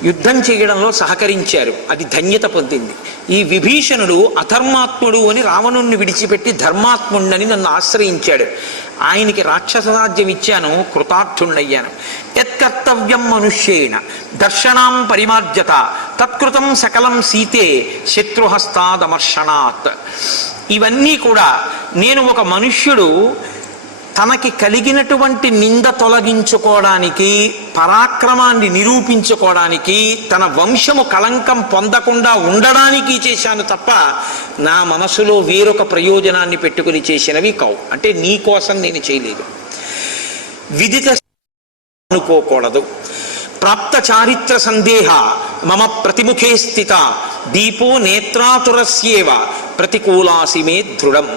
యుద్ధం చేయడంలో సహకరించారు. అది ధన్యత పొందింది. ఈ విభీషణుడు అధర్మాత్ముడు అని రావణుణ్ణి విడిచిపెట్టి ధర్మాత్ముడని నన్ను ఆశ్రయించాడు. ఆయనకి రాక్షసరాజ్యం ఇచ్చాను, కృతార్థుణ్ణయ్యాను. యత్కర్తవ్యం మనుష్యేణ దర్శనాం పరిమార్జత తత్కృతం సకలం సీతే శత్రుహస్తాదమర్షణాత్. ఇవన్నీ కూడా నేను ఒక మనుష్యుడు తనకి కలిగినటువంటి నింద తొలగించుకోవడానికి, పరాక్రమాన్ని నిరూపించుకోవడానికి, తన వంశము కళంకం పొందకుండా ఉండడానికి చేశాను తప్ప నా మనసులో వేరొక ప్రయోజనాన్ని పెట్టుకుని చేసినవి కావు. అంటే నీ కోసం నేను చేయలేదు. విదిత అనుకోకూడదు. ప్రాప్త చారిత్ర సందేహ మమ ప్రతిముఖే స్థిత దీపో నేత్రాతురస్యేవ ప్రతికూలాసి మే దృఢం.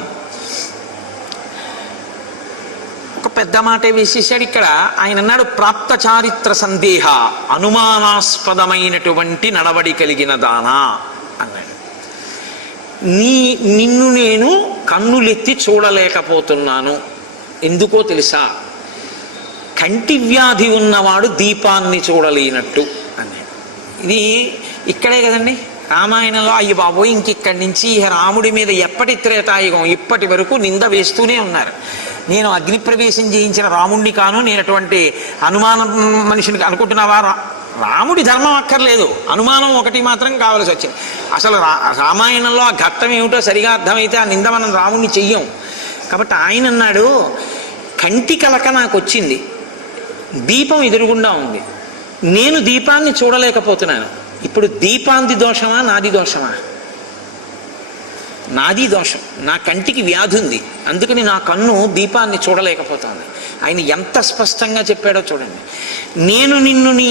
ఒక పెద్ద మాట వేసేసాడు ఇక్కడ. ఆయన అన్నాడు ప్రాప్త చారిత్ర సందేహ, అనుమానాస్పదమైనటువంటి నడవడి కలిగిన దానా అన్నాడు. నిన్ను నేను కన్నులెత్తి చూడలేకపోతున్నాను. ఎందుకో తెలుసా? కంటి వ్యాధి ఉన్నవాడు దీపాన్ని చూడలేనట్టు అన్నాడు. ఇది ఇక్కడే కదండి రామాయణంలో. అయ్య బాబోయ్, ఇంకిక్కడి నుంచి రాముడి మీద ఎప్పటి త్రేతాయుగం ఇప్పటి వరకు నింద వేస్తూనే ఉన్నారు. నేను అగ్నిప్రవేశం చేయించిన రాముణ్ణి కాను, నేను అటువంటి అనుమానం మనిషిని అనుకుంటున్నావా? రాముడి ధర్మం అక్కర్లేదు, అనుమానం ఒకటి మాత్రం కావాల్సి వచ్చింది. అసలు రామాయణంలో ఆ ఘట్టం ఏమిటో సరిగా అర్థమైతే ఆ నింద మనం రాముణ్ణి చెయ్యం. కాబట్టి ఆయన అన్నాడు, కంటి కలక నాకు వచ్చింది, దీపం ఎదురుగుండా ఉంది, నేను దీపాన్ని చూడలేకపోతున్నాను. ఇప్పుడు దీపాంది దోషమా నాది దోషమా? నాది దోషం. నా కంటికి వ్యాధి ఉంది, అందుకని నా కన్ను దీపాన్ని చూడలేకపోతుంది. ఆయన ఎంత స్పష్టంగా చెప్పాడో చూడండి. నేను నిన్ను నీ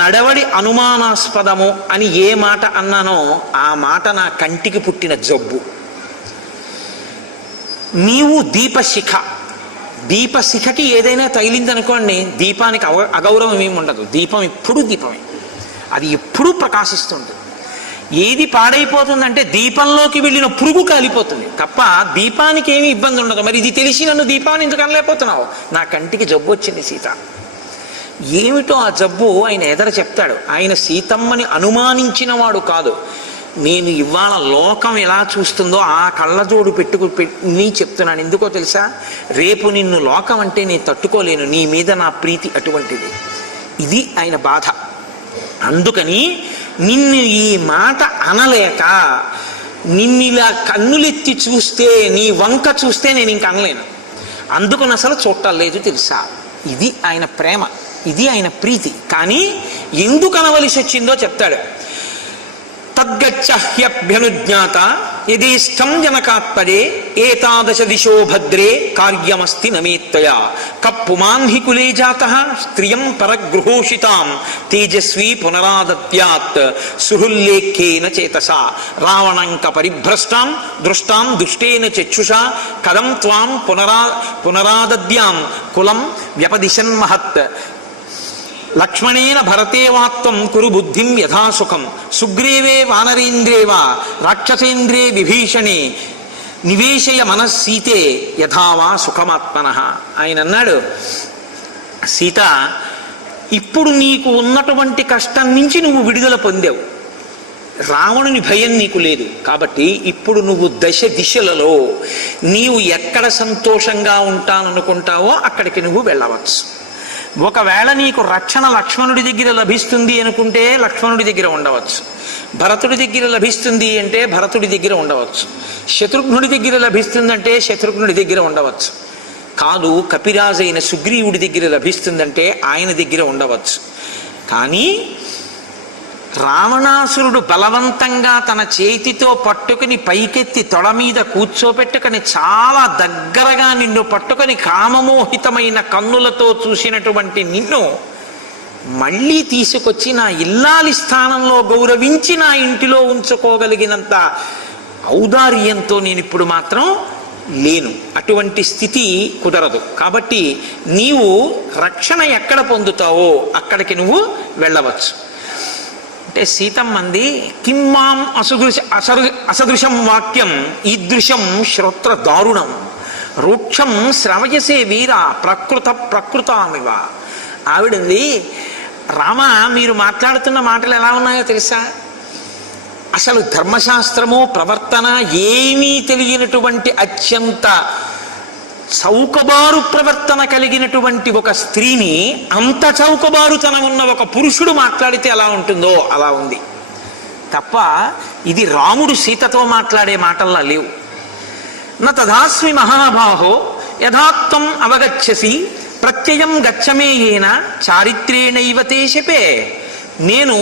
నడవడి అనుమానాస్పదము అని ఏ మాట అన్నానో ఆ మాట నా కంటికి పుట్టిన జబ్బు. నీవు దీపశిఖ, దీపశిఖకి ఏదైనా తగిలిందనుకోండి, దీపానికి అగౌరవం ఏమి ఉండదు. దీపం ఎప్పుడూ దీపమే, అది ఎప్పుడూ ప్రకాశిస్తుంది. ఏది పాడైపోతుందంటే దీపంలోకి వెళ్ళిన పురుగు కాలిపోతుంది తప్ప దీపానికి ఏమి ఇబ్బంది ఉండదు. మరి ఇది తెలిసి నన్ను దీపాన్ని ఎందుకు అనలేకపోతున్నావు? నా కంటికి జబ్బు వచ్చింది సీత. ఏమిటో ఆ జబ్బు ఆయన ఎదర చెప్తాడు. ఆయన సీతమ్మని అనుమానించిన వాడు కాదు. నేను ఇవాళ లోకం ఎలా చూస్తుందో ఆ కళ్ళజోడు పెట్టుకుని చెప్తున్నాను. ఎందుకో తెలుసా? రేపు నిన్ను లోకం అంటే నేను తట్టుకోలేను, నీ మీద నా ప్రీతి అటువంటిది. ఇది ఆయన బాధ. అందుకని నిన్ను ఈ మాట అనలేక, నిన్నిలా కన్నులెత్తి చూస్తే, నీ వంక చూస్తే నేను ఇంక అనలేను. అందుకని అసలు చూడలేదు తెలుసా? ఇది ఆయన ప్రేమ, ఇది ఆయన ప్రీతి. కానీ ఎందుకు అనవలసి వచ్చిందో చెప్తాడు. తద్గచ్చహ్యభ్యనుజ్ఞాత యదీష్టం జనకాత్పదే ఏతాదశ దిశో భద్రే కార్యమస్తి నమేత్తయా కప్పుమాన్హి కులే జాతః స్త్రియం పరగృహోషితాం తేజస్వీ పునరాదత్యాత్ సుహృల్లేఖ్యేన చేతసా రావణంక పరిభ్రష్టాం దృష్టాం దుష్టేన చక్షుషా కథం త్వాం పునరాదద్యాం కులం వ్యపదిశన్మహత్ లక్ష్మణేన భరతే వాత్వం కురు బుద్ధిం యథాసుఖం సుగ్రీవే వానరేంద్రేవ రాక్షసేంద్రే విభీషణే నివేశయ మనస్సీతే యథావా సుఖమాత్మనః. ఆయన అన్నాడు, సీత, ఇప్పుడు నీకు ఉన్నటువంటి కష్టం నుంచి నువ్వు విడుదల పొందావు, రావణుని భయం నీకు లేదు. కాబట్టి ఇప్పుడు నువ్వు దశ దిశలలో నీవు ఎక్కడ సంతోషంగా ఉంటాననుకుంటావో అక్కడికి నువ్వు వెళ్ళవచ్చు. ఒకవేళ నీకు రక్షణ లక్ష్మణుడి దగ్గర లభిస్తుంది అనుకుంటే లక్ష్మణుడి దగ్గర ఉండవచ్చు, భరతుడి దగ్గర లభిస్తుంది అంటే భరతుడి దగ్గర ఉండవచ్చు, శత్రుఘ్నుడి దగ్గర లభిస్తుందంటే శత్రుఘ్నుడి దగ్గర ఉండవచ్చు, కాదు కపిరాజైన సుగ్రీవుడి దగ్గర లభిస్తుందంటే ఆయన దగ్గర ఉండవచ్చు. కానీ రావణాసురుడు బలవంతంగా తన చేతితో పట్టుకుని పైకెత్తి తొడ మీద కూర్చోపెట్టుకుని చాలా దగ్గరగా నిన్ను పట్టుకొని కామమోహితమైన కన్నులతో చూసినటువంటి నిన్ను మళ్ళీ తీసుకొచ్చి నా ఇల్లాలి స్థానంలో గౌరవించి నా ఇంటిలో ఉంచుకోగలిగినంత ఔదార్యంతో నేను ఇప్పుడు మాత్రం లేను. అటువంటి స్థితి కుదరదు. కాబట్టి నీవు రక్షణ ఎక్కడ పొందుతావో అక్కడికి నువ్వు వెళ్ళవచ్చు. అంటే సీతమ్మంది, కిమ్మాం అసదృశం వాక్యం ఈదృశం శ్రోత్ర దారుణం రూక్షం శ్రవయసే వీర ప్రకృతామివ. ఆవిడంది, రామ, మీరు మాట్లాడుతున్న మాటలు ఎలా ఉన్నాయో తెలుసా? అసలు ధర్మశాస్త్రము ప్రవర్తన ఏమీ తెలియనటువంటి అత్యంత చౌకబారు ప్రవర్తన కలిగినటువంటి ఒక స్త్రీని అంత చౌకబారుతనం ఉన్న ఒక పురుషుడు మాట్లాడితే ఎలా ఉంటుందో అలా ఉంది తప్ప ఇది రాముడు సీతతో మాట్లాడే మాటల్లా లేవు. న తదాస్మి మహాబాహో యథాత్వం అవగచ్చసి ప్రత్యయం గచ్చమేయేన చారిత్రేణైవ తే శపే. నేను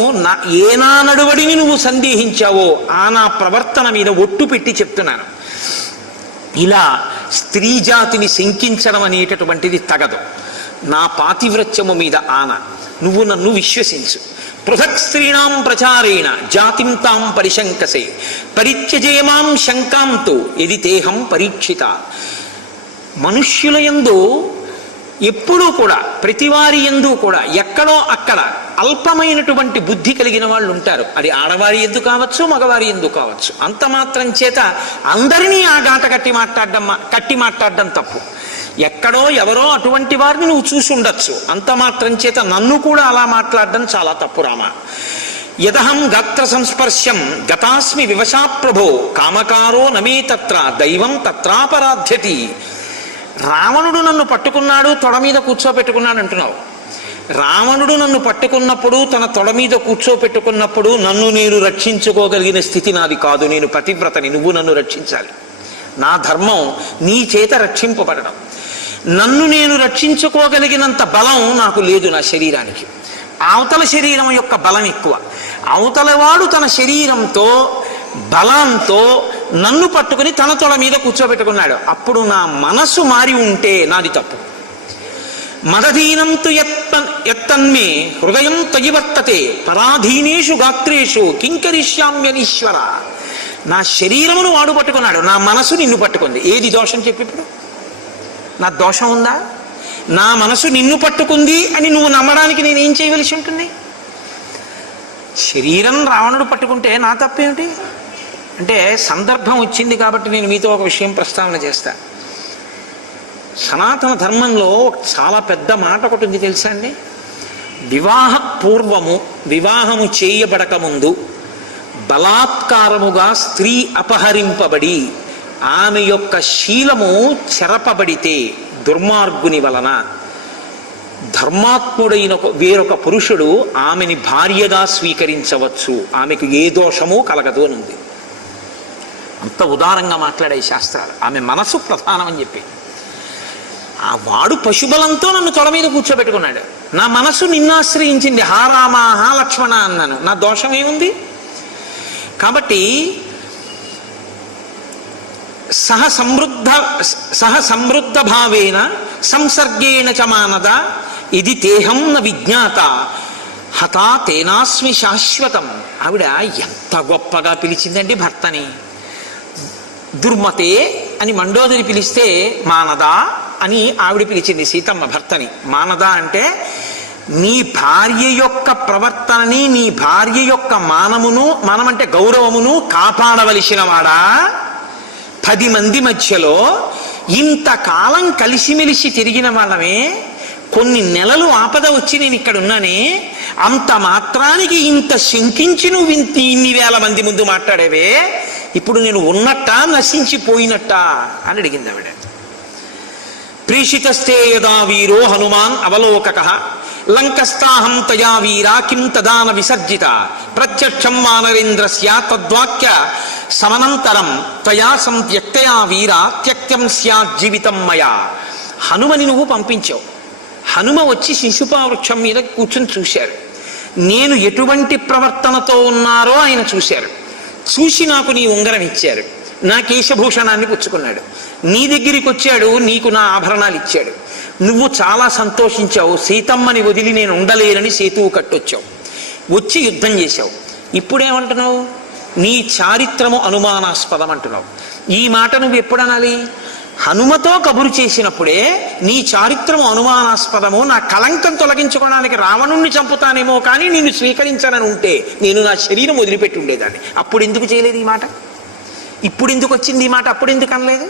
ఏనా నడువడిని నువ్వు సందేహించావో ఆ నా ప్రవర్తన మీద ఒట్టు పెట్టి చెప్తున్నాను. ఇలా స్త్రీ జాతిని శంకించడం అనేటటువంటిది తగదు. నా పాతివ్రత్యము మీద ఆన, నువ్వు నన్ను విశ్వసించు. పృథక్ స్త్రీణాం ప్రచారేణ జాతిం తాం పరిశంకసే పరిత్యజేమాం శంకాంతో యది తేహం పరీక్షిత. మనుష్యుల యందు ఎప్పుడూ కూడా, ప్రతివారి యందు కూడా ఎక్కడో అక్కడ అల్పమైనటువంటి బుద్ధి కలిగిన వాళ్ళు ఉంటారు. అది ఆడవారి యందు కావచ్చు, మగవారి యందు కావచ్చు. అంత మాత్రం చేత అందరినీ ఆ గాట కట్టి మాట్లాడడం తప్పు. ఎక్కడో ఎవరో అటువంటి వారిని నువ్వు చూసి ఉండొచ్చు. అంత మాత్రం చేత నన్ను కూడా అలా మాట్లాడడం చాలా తప్పు రామ. యదహం గాత్ర సంస్పర్శం గతాస్మి వివశా ప్రభో కామకారో నమే తత్ర దైవం తత్రాపరాధ్యతి. రావణుడు నన్ను పట్టుకున్నాడు, తొడ మీద కూర్చోపెట్టుకున్నాడు అంటున్నావు. రావణుడు నన్ను పట్టుకున్నప్పుడు, తన తొడ మీద కూర్చోపెట్టుకున్నప్పుడు నన్ను నేను రక్షించుకోగలిగిన స్థితి నాది కాదు. నేను పతివ్రతని, నువ్వు నన్ను రక్షించాలి. నా ధర్మం నీ చేత రక్షింపబడడం. నన్ను నేను రక్షించుకోగలిగినంత బలం నాకు లేదు నా శరీరానికి. అవతల శరీరం యొక్క బలం ఎక్కువ. అవతలవాడు తన శరీరంతో బలంతో నన్ను పట్టుకుని తన తొడ మీద కూర్చోబెట్టుకున్నాడు. అప్పుడు నా మనసు మారి ఉంటే నాది తప్పు. మదధీనంతు ఎత్తన్మే హృదయం తయివర్తతే పరాధీనేషు గాత్రేషు కింకరిష్యామ్యనీశ్వర. నా శరీరమును వాడు పట్టుకున్నాడు, నా మనసు నిన్ను పట్టుకుంది. ఏది దోషం చెప్పి ఇప్పుడు? నా దోషం ఉందా? నా మనసు నిన్ను పట్టుకుంది అని నువ్వు నమ్మడానికి నేనేం చేయవలసి ఉంటుంది? శరీరం రావణుడు పట్టుకుంటే నా తప్పేమిటి? అంటే సందర్భం వచ్చింది కాబట్టి నేను మీతో ఒక విషయం ప్రస్తావన చేస్తా. సనాతన ధర్మంలో చాలా పెద్ద మాట ఒకటి ఉంది తెలుసా అండి? వివాహ పూర్వము, వివాహము చేయబడక ముందు బలాత్కారముగా స్త్రీ అపహరింపబడి ఆమె యొక్క శీలము చెరపబడితే దుర్మార్గుని వలన ధర్మాత్ముడైన వేరొక పురుషుడు ఆమెని భార్యగా స్వీకరించవచ్చు, ఆమెకు ఏ దోషము కలగదు అని ఉంది. అంత ఉదారంగా మాట్లాడే శాస్త్రాలు. ఆమె మనసు ప్రధానం అని చెప్పి ఆ వాడు పశుబలంతో నన్ను తొడ మీద కూర్చోబెట్టుకున్నాడు. నా మనసు నిన్ను ఆశ్రయించింది. హా రామ హా లక్ష్మణ అన్నాను. నా దోషం ఏముంది? కాబట్టి సహ సమృద్ధ భావేన సంసర్గేణ చ మానద ఇది తేహం న విజ్ఞాత హతా తేనాస్మి శాశ్వతం. ఆవిడ ఎంత గొప్పగా పిలిచిందండి భర్తని. దుర్మతే అని మండోదరి పిలిస్తే మానద అని ఆవిడ పిలిచింది సీతమ్మ భర్తని. మానద అంటే నీ భార్య యొక్క ప్రవర్తనని, నీ భార్య యొక్క మానమంటే గౌరవమును కాపాడవలసిన వాడా, 10 మంది మధ్యలో ఇంతకాలం కలిసిమెలిసి తిరిగిన వాళ్ళమే, కొన్ని నెలలు ఆపద వచ్చి నేను ఇక్కడ ఉన్నానే, అంత మాత్రానికి ఇంత శంకించి నువ్వు ఇన్ని వేల మంది ముందు మాట్లాడేవే, ఇప్పుడు నేను ఉన్నట్ట నశించిపోయినట్టా అని అడిగింది ఆవిడ. ప్రీషితస్తే యదా వీరో హనుమాన్ అవలోకక లంకస్థాహం తయా వీరా కిం తదాన విసర్జిత ప్రత్యక్షం వానరేంద్రస్య తద్వాక్య సమనంతరం తయా సంత్యక్తయా వీరా త్యక్తం స్యాజ్జీవితం మయా. హనుమని నువ్వు పంపించావు. హనుమ వచ్చి శిశుపా వృక్షం మీద కూర్చుని చూశారు. నేను ఎటువంటి ప్రవర్తనతో ఉన్నారో ఆయన చూశారు. చూసి నాకు నీ ఉంగరం ఇచ్చారు, నా కేశభూషణాన్ని పుచ్చుకున్నాడు, నీ దగ్గరికి వచ్చాడు, నీకు నా ఆభరణాలు ఇచ్చాడు. నువ్వు చాలా సంతోషించావు. సీతమ్మని వదిలి నేను ఉండలేనని సేతువు కట్టొచ్చావు, వచ్చి యుద్ధం చేశావు. ఇప్పుడేమంటున్నావు? నీ చారిత్రము అనుమానాస్పదం అంటున్నావు. ఈ మాట నువ్వు ఎప్పుడు అనాలి? హనుమతో కబురు చేసినప్పుడే నీ చారిత్రము అనుమానాస్పదము, నా కళంకం తొలగించుకోవడానికి రావణుణ్ణి చంపుతానేమో కానీ నిన్ను స్వీకరించాలని ఉంటే నేను నా శరీరం వదిలిపెట్టి ఉండేదాన్ని. అప్పుడు ఎందుకు చేయలేదు ఈ మాట? ఇప్పుడు ఎందుకు వచ్చింది ఈ మాట? అప్పుడు ఎందుకు అనలేదు?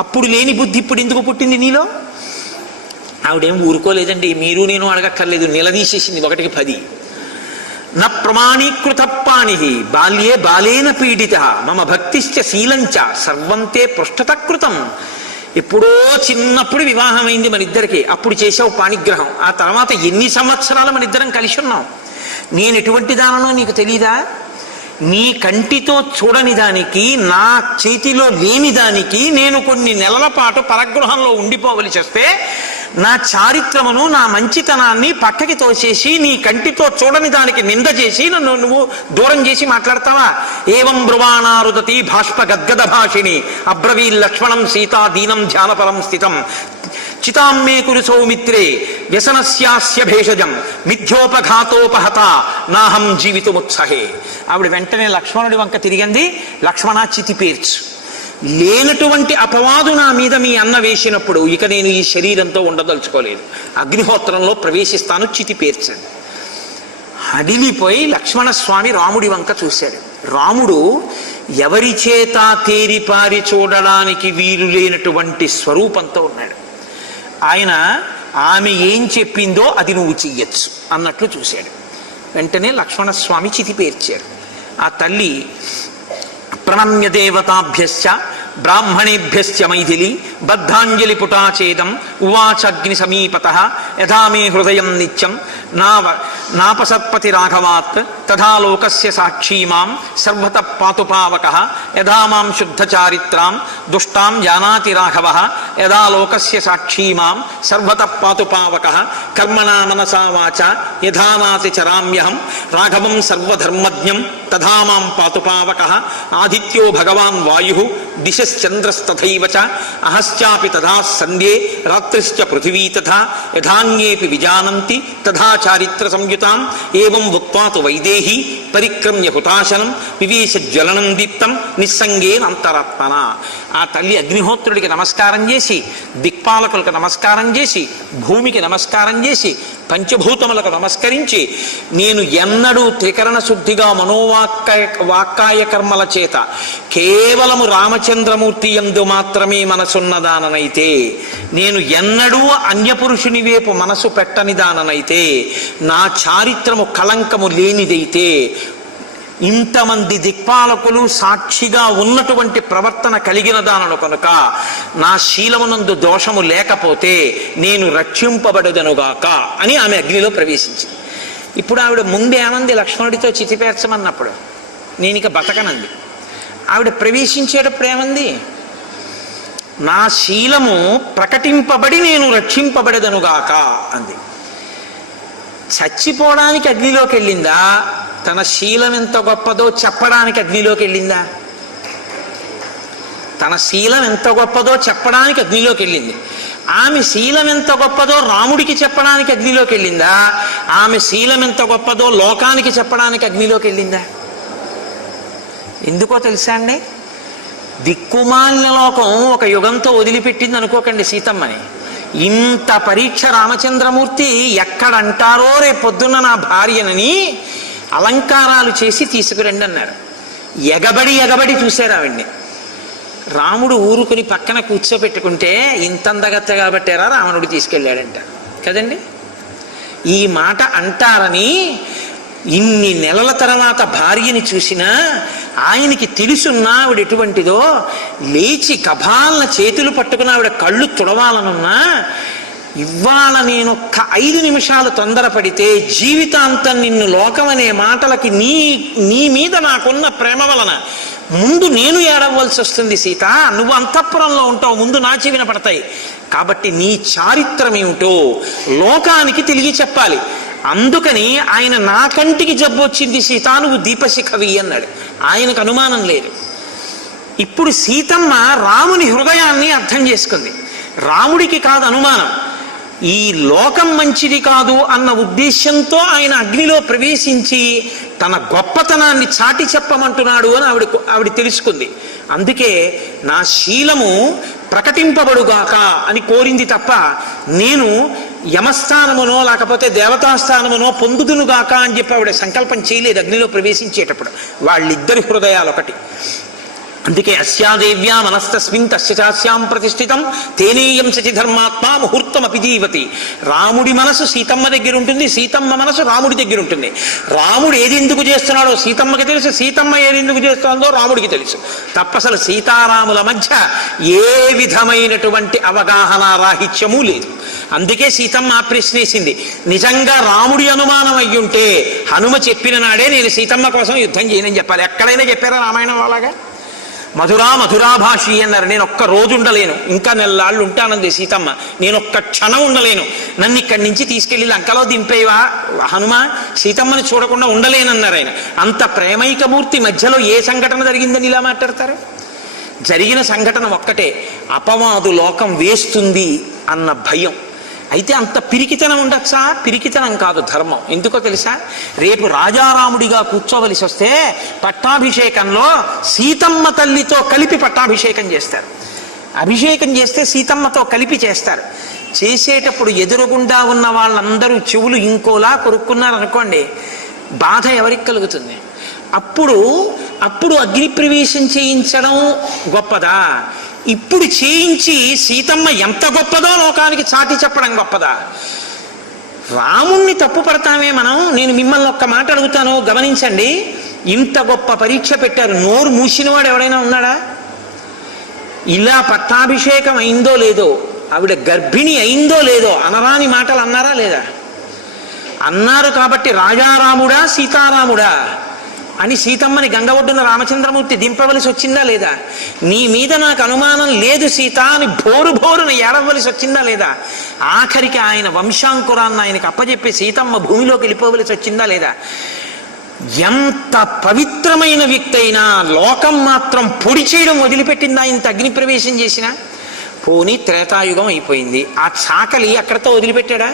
అప్పుడు లేని బుద్ధి ఇప్పుడు ఎందుకు పుట్టింది నీలో? ఆవిడేం ఊరుకోలేదండి. మీరు నేను అడగక్కర్లేదు, నిలదీసేసింది 1కి 10. న ప్రమాణీకృత పాణి బాల్యే బాలేన పీడిత మమ భక్తిశ్చ శీలంచ సర్వంతే పృష్ఠతకృతం. ఎప్పుడో చిన్నప్పుడు వివాహమైంది మన ఇద్దరికి, అప్పుడు చేసావు పాణిగ్రహం. ఆ తర్వాత ఎన్ని సంవత్సరాలు మన ఇద్దరం కలిసి ఉన్నాం. నేను ఎటువంటి దానో నీకు తెలీదా? నీ కంటితో చూడని దానికి, నా చేతిలో లేని దానికి నేను కొన్ని నెలల పాటు పరగృహంలో ఉండిపోవలసి వస్తే నా చారిత్రమును, నా మంచితనాన్ని పక్కకి తోసేసి నీ కంటితో చూడని దానికి నింద చేసి నన్ను నువ్వు దూరం చేసి మాట్లాడతావా? ఏవం బ్రువాణారుదతి భాష్ప గద్గద భాషిణి అబ్రవీ లక్ష్మణం సీతా దీనం ధ్యానపరం స్థితం చితామ్మే కురు సౌమిత్రే వ్యసనస్యాస్య భేషజం మిథ్యోపఘాతోపహత నాహం జీవితముత్సహే. ఆవిడ వెంటనే లక్ష్మణుడి వంక తిరిగింది. లక్ష్మణ చితి పేర్చు. లేనటువంటి అపవాదు నా మీద మీ అన్న వేసినప్పుడు ఇక నేను ఈ శరీరంతో ఉండదలుచుకోలేదు, అగ్నిహోత్రంలో ప్రవేశిస్తాను, చితి పేర్చండి. హడిలిపోయి లక్ష్మణస్వామి రాముడి వంక చూశాడు. రాముడు ఎవరి చేత తేరిపారి చూడడానికి వీలు లేనటువంటి స్వరూపంతో ఉన్నాడు. ఆయన ఆమె ఏం చెప్పిందో అది నువ్వు చెయ్యొచ్చు అన్నట్లు చూశాడు. వెంటనే లక్ష్మణస్వామి చితి పేర్చారు. ఆ తల్లి ప్రణమ్య దేవతాభ్యశ్చ బ్రాహ్మణేభ్యశ్చ మైథిలి బద్ధాంజలి పుటాచేదం ఉవాచాగ్ని సమీపతః యథా మే హృదయం నిత్యం నాపసత్పతి రాఘవాత్ తథా లోకస్య సాక్షీ మాం సర్వతః పాతు పావకః యథా మాం శుద్ధచారిత్రాం దుష్టాం జానాతి రాఘవః యథా లోకస్య సాక్షీ మాం సర్వతః పాతు పావకః కర్మణా మనసా వాచా యథా నాతి చరామ్యహం రాఘవం సర్వధర్మజ్ఞం తథా మాం పాతు పావకః ఆదిత్యో భగవాన్ వాయుః దిశశ్చంద్రస్తథైవ చ అహశ్చాపి తథా సంధ్యే రాత్రిశ్చ పృథివీ తథా యథాన్యేపి విజానంతి తథా చారిత్ర సంయుతాం ఏవం ఉక్త్వాతు వైదేహి పరిక్రమ్య హుతాశనం వివేశ జ్వలనం దీప్తం నిస్సంగేన అంతరాత్మన. ఆ తల్లి అగ్నిహోత్రుడికి నమస్కారం చేసి, దిక్పాలకులకు నమస్కారం చేసి, భూమికి నమస్కారం చేసి, పంచభూతములకు నమస్కరించి, నేను ఎన్నడూ త్రికరణ శుద్ధిగా వాక్కాయ కర్మల చేత కేవలము రామచంద్రమూర్తి యందు మాత్రమే మనసున్నదాననైతే, నేను ఎన్నడూ అన్యపురుషుని వైపు మనసు పెట్టని దాననైతే, నా చారిత్రము కళంకము లేనిదైతే, ఇంతమంది దిక్పాలకులు సాక్షిగా ఉన్నటువంటి ప్రవర్తన కలిగిన దానను కనుక నా శీలమునందు దోషము లేకపోతే నేను రక్షింపబడదనుగాక అని ఆమె అగ్నిలో ప్రవేశించింది. ఇప్పుడు ఆవిడ ముందేమంది లక్ష్మణుడితో చితిపేర్చమన్నప్పుడు? నేను ఇక బతకనంది. ఆవిడ ప్రవేశించేటప్పుడు ఏమంది? నా శీలము ప్రకటింపబడి నేను రక్షింపబడదనుగాక అంది. చచ్చిపోవడానికి అగ్నిలోకి వెళ్ళిందా, తన శీలం ఎంత గొప్పదో చెప్పడానికి అగ్నిలోకి వెళ్ళిందా? తన శీలం ఎంత గొప్పదో చెప్పడానికి అగ్నిలోకి వెళ్ళింది. ఆమె శీలం ఎంత గొప్పదో రాముడికి చెప్పడానికి అగ్నిలోకి వెళ్ళిందా? ఆమె శీలం ఎంత గొప్పదో లోకానికి చెప్పడానికి అగ్నిలోకి వెళ్ళిందా? ఎందుకో తెలుసా అండి? దిక్కుమాలిన లోకం ఒక యుగంతో వదిలిపెట్టింది అనుకోకండి సీతమ్మని. ఇంత పరీక్ష రామచంద్రమూర్తి ఎక్కడంటారో రేపొద్దున్న నా భార్యనని అలంకారాలు చేసి తీసుకురండి అన్నారు. ఎగబడి చూశారు ఆవిడ్ని. రాముడు ఊరుకుని పక్కన కూర్చోపెట్టుకుంటే ఇంతందగత్తగా పెట్టారా రావణుడు తీసుకెళ్ళాడంట కదండి. ఈ మాట అంటారని ఇన్ని నెలల తర్వాత భార్యని చూసినా ఆయనకి తెలుసున్నా ఆవిడ ఎటువంటిదో, లేచి కభాలన చేతులు పట్టుకుని ఆవిడ కళ్ళు తుడవాలనున్నా, ఇవాళ నేనొక్క 5 నిమిషాలు తొందరపడితే జీవితాంతం నిన్ను లోకమనే మాటలకి నీ మీద నాకున్న ప్రేమ వలన ముందు నేను ఏడవలసి వస్తుంది సీత. నువ్వు అంతఃపురంలో ఉంటావు, ముందు నా చెవిన పడతాయి. కాబట్టి నీ చారిత్రం ఏమిటో లోకానికి తిరిగి చెప్పాలి. అందుకని ఆయన నా కంటికి జబ్బు వచ్చింది సీత, నువ్వు దీపశిఖవి అన్నాడు. ఆయనకు అనుమానం లేదు. ఇప్పుడు సీతమ్మ రాముని హృదయాన్ని అర్థం చేసుకుంది. రాముడికి కాదు అనుమానం, ఈ లోకం మంచిది కాదు అన్న ఉద్దేశంతో ఆయన అగ్నిలో ప్రవేశించి తన గొప్పతనాన్ని చాటి చెప్పమంటున్నాడు అని ఆవిడ తెలుసుకుంది. అందుకే నా శీలము ప్రకటింపబడుగాక అని కోరింది తప్ప నేను యమస్థానమునో లేకపోతే దేవతాస్థానమునో పొందుదునుగాక అని చెప్పి ఆవిడ సంకల్పం చేయలేదు అగ్నిలో ప్రవేశించేటప్పుడు. వాళ్ళిద్దరి హృదయాలు ఒకటి. అందుకే అస్యాదేవ్యా మనస్తస్మిన్ తస్య చాస్యాం ప్రతిష్ఠితం తేనేయం సచి ధర్మాత్మా ముహూర్తమపి జీవతి. రాముడి మనసు సీతమ్మ దగ్గర ఉంటుంది, సీతమ్మ మనసు రాముడి దగ్గర ఉంటుంది. రాముడు ఏది ఎందుకు చేస్తున్నాడో సీతమ్మకి తెలుసు, సీతమ్మ ఏది ఎందుకు చేస్తుందో రాముడికి తెలుసు. తప్పసలు సీతారాముల మధ్య ఏ విధమైనటువంటి అవగాహన రాహిత్యము లేదు. అందుకే సీతమ్మ ఆ ప్రశ్నేసింది. నిజంగా రాముడి అనుమానం అయ్యుంటే హనుమ చెప్పిన నాడే నేను సీతమ్మ కోసం యుద్ధం చేయనని చెప్పాలి. ఎక్కడైనా చెప్పారా రామాయణం అలాగా? మధురాభాషి అన్నారు. నేను ఒక్క రోజు ఉండలేను, ఇంకా నెలలాళ్ళు ఉంటానంది సీతమ్మ. నేను ఒక్క క్షణం ఉండలేను, నన్ను ఇక్కడి నుంచి తీసుకెళ్ళి లంకలో దింపేవా హనుమ, సీతమ్మని చూడకుండా ఉండలేనన్నారు ఆయన. అంత ప్రేమైకమూర్తి మధ్యలో ఏ సంఘటన జరిగిందని ఇలా మాట్లాడతారు? జరిగిన సంఘటన ఒక్కటే, అపవాదు లోకం వేస్తుంది అన్న భయం. అయితే అంత పిరికితనం ఉండొచ్చా? పిరికితనం కాదు, ధర్మం. ఎందుకో తెలుసా? రేపు రాజారాముడిగా కూర్చోవలసి వస్తే పట్టాభిషేకంలో సీతమ్మ తల్లితో కలిపి పట్టాభిషేకం చేస్తారు. అభిషేకం చేస్తే సీతమ్మతో కలిపి చేస్తారు. చేసేటప్పుడు ఎదురుగుండా ఉన్న వాళ్ళందరూ చెవులు ఇంకోలా కొరుక్కున్నారనుకోండి, బాధ ఎవరికి కలుగుతుంది? అప్పుడు అగ్నిప్రవేశం చేయించడం గొప్పదా? ఇప్పుడు చేయించి సీతమ్మ ఎంత గొప్పదో లోకానికి చాటి చెప్పడం గొప్పదా? రాముణ్ణి తప్పు పడతామే మనం. నేను మిమ్మల్ని ఒక్క మాట అడుగుతాను, గమనించండి. ఇంత గొప్ప పరీక్ష పెట్టారు, నోరు మూసినవాడు ఎవడైనా ఉన్నాడా? ఇలా పట్టాభిషేకం అయిందో లేదో, ఆవిడ గర్భిణి అయిందో లేదో అనరాని మాటలు అన్నారా లేదా? అన్నారు. కాబట్టి రాజారాముడా సీతారాముడా అని సీతమ్మని గంగ ఒడ్డున రామచంద్రమూర్తి దింపవలసి వచ్చిందా లేదా? నీ మీద నాకు అనుమానం లేదు సీత అని భోరున ఏడవలసి వచ్చిందా లేదా? ఆఖరికి ఆయన వంశాంకురాన్ని ఆయనకు అప్పచెప్పి సీతమ్మ భూమిలోకి వెళ్ళిపోవలసి వచ్చిందా లేదా? ఎంత పవిత్రమైన వ్యక్తి అయినా లోకం మాత్రం పొడి చేయడం వదిలిపెట్టిందా ఇంత అగ్ని ప్రవేశం చేసినా? పోనీ త్రేతాయుగం అయిపోయింది, ఆ చాకలి అక్కడతో వదిలిపెట్టాడా?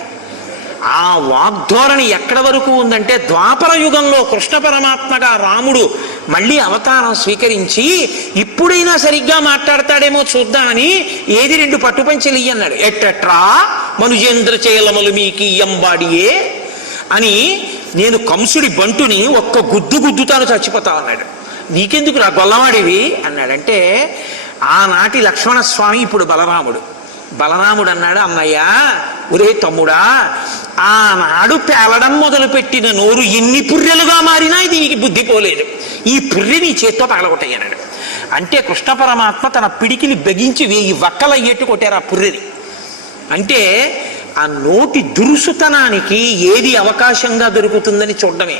ఆ వాగ్ధోరణి ఎక్కడ వరకు ఉందంటే ద్వాపర యుగంలో కృష్ణ పరమాత్మగా రాముడు మళ్ళీ అవతారం స్వీకరించి ఇప్పుడైనా సరిగ్గా మాట్లాడతాడేమో చూద్దామని ఏది 2 పట్టుపంచెలు అన్నాడు. ఎట్టట్రా మనుజేంద్ర చేలమలు మీకు ఎంబాడియే అని, నేను కంసుడి బంటుని ఒక్క గుద్దుతాను చచ్చిపోతా అన్నాడు. నీకెందుకు రా గొల్లవాడివి అన్నాడంటే, ఆనాటి లక్ష్మణస్వామి ఇప్పుడు బలరాముడు అన్నాడు, అన్నయ్య ఒరే తమ్ముడా, ఆనాడు పేలడం మొదలుపెట్టిన నోరు ఎన్ని పుర్రెలుగా మారినా ఇది నీకు బుద్ధి పోలేదు, ఈ పుర్రె నీ చేత్తో పగలగొట్టయ్యన్నాడు. అంటే కృష్ణ పరమాత్మ తన పిడికిని బెగించి 1000 వక్కలయ్యేట్టు కొట్టారు ఆ పుర్రెని. అంటే ఆ నోటి దురుసుతనానికి ఏది అవకాశంగా దొరుకుతుందని చూడడమే.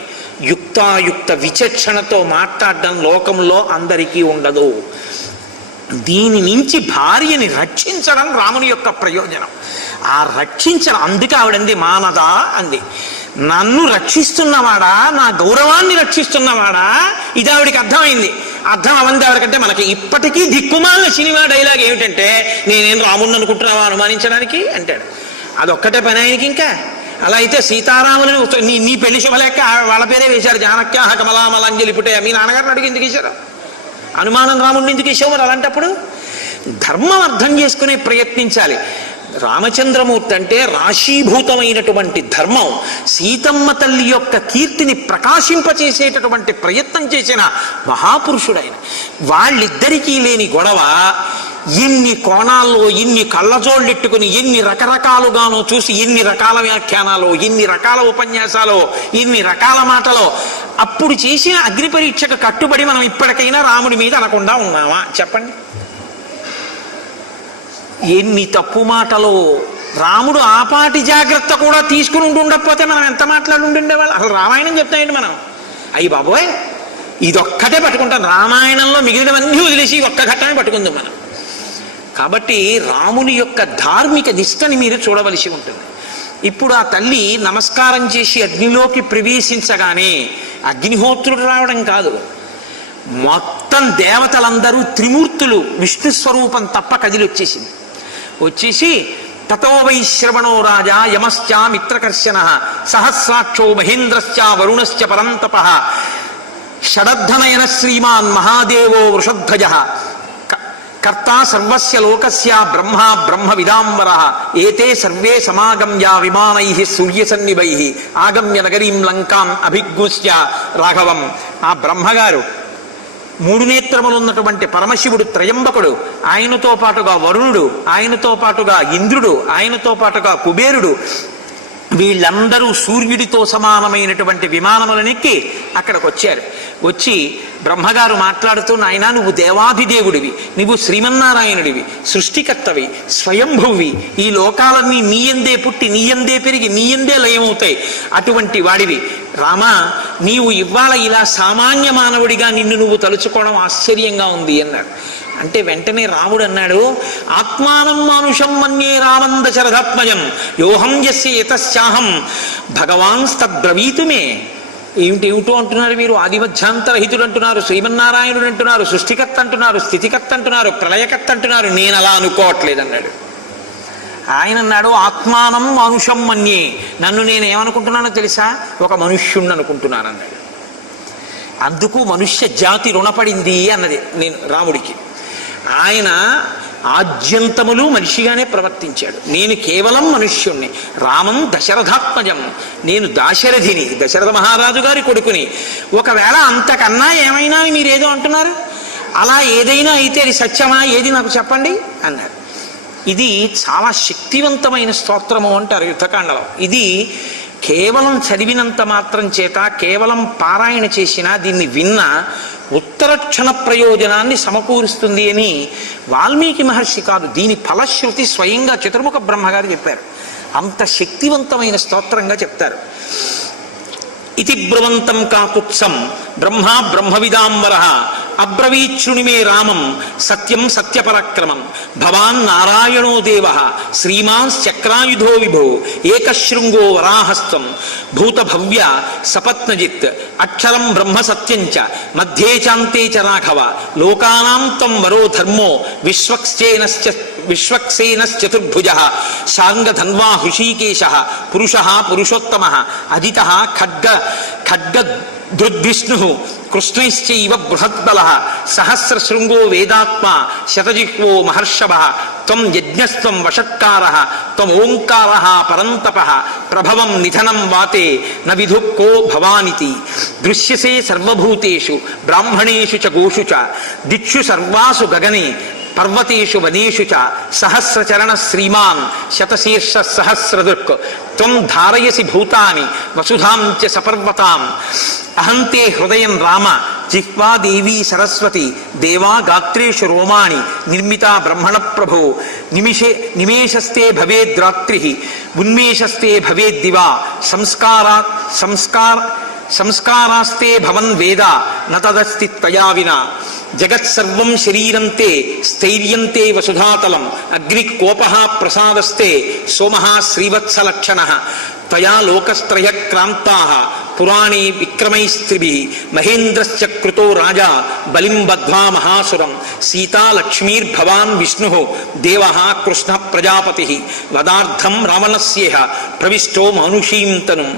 యుక్తాయుక్త విచక్షణతో మాట్లాడడం లోకంలో అందరికీ ఉండదు. దీని నుంచి భార్యని రక్షించడం రాముని యొక్క ప్రయోజనం. ఆ రక్షించడం, అందుకే ఆవిడంది మానదా అంది. నన్ను రక్షిస్తున్నవాడా, నా గౌరవాన్ని రక్షిస్తున్నవాడా, ఇది ఆవిడికి అర్థమైంది. అర్థం అవంది ఆవిడకంటే మనకి ఇప్పటికీ దిక్కుమాలిన సినిమా డైలాగ్ ఏమిటంటే, నేనేం రాముడిని అనుకుంటున్నావా అనుమానించడానికి అంటాడు. అదొక్కటే పని ఆయనకి. ఇంకా అలా అయితే సీతారాములని నీ పెళ్లి శుభలేక వాళ్ళ పేరే వేశారు, జానక్య కమలామలాంజలి పుట్టే. మీ నాన్నగారిని అడిగి ఎందుకు వేశారు అనుమానం, రాముడిని ఎందుకు వేసావు? మరి అలాంటప్పుడు ధర్మం అర్థం చేసుకునే ప్రయత్నించాలి. రామచంద్రమూర్తి అంటే రాశీభూతమైనటువంటి ధర్మం, సీతమ్మ తల్లి యొక్క కీర్తిని ప్రకాశింపచేసేటటువంటి ప్రయత్నం చేసిన మహాపురుషుడైన. వాళ్ళిద్దరికీ లేని గొడవ ఇన్ని కోణాల్లో, ఇన్ని కళ్ళజోళ్ళెట్టుకుని, ఎన్ని రకరకాలుగానో చూసి, ఇన్ని రకాల వ్యాఖ్యానాలు, ఇన్ని రకాల ఉపన్యాసాలు, ఇన్ని రకాల మాటలో అప్పుడు చేసిన అగ్ని పరీక్షకు కట్టుబడి మనం ఇప్పటికైనా రాముడి మీద అనకుండా ఉన్నామా చెప్పండి? ఎన్ని తప్పు మాటలో రాముడు ఆపాటి జాగ్రత్త కూడా తీసుకుని ఉండకపోతే మనం ఎంత మాట్లాడుండేవాళ్ళు. అసలు రామాయణం చెప్తాయండి మనం, అయ్యి బాబోయ్ ఇదొక్కటే పట్టుకుంటాం, రామాయణంలో మిగిలినవన్నీ వదిలేసి ఒక్క ఘట్టమే పట్టుకుందాం మనం. కాబట్టి రాముని యొక్క ధార్మిక నిష్టని మీరు చూడవలసి ఉంటుంది. ఇప్పుడు ఆ తల్లి నమస్కారం చేసి అగ్నిలోకి ప్రవేశించగానే అగ్నిహోత్రుడు రావడం కాదు, మొత్తం దేవతలందరూ త్రిమూర్తులు విష్ణు స్వరూపం తప్ప కదిలి వచ్చేసి తతో వై శ్రవణో రాజా యమశ్చ మిత్రకర్షణ సహస్రాక్షో మహేంద్రశ్చ వరుణశ్చ పరంతప షడద్ధనయన శ్రీమాన్ మహాదేవో వృషధ్వజ కర్త సర్వస్య లోకస్య బ్రహ్మ బ్రహ్మ విదాంబర ఏతే సర్వే సమాగమ్య విమానై సూర్యసన్నిభై ఆగమ్య నగరీం లంకాం అభిగృహ్య రాఘవం. ఆ బ్రహ్మగారు, మూడు నేత్రములు ఉన్నటువంటి పరమశివుడు త్రయంబకుడు, ఆయనతో పాటుగా వరుణుడు, ఆయనతో పాటుగా ఇంద్రుడు, ఆయనతో పాటుగా కుబేరుడు, వీళ్ళందరూ సూర్యుడితో సమానమైనటువంటి విమానములనెక్కి అక్కడికి వచ్చారు. వచ్చి బ్రహ్మగారు మాట్లాడుతూ, నాయనా నువ్వు దేవాధిదేవుడివి, నువ్వు శ్రీమన్నారాయణుడివి, సృష్టికర్తవి, స్వయంభువి, ఈ లోకాలన్నీ నీయందే పుట్టి నీయందే పెరిగి నీయందే లయమవుతాయి, అటువంటి వాడివి రామా, నీవు ఇవాళ ఇలా సామాన్య మానవుడిగా నిన్ను నువ్వు తలుచుకోవడం ఆశ్చర్యంగా ఉంది అన్నాడు. అంటే వెంటనే రాముడు అన్నాడు, ఆత్మానం మానుషం మన్యే రామం దశరథాత్మజం యోహం యస్య ఏతస్యాహం భగవాన్స్తద్బ్రవీతుమే. ఏమిటేమిటో అంటున్నారు మీరు, ఆదిమధ్యాంతరహితుడు అంటున్నారు, శ్రీమన్నారాయణుడు అంటున్నారు, సృష్టికర్త అంటున్నారు, స్థితికర్త అంటున్నారు, ప్రళయకర్త అంటున్నారు, నేను అలా అనుకోవట్లేదు అన్నాడు. ఆయన అన్నాడు, ఆత్మానం మానుషం మన్యే, నన్ను నేను ఏమనుకుంటున్నానో తెలుసా, ఒక మనుష్యుణ్ణి అనుకుంటున్నాను అన్నాడు. అందుకు మనుష్య జాతి రుణపడింది అన్నది నేను రాముడికి. ఆయన ఆద్యంతములు మనిషిగానే ప్రవర్తించాడు. నేను కేవలం మనుష్యుణ్ణి, రామం దశరథాత్మజం, నేను దాశరథిని, దశరథ మహారాజు గారి కొడుకుని. ఒకవేళ అంతకన్నా ఏమైనా మీరేదో అంటున్నారు, అలా ఏదైనా అయితే అది సత్యమా, ఏది నాకు చెప్పండి అన్నారు. ఇది చాలా శక్తివంతమైన స్తోత్రము అంటారు యుద్ధకాండలో. ఇది కేవలం చదివినంత మాత్రం చేత, కేవలం పారాయణ చేసినా, దీన్ని విన్న ఉత్తరక్షణ ప్రయోజనాన్ని సమకూరుస్తుంది అని వాల్మీకి మహర్షి కాదు, దీని ఫలశ్రుతి స్వయంగా చతుర్ముఖ బ్రహ్మగారు చెప్పారు. అంత శక్తివంతమైన స్తోత్రంగా చెప్తారు. ఇతి బ్రువంతం కాకుత్సం బ్రహ్మ బ్రహ్మవిదాంబర అబ్రవీచ్ఛృణిమే రామం సత్యం సత్యపరాక్రమం భవాన్ నారాయణో దేవ శ్రీమాన్ చక్రాయుధో విభో ఏకశృంగో వరాహస్తం భూతభవ్య సపత్నజిత్ అక్షరం బ్రహ్మ సత్యంచ మధ్యే చాంతే చ రాఘవ లోకానాం తం వరో ధర్మో విశ్వక్సేనశ్చతుర్భుజ శాంగధన్వా హృషీకేశ పురుష పురుషోత్తమ అజిత ఖడ్గదృద్విష్ణు కృష్ణైశ్చైవ బృహద్బల సహస్రశృంగో వేదాత్మా శతజిహ్వో మహర్షభ త్వం యజ్ఞస్త్వం వషట్కార త్వమోంకార పరంతప ప్రభవం నిధనం వాతే న విధుః భవానితి దృశ్యసే సర్వభూతేషు బ్రాహ్మణేషు చ గోషు చ దిక్షు సర్వాసు గగనే పర్వతేషు వనేషు చ సహస్రచరణ శ్రీమాన్ శతశీర్ష సహస్రదృక్ త్వం ధారయసి భూతాని వసుధాం చ సపర్వతాం అహంతే హృదయం రామ జిహ్వా దేవీ సరస్వతి దేవా గాత్రేషు రోమాణి నిర్మితా బ్రహ్మణ ప్రభో నిమేషస్తే భవేద్రాత్రి ఉన్మేషస్తే భవేద్దివా సంస్కారాస్తే భవన్ వేద నతదస్తి త్వయా వినా జగత్సర్వం శరీరంతే స్థైర్యంతే వసుధాతలం అగ్ని కోప ప్రసాదస్తే సోమ శ్రీవత్సలక్షణ త్వయా లోకస్త్రయ క్రాంతా పురాణే విక్రమైస్త్రిభి మహేంద్రశ్చ కృతో రాజా బలిం బద్ధ్వా మహాసురం సీతా లక్ష్మీర్భవాన్ విష్ణు దేవ కృష్ణ ప్రజాపతి వదార్థం రావణస్యేహ ప్రవిష్టో మానుషీం తనుం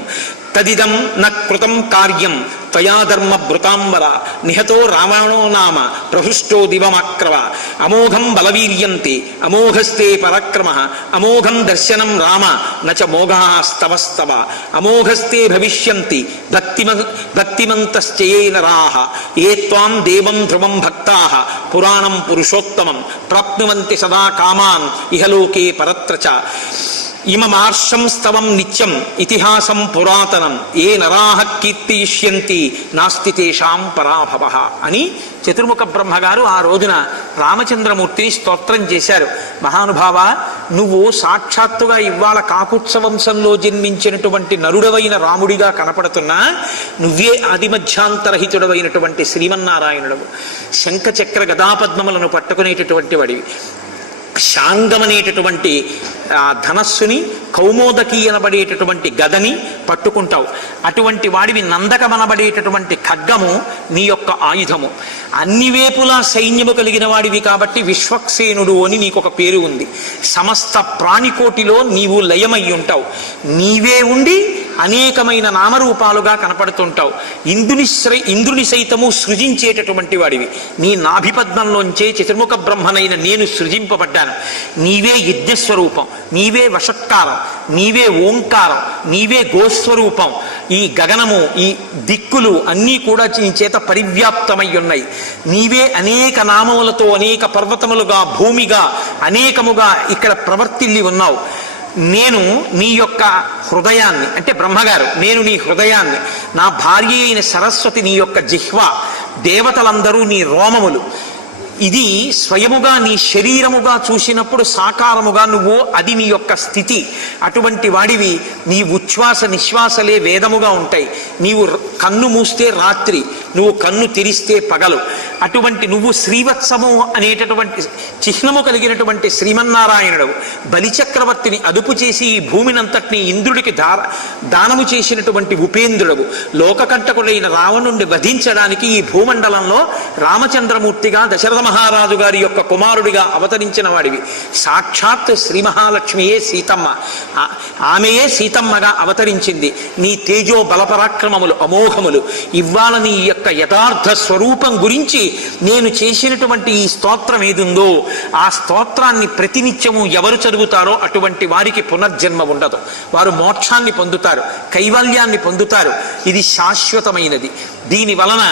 తదిదం న కృతం కార్యం త్వయా ధర్మ భృతాంబర నిహతో రావణో నామ ప్రహృష్టో దివమాక్రవ అమోఘం బలవీర్యంతే అమోఘస్తే పరక్రమ అమోఘం దర్శనం రామ నచ మోఘస్తవస్తవ అమోఘస్తే భవిష్యంతి భక్తిమంతశ్చయే నరాః ఏ త్వాం దేవం ధ్రువం భక్తాః పురాణం పురుషోత్తమం ప్రాప్నువంతి సదా కామాన్ ఇహలోకే పరత్ర చ ఇమమార్షం స్తవం నిత్యం ఇతిహాసం పురాతనం ఏ నరాః కీర్తియిష్యంతి నాస్తి తేషాం పరాభవః అని చతుర్ముఖ బ్రహ్మగారు ఆ రోజున రామచంద్రమూర్తిని స్తోత్రం చేశారు. మహానుభావ, నువ్వు సాక్షాత్తుగా ఇవాళ కాకుత్స వంశంలో జన్మించినటువంటి నరుడవైన రాముడిగా కనపడుతున్నా నువ్వే ఆదిమధ్యాంతరహితుడవైనటువంటి శ్రీమన్నారాయణుడవు. శంఖచక్ర గదాపద్మములను పట్టుకునేటటువంటి వాడివి. శాంగమనేటటువంటి ధనస్సుని, కౌమోదకి అనబడేటటువంటి గదని పట్టుకుంటావు. అటువంటి వాడివి నందకమనబడేటటువంటి ఖడ్గము నీ యొక్క ఆయుధము. అన్ని వేపులా సైన్యము కలిగిన వాడివి కాబట్టి విశ్వక్సేనుడు అని నీకొక పేరు ఉంది. సమస్త ప్రాణికోటిలో నీవు లయమై ఉంటావు. నీవే ఉండి అనేకమైన నామరూపాలుగా కనపడుతుంటావు. ఇంద్రుని సైతము సృజించేటటువంటి వాడివి. నీ నాభిపద్మంలోంచే చతుర్ముఖ బ్రహ్మనైన నేను సృజింపబడ్డాను. నీవే యజ్ఞస్వరూపం, నీవే వషట్కారం, నీవే ఓంకారం, నీవే గోస్వరూపం. ఈ గగనము, ఈ దిక్కులు అన్నీ కూడా నీ చేత పరివ్యాప్తమై ఉన్నాయి. నీవే అనేక నామములతో అనేక పర్వతములుగా, భూమిగా, అనేకముగా ఇక్కడ ప్రవర్తిల్లి ఉన్నావు. నేను నీ యొక్క హృదయాన్ని, అంటే బ్రహ్మగారు, నేను నీ హృదయాన్ని, నా భార్య అయిన సరస్వతి నీ యొక్క జిహ్వ, దేవతలందరూ నీ రోమములు. ఇది స్వయముగా నీ శరీరముగా చూసినప్పుడు సాకారముగా నువ్వు, అది నీ యొక్క స్థితి. అటువంటి వాడివి. నీ ఉచ్ఛ్వాస నిశ్వాసలే వేదముగా ఉంటాయి. నీవు కన్ను మూస్తే రాత్రి, నువ్వు కన్ను తెరిస్తే పగలు. అటువంటి నువ్వు శ్రీవత్సము అనేటటువంటి చిహ్నము కలిగినటువంటి శ్రీమన్నారాయణుడు. బలిచక్రవర్తిని అదుపు చేసి ఈ భూమినంతటిని ఇంద్రుడికి దానము చేసినటువంటి ఉపేంద్రుడు. లోకకంటకుడైన రావణుణ్ణి వధించడానికి ఈ భూమండలంలో రామచంద్రమూర్తిగా దశరథ మహారాజు గారి యొక్క కుమారుడిగా అవతరించిన వాడివి. సాక్షాత్ శ్రీ మహాలక్ష్మియే సీతమ్మ. ఆమెయే సీతమ్మగా అవతరించింది. నీ తేజో బలపరాక్రమములు అమోఘములు. ఇవాళ నీ యొక్క యథార్థ స్వరూపం గురించి నేను చేసినటువంటి ఈ స్తోత్రం ఏదుందో ఆ స్తోత్రాన్ని ప్రతినిత్యము ఎవరు చదువుతారో అటువంటి వారికి పునర్జన్మ ఉండదు. వారు మోక్షాన్ని పొందుతారు, కైవల్యాన్ని పొందుతారు. ఇది శాశ్వతమైనది. దీని వలన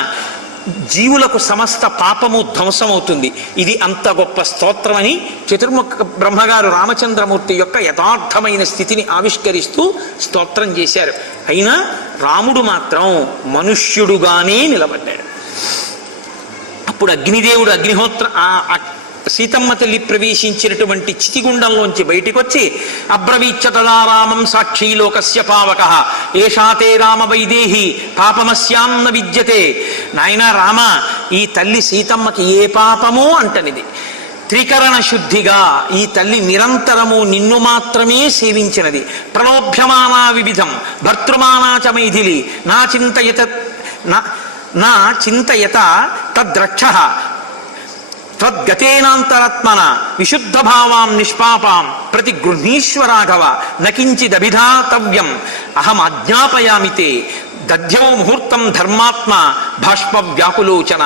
జీవులకు సమస్త పాపము ధ్వంసమవుతుంది. ఇది అంత గొప్ప స్తోత్రమని చతుర్ముఖ బ్రహ్మగారు రామచంద్రమూర్తి యొక్క యథార్థమైన స్థితిని ఆవిష్కరిస్తూ స్తోత్రం చేశారు. అయినా రాముడు మాత్రం మనుష్యుడుగానే నిలబడ్డాడు. అప్పుడు అగ్నిదేవుడు సీతమ్మ తల్లి ప్రవేశించినటువంటి చితిగుండంలోంచి బయటికి వచ్చి అబ్రవీచ్చతదారామం సాక్షి లోకస్య పావక ఏషాతే రామ వైదేహి పాపమస్యాం న విద్యతే. నాయనా రామ, ఈ తల్లి సీతమ్మకి ఏ పాపమో అంటనిది. త్రికరణ శుద్ధిగా ఈ తల్లి నిరంతరము నిన్ను మాత్రమే సేవించినది. ప్రలోభ్యమానా వివిధం భర్తృమానా చ మైథిలి నా చింతయత తద్రక్షః త్వద్గతేనాంతరాత్మన విశుద్ధ భావాం నిష్పాపాం ప్రతి గృహీశ్వరాఘవ నకించిదభిధాతవ్యం అహం ఆజ్ఞాపయామి తే దధ్యో ముహూర్తం ధర్మాత్మ బాష్ప వ్యాకులోచన.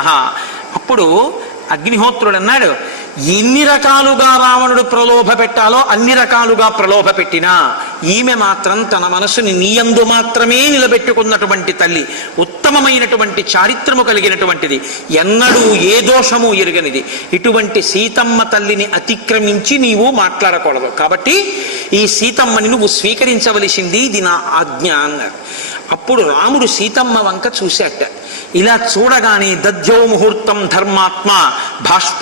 అప్పుడు అగ్నిహోత్రుడు అన్నాడు, ఎన్ని రకాలుగా రావణుడు ప్రలోభ పెట్టాలో అన్ని రకాలుగా ప్రలోభ పెట్టినా ఈమె మాత్రం తన మనసుని నీయందు మాత్రమే నిలబెట్టుకున్నటువంటి తల్లి. ఉత్తమమైనటువంటి చారిత్రము కలిగినటువంటిది, ఎన్నడూ ఏ దోషము ఎరుగనిది. ఇటువంటి సీతమ్మ తల్లిని అతిక్రమించి నీవు మాట్లాడకూడదు. కాబట్టి ఈ సీతమ్మని నువ్వు స్వీకరించవలసింది, ఇది నా ఆజ్ఞ అన్నారు. అప్పుడు రాముడు సీతమ్మ వంక చూశాట. ఇలా చూడగానే దధ్యో ముహూర్తం ధర్మాత్మ బాష్ప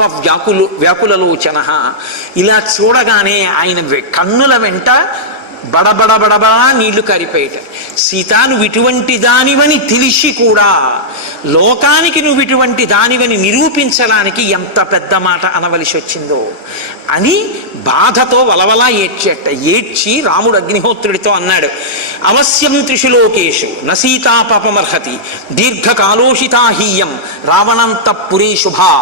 వ్యాకులలోచన. ఇలా చూడగానే ఆయన కన్నుల వెంట బడబడబడబడా నీళ్లు కారిపోయేట. సీత, నువ్వు ఇటువంటి దానివని తెలిసి కూడా లోకానికి నువ్వు ఇటువంటి దానివని నిరూపించడానికి ఎంత పెద్ద మాట అనవలసి వచ్చిందో అని బాధతో వలవలా ఏడ్చేట. ఏడ్చి రాముడు అగ్నిహోత్రుడితో అన్నాడు, అవశ్యం త్రిషు లోకేషు న సీతా పాపమర్హతి దీర్ఘకాలోషితాహీయం రావణంతఃపురే శుభా.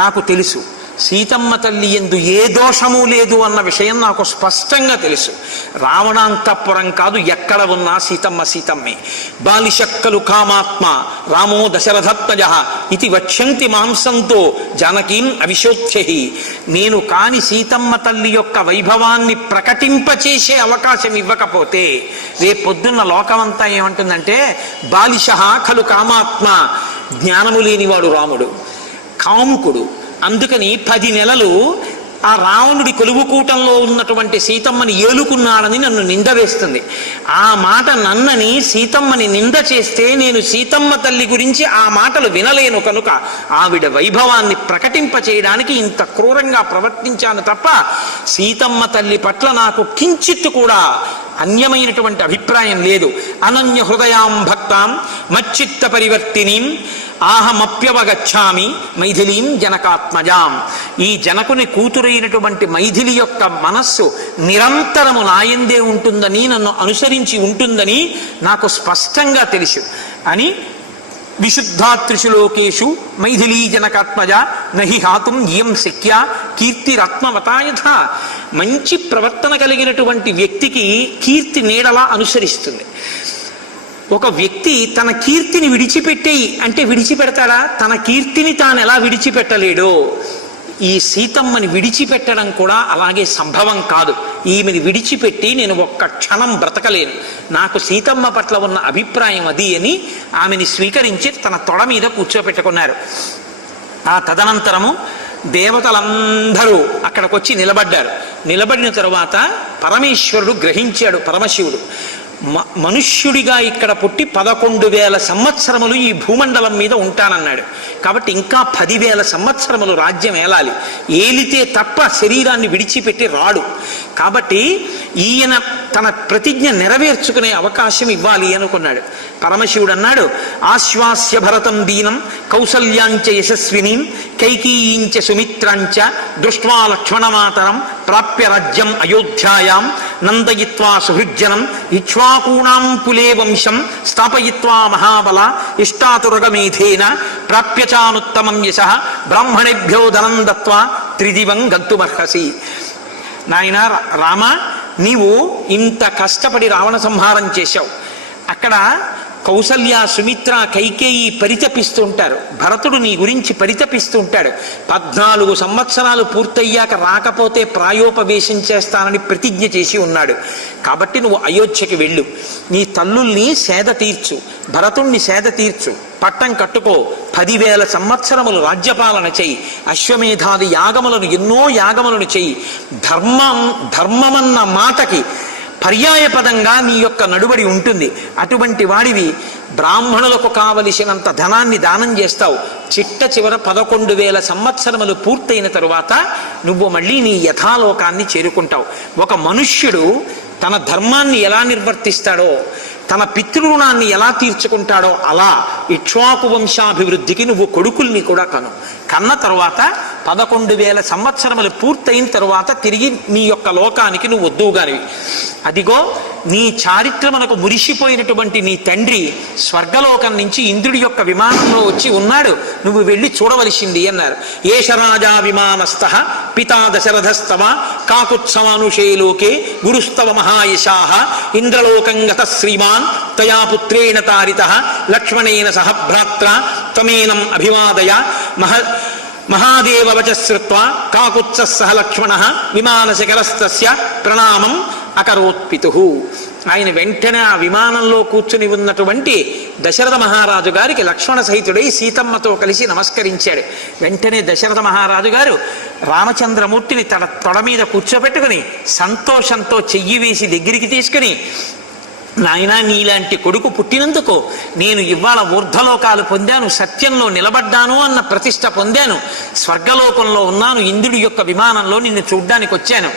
నాకు తెలుసు సీతమ్మ తల్లి యందు ఏ దోషము లేదు అన్న విషయం నాకు స్పష్టంగా తెలుసు. రావణాంతఃపురం కాదు, ఎక్కడ ఉన్నా సీతమ్మ సీతమ్మే. బాలిశక్కలు కామాత్మ రామో దశరథత్మజ ఇది వక్ష్యంతి మాంసంతో జానకీం అవిశోచ్యహి. నేను కాని సీతమ్మ తల్లి యొక్క వైభవాన్ని ప్రకటింపచేసే అవకాశం ఇవ్వకపోతే రేపొద్దున్న లోకమంతా ఏమంటుందంటే బాలిశ ఖలు కామాత్మ, జ్ఞానము లేనివాడు రాముడు, కాముకుడు. అందుకని 10 నెలలు ఆ రావణుడి కొలువుకూటంలో ఉన్నటువంటి సీతమ్మని ఏలుకున్నాడని నన్ను నింద వేస్తుంది. ఆ మాట నన్నని సీతమ్మని నింద చేస్తే నేను సీతమ్మ తల్లి గురించి ఆ మాటలు వినలేను కనుక ఆవిడ వైభవాన్ని ప్రకటింపచేయడానికి ఇంత క్రూరంగా ప్రవర్తించాను తప్ప సీతమ్మ తల్లి పట్ల నాకు కించిత్తు కూడా అన్యమైనటువంటి అభిప్రాయం లేదు. అనన్య హృదయాం భక్తాం మచ్చిత్త పరివర్తినీం ఆహమప్యవగచ్చామి మైథిలీం జనకాత్మజాం. ఈ జనకుని కూతురైనటువంటి మైథిలి యొక్క మనస్సు నిరంతరము నాయందే ఉంటుందని, నన్ను అనుసరించి ఉంటుందని నాకు స్పష్టంగా తెలుసు అని విశుద్ధాత్రిషు లోకేషు మైథిలీ జనకాత్మజ నహి హాతుం ఇయం శక్య కీర్తిరత్మవతాయథ. మంచి ప్రవర్తన కలిగినటువంటి వ్యక్తికి కీర్తి నీడలా అనుసరిస్తుంది. ఒక వ్యక్తి తన కీర్తిని విడిచిపెట్టేయి అంటే విడిచిపెడతాడా? తన కీర్తిని తాను ఎలా విడిచిపెట్టలేడో ఈ సీతమ్మని విడిచిపెట్టడం కూడా అలాగే సంభవం కాదు. ఈమెని విడిచిపెట్టి నేను ఒక్క క్షణం బ్రతకలేను, నాకు సీతమ్మ పట్ల ఉన్న అభిప్రాయం అది అని ఆమెని స్వీకరించి తన తొడ మీద కూర్చోపెట్టుకున్నారు. ఆ తదనంతరము దేవతలందరూ అక్కడికి వచ్చి నిలబడ్డారు. నిలబడిన తరువాత పరమేశ్వరుడు గ్రహించాడు, పరమశివుడు మనుష్యుడిగా ఇక్కడ పుట్టి 11,000 సంవత్సరములు ఈ భూమండలం మీద ఉంటానన్నాడు. కాబట్టి ఇంకా 10,000 సంవత్సరములు రాజ్యం ఏలాలి, ఏలితే తప్ప శరీరాన్ని విడిచిపెట్టి రాడు. కాబట్టి ఈయన తన ప్రతిజ్ఞ నెరవేర్చుకునే అవకాశం ఇవ్వాలి అనుకున్నాడు. పరమశివుడు అన్నాడు, ఆశ్వాస్య భరతం దీనం కౌసల్యాంచ యశస్వినీం కైకీయించ సుమిత్రాంచ దృష్ట్వా లక్ష్మణమాతరం ప్రాప్య రాజ్యం అయోధ్యాయాం నందయిత్వా సుహృజ్జనం ఇక్ష్వాకూణాం కులే వంశం స్థాపయిత్వా మహాబల ఇష్టాతురగమేధేన ప్రాప్యచానుత్తమం యశః బ్రాహ్మణేభ్యో ధనం దత్వా త్రిదివం గంతుమర్హసి. నాయన రామ, నీవు ఇంత కష్టపడి రావణ సంహారం చేశావు. అక్కడ కౌసల్య సుమిత్ర కైకేయి పరితపిస్తూ ఉంటారు, భరతుడు నీ గురించి పరితపిస్తూ ఉంటాడు. 14 సంవత్సరాలు పూర్తయ్యాక రాకపోతే ప్రాయోపవేశం చేస్తానని ప్రతిజ్ఞ చేసి ఉన్నాడు. కాబట్టి నువ్వు అయోధ్యకి వెళ్ళు, నీ తల్లుల్ని సేద తీర్చు, భరతుణ్ణి సేద తీర్చు, పట్టం కట్టుకో, 10,000 సంవత్సరములు రాజ్యపాలన చెయ్యి, అశ్వమేధాది యాగములను ఎన్నో యాగములను చెయ్యి. ధర్మమన్న మాటకి పర్యాయపదంగా నీ యొక్క నడుబడి ఉంటుంది. అటువంటి వాడివి బ్రాహ్మణులకు కావలసినంత ధనాన్ని దానం చేస్తావు. చిట్ట చివర 11,000 సంవత్సరములు పూర్తయిన తరువాత నువ్వు మళ్ళీ నీ యథాలోకాన్ని చేరుకుంటావు. ఒక మనుష్యుడు తన ధర్మాన్ని ఎలా నిర్వర్తిస్తాడో, తన పితృరుణాన్ని ఎలా తీర్చుకుంటాడో అలా ఇక్ష్వాకు వంశాభివృద్ధికి నువ్వు కొడుకుల్ని కూడా కన్న తరువాత 11,000 సంవత్సరములు పూర్తయిన తరువాత తిరిగి నీ యొక్క లోకానికి నువ్వు వద్దువుగానివి. అదిగో నీ చారిత్రమునకు మురిసిపోయినటువంటి నీ తండ్రి స్వర్గలోకం నుంచి ఇంద్రుడి యొక్క విమానంలో వచ్చి ఉన్నాడు, నువ్వు వెళ్ళి చూడవలసింది అన్నారు. ఏష రాజా విమానస్థః పితా దశరథస్తవ కాకుత్సవానుషే లోకే గురుస్తవ మహాయశాః ఇంద్రలోకం గతః శ్రీమాన్ తయా పుత్రేణ తారితః లక్ష్మణేన సహ భ్రాత్రా త్వమేనం అభివాదయ మహాదేవ వచ శ్రుత్వా కాకుత్స సహ లక్ష్మణః విమానశిఖరస్తస్య ప్రణామం అకరోత్పితుః. ఆయన వెంటనే ఆ విమానంలో కూర్చుని ఉన్నటువంటి దశరథ మహారాజు గారికి లక్ష్మణ సహితుడై సీతమ్మతో కలిసి నమస్కరించాడు. వెంటనే దశరథ మహారాజు గారు రామచంద్రమూర్తిని తన తొడ మీద కూర్చోబెట్టుకుని సంతోషంతో చెయ్యి వేసి దగ్గరికి తీసుకుని, నాయనా, నీలాంటి కొడుకు పుట్టినందుకు నేను ఇవాళ ఊర్ధ్వలోకాలు పొందాను, సత్యంలో నిలబడ్డాను అన్న ప్రతిష్ట పొందాను, స్వర్గలోకంలో ఉన్నాను, ఇంద్రుడి యొక్క విమానంలో నిన్ను చూడ్డానికి వచ్చాను.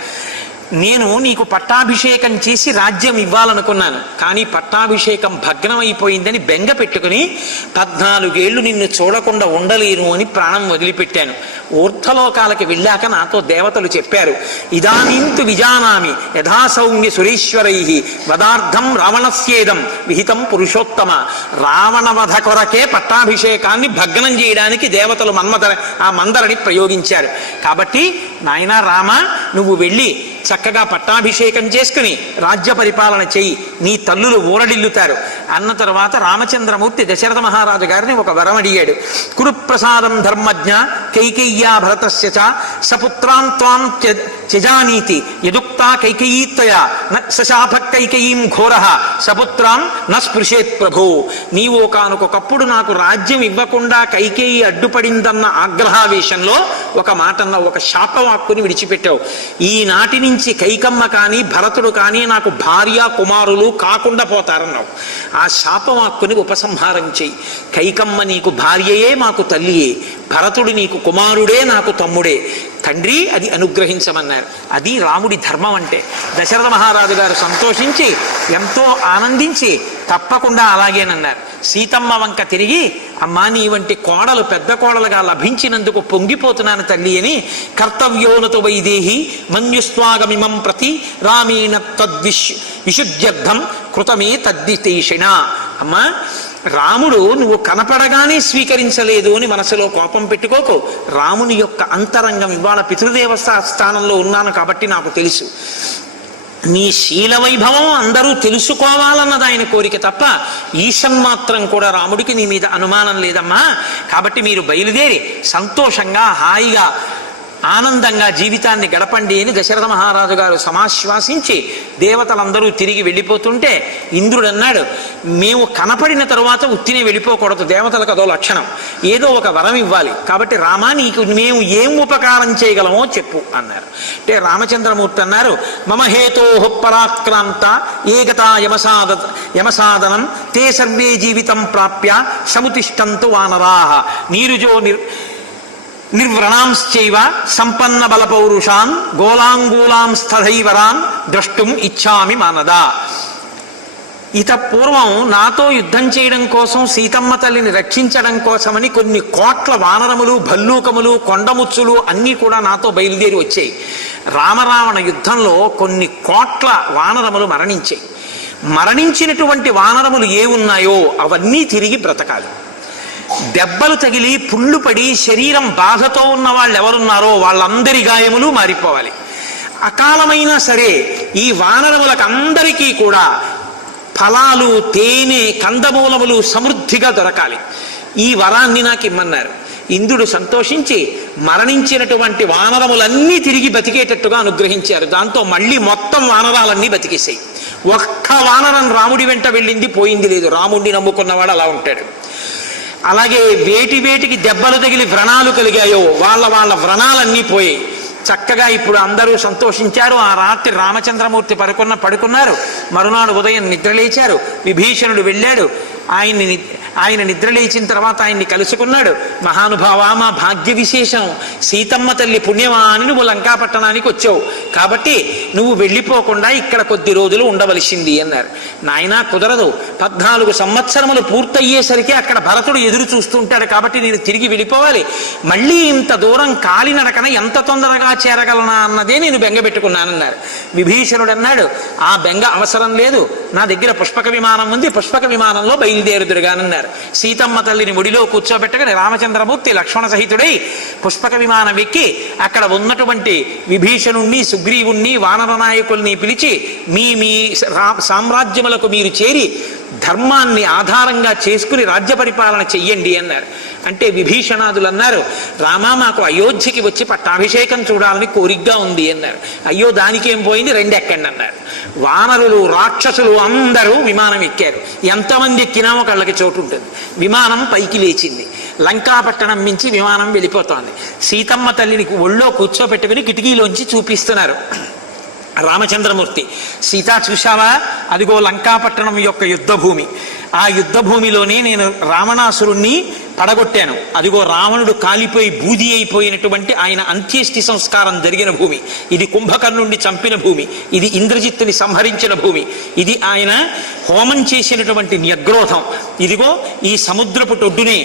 నేను నీకు పట్టాభిషేకం చేసి రాజ్యం ఇవ్వాలనుకున్నాను, కానీ పట్టాభిషేకం భగ్నమైపోయిందని బెంగ పెట్టుకుని 14 ఏళ్ళు నిన్ను చూడకుండా ఉండలేను అని ప్రాణం వదిలిపెట్టాను. ఊర్ధ్వలోకాలకి వెళ్ళాక నాతో దేవతలు చెప్పారు, ఇదానీంతు విజానామి యథాసౌమ్య సురేశ్వరై వదార్థం రావణస్యేదం విహితం పురుషోత్తమ. రావణ వధ కొరకే పట్టాభిషేకాన్ని భగ్నం చేయడానికి దేవతలు ఆ మందరని ప్రయోగించారు. కాబట్టి నాయనా రామ, నువ్వు వెళ్ళి చక్కగా పట్టాభిషేకం చేసుకుని రాజ్య పరిపాలన చెయ్యి, నీ తల్లులు ఊరడిల్లుతారు అన్న తర్వాత రామచంద్రమూర్తి దశరథ మహారాజు గారిని ఒక వరం అడిగాడు. కురుప్రసాదం ధర్మజ్ఞ కైకేయ్యా భరతస్య చ సపుత్రాం త్వాం త్యజానీతి యదుక్తా కైకేయీత్వయా సశాప కైకేయీం ఘోరః సపుత్రాం న స్పృశేత్ ప్రభో. నీవు ఒకానొకప్పుడు నాకు రాజ్యం ఇవ్వకుండా కైకేయి అడ్డుపడిందన్న ఆగ్రహావేశంలో ఒక మాటన్న ఒక శాపవాక్కుని విడిచిపెట్టావు. ఈనాటి నుంచి కైకమ్మ కానీ భరతుడు కానీ నాకు భార్య కుమారులు కాకుండా పోతారన్నావు. ఆ శాపవాక్కుని ఉపసంహారం చెయ్యి. కైకమ్మ నీకు భార్యయే మాకు తల్లియే, భరతుడు నీకు కుమారుడే నాకు తమ్ముడే. తండ్రి అది అనుగ్రహించమన్నారు. అది రాముడి ధర్మం అంటే. దశరథ మహారాజు గారు సంతోషించి ఎంతో ఆనందించి తప్పకుండా అలాగేనన్నారు. సీతమ్మ వంక తిరిగి, అమ్మా నీ వంటి కోడలు పెద్ద కోడలుగా లభించినందుకు పొంగిపోతున్నాను తల్లి అని, కర్తవ్యోనత వైదేహి మన్యుస్వాగమిమం ప్రతి రామేణ విశుద్ధ్యర్థం కృతమే తద్దితేషిణ. అమ్మా రాముడు నువ్వు కనపడగానే స్వీకరించలేదు అని మనసులో కోపం పెట్టుకోకు. రాముని యొక్క అంతరంగం ఇవాళ పితృదేవస్థ స్థానంలో ఉన్నాను కాబట్టి నాకు తెలుసు. నీ శీల వైభవం అందరూ తెలుసుకోవాలన్నది ఆయన కోరిక తప్ప ఈశం మాత్రం కూడా రాముడికి నీ మీద అనుమానం లేదమ్మా. కాబట్టి మీరు బయలుదేరి సంతోషంగా హాయిగా ఆనందంగా జీవితాన్ని గడపండి అని దశరథ మహారాజు గారు సమాశ్వాసించి దేవతలందరూ తిరిగి వెళ్ళిపోతుంటే ఇంద్రుడు అన్నాడు, మేము కనపడిన తరువాత ఉత్తినే వెళ్ళిపోకూడదు, దేవతలకు అదో లక్షణం, ఏదో ఒక వరం ఇవ్వాలి. కాబట్టి రామా నీకు మేము ఏం ఉపకారం చేయగలమో చెప్పు అన్నారు. అంటే రామచంద్రమూర్తి అన్నారు, మమ హేతో పరాక్రాంత ఏకతా యమసాదనం తే సర్వే జీవితం ప్రాప్య సముతిష్టంతు వానరాః నీరుజో నిర్వ్రణాంశ్చైవ సంపన్న బల పౌరుషాన్ గోలాంగూలాంస్థధైవరాన్ ద్రష్టుం ఇచ్చామి మానద. ఇత పూర్వం నాతో యుద్ధం చేయడం కోసం, సీతమ్మ తల్లిని రక్షించడం కోసమని కొన్ని కోట్ల వానరములు, భల్లూకములు, కొండముచ్చులు అన్నీ కూడా నాతో బయలుదేరి వచ్చాయి. రామరావణ యుద్ధంలో కొన్ని కోట్ల వానరములు మరణించాయి. మరణించినటువంటి వానరములు ఏ ఉన్నాయో అవన్నీ తిరిగి బ్రతకాలి. దెబ్బలు తగిలి పుళ్ళు పడి శరీరం బాధతో ఉన్న వాళ్ళు ఎవరున్నారో వాళ్ళందరి గాయములు మారిపోవాలి. అకాలమైనా సరే ఈ వానరములకు అందరికీ కూడా ఫలాలు, తేనె, కందమూలములు సమృద్ధిగా దొరకాలి. ఈ వరాన్ని నాకు ఇమ్మన్నారు. ఇంద్రుడు సంతోషించి మరణించినటువంటి వానరములన్నీ తిరిగి బతికేటట్టుగా అనుగ్రహించారు. దాంతో మళ్ళీ మొత్తం వానరాలన్నీ బతికేసాయి. ఒక్క వానరం రాముడి వెంట వెళ్ళింది పోయింది లేదు. రాముడిని నమ్ముకున్నవాడు అలా ఉంటాడు. అలాగే వేటికి దెబ్బలు తగిలి వ్రణాలు కలిగాయో వాళ్ళ వ్రణాలన్నీ పోయాయి. చక్కగా ఇప్పుడు అందరూ సంతోషించారు. ఆ రాత్రి రామచంద్రమూర్తి పడుకున్నారు. మరునాడు ఉదయం నిద్రలేచారు. విభీషణుడు వెళ్ళాడు. ఆయన నిద్రలేచిన తర్వాత ఆయన్ని కలుసుకున్నాడు. మహానుభావా, మా భాగ్య విశేషం, సీతమ్మ తల్లి పుణ్యమా అని నువ్వు లంకాపట్టణానికి వచ్చావు, కాబట్టి నువ్వు వెళ్ళిపోకుండా ఇక్కడ కొద్ది రోజులు ఉండవలసింది అన్నారు. నాయనా కుదరదు, 14 సంవత్సరములు పూర్తయ్యేసరికి అక్కడ భరతుడు ఎదురు చూస్తుంటాడు, కాబట్టి నేను తిరిగి వెళ్ళిపోవాలి. మళ్ళీ ఇంత దూరం కాలినడకన ఎంత తొందరగా చేరగలనా అన్నదే నేను బెంగపెట్టుకున్నానన్నారు. విభీషణుడు అన్నాడు, ఆ బెంగ అవసరం లేదు, నా దగ్గర పుష్పక విమానం ఉంది, పుష్పక విమానంలో బయలుదేరుదురుగానన్నారు. సీతమ్మ తల్లిని ముడిలో కూర్చోబెట్టగానే రామచంద్రమూర్తి లక్ష్మణ సహితుడై పుష్పక విమానం ఎక్కి అక్కడ ఉన్నటువంటి విభీషణుణ్ణి, సుగ్రీవుణ్ణి, వానర నాయకుల్ని పిలిచి మీ సామ్రాజ్యములకు మీరు చేరి ధర్మాన్ని ఆధారంగా చేసుకుని రాజ్య పరిపాలన చెయ్యండి అన్నారు. అంటే విభీషణాదులు అన్నారు, రామా మాకు అయోధ్యకి వచ్చి పట్టాభిషేకం చూడాలని కోరికగా ఉంది అన్నారు. అయ్యో దానికేం పోయింది, 2 ఎక్కండి అన్నారు. వానరులు, రాక్షసులు అందరూ విమానం ఎక్కారు. ఎంతమంది ఎక్కినా ఒకళ్ళకి చోటు ఉంటుంది. విమానం పైకి లేచింది. లంకాపట్టణం మించి విమానం వెళ్ళిపోతోంది. సీతమ్మ తల్లిని ఒళ్ళో కూర్చోబెట్టుకుని కిటికీలోంచి చూపిస్తున్నారు రామచంద్రమూర్తి. సీత చూశావా, అదిగో లంకాపట్టణం యొక్క యుద్ధభూమి. ఆ యుద్ధభూమిలోనే నేను రావణాసురుణ్ణి పడగొట్టాను. అదిగో రావణుడు కాలిపోయి బూది అయిపోయినటువంటి ఆయన అంత్యేష్టి సంస్కారం జరిగిన భూమి. ఇది కుంభకర్ణుడిని చంపిన భూమి. ఇది ఇంద్రజిత్తుని సంహరించిన భూమి. ఇది ఆయన హోమం చేసినటువంటి న్యగ్రోధం. ఇదిగో ఈ సముద్రపు ఒడ్డునే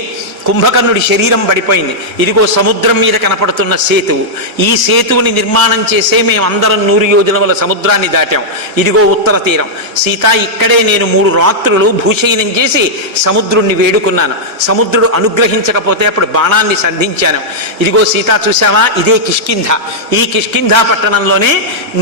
కుంభకర్ణుడి శరీరం పడిపోయింది. ఇదిగో సముద్రం మీద కనపడుతున్న సేతువు. ఈ సేతువుని నిర్మాణం చేసే మేమందరం 100 యోజనముల సముద్రాన్ని దాటాం. ఇదిగో ఉత్తర తీరం. సీత, ఇక్కడే నేను 3 రాత్రులు భూశయనం చేసి సముద్రుణ్ణి వేడుకున్నాను. సముద్రుడు అనుగ్రహించకపోతే అప్పుడు బాణాన్ని సంధించాను. ఇదిగో సీత, చూసావా, ఇదే కిష్కింధ. ఈ కిష్కింధ పట్టణంలోనే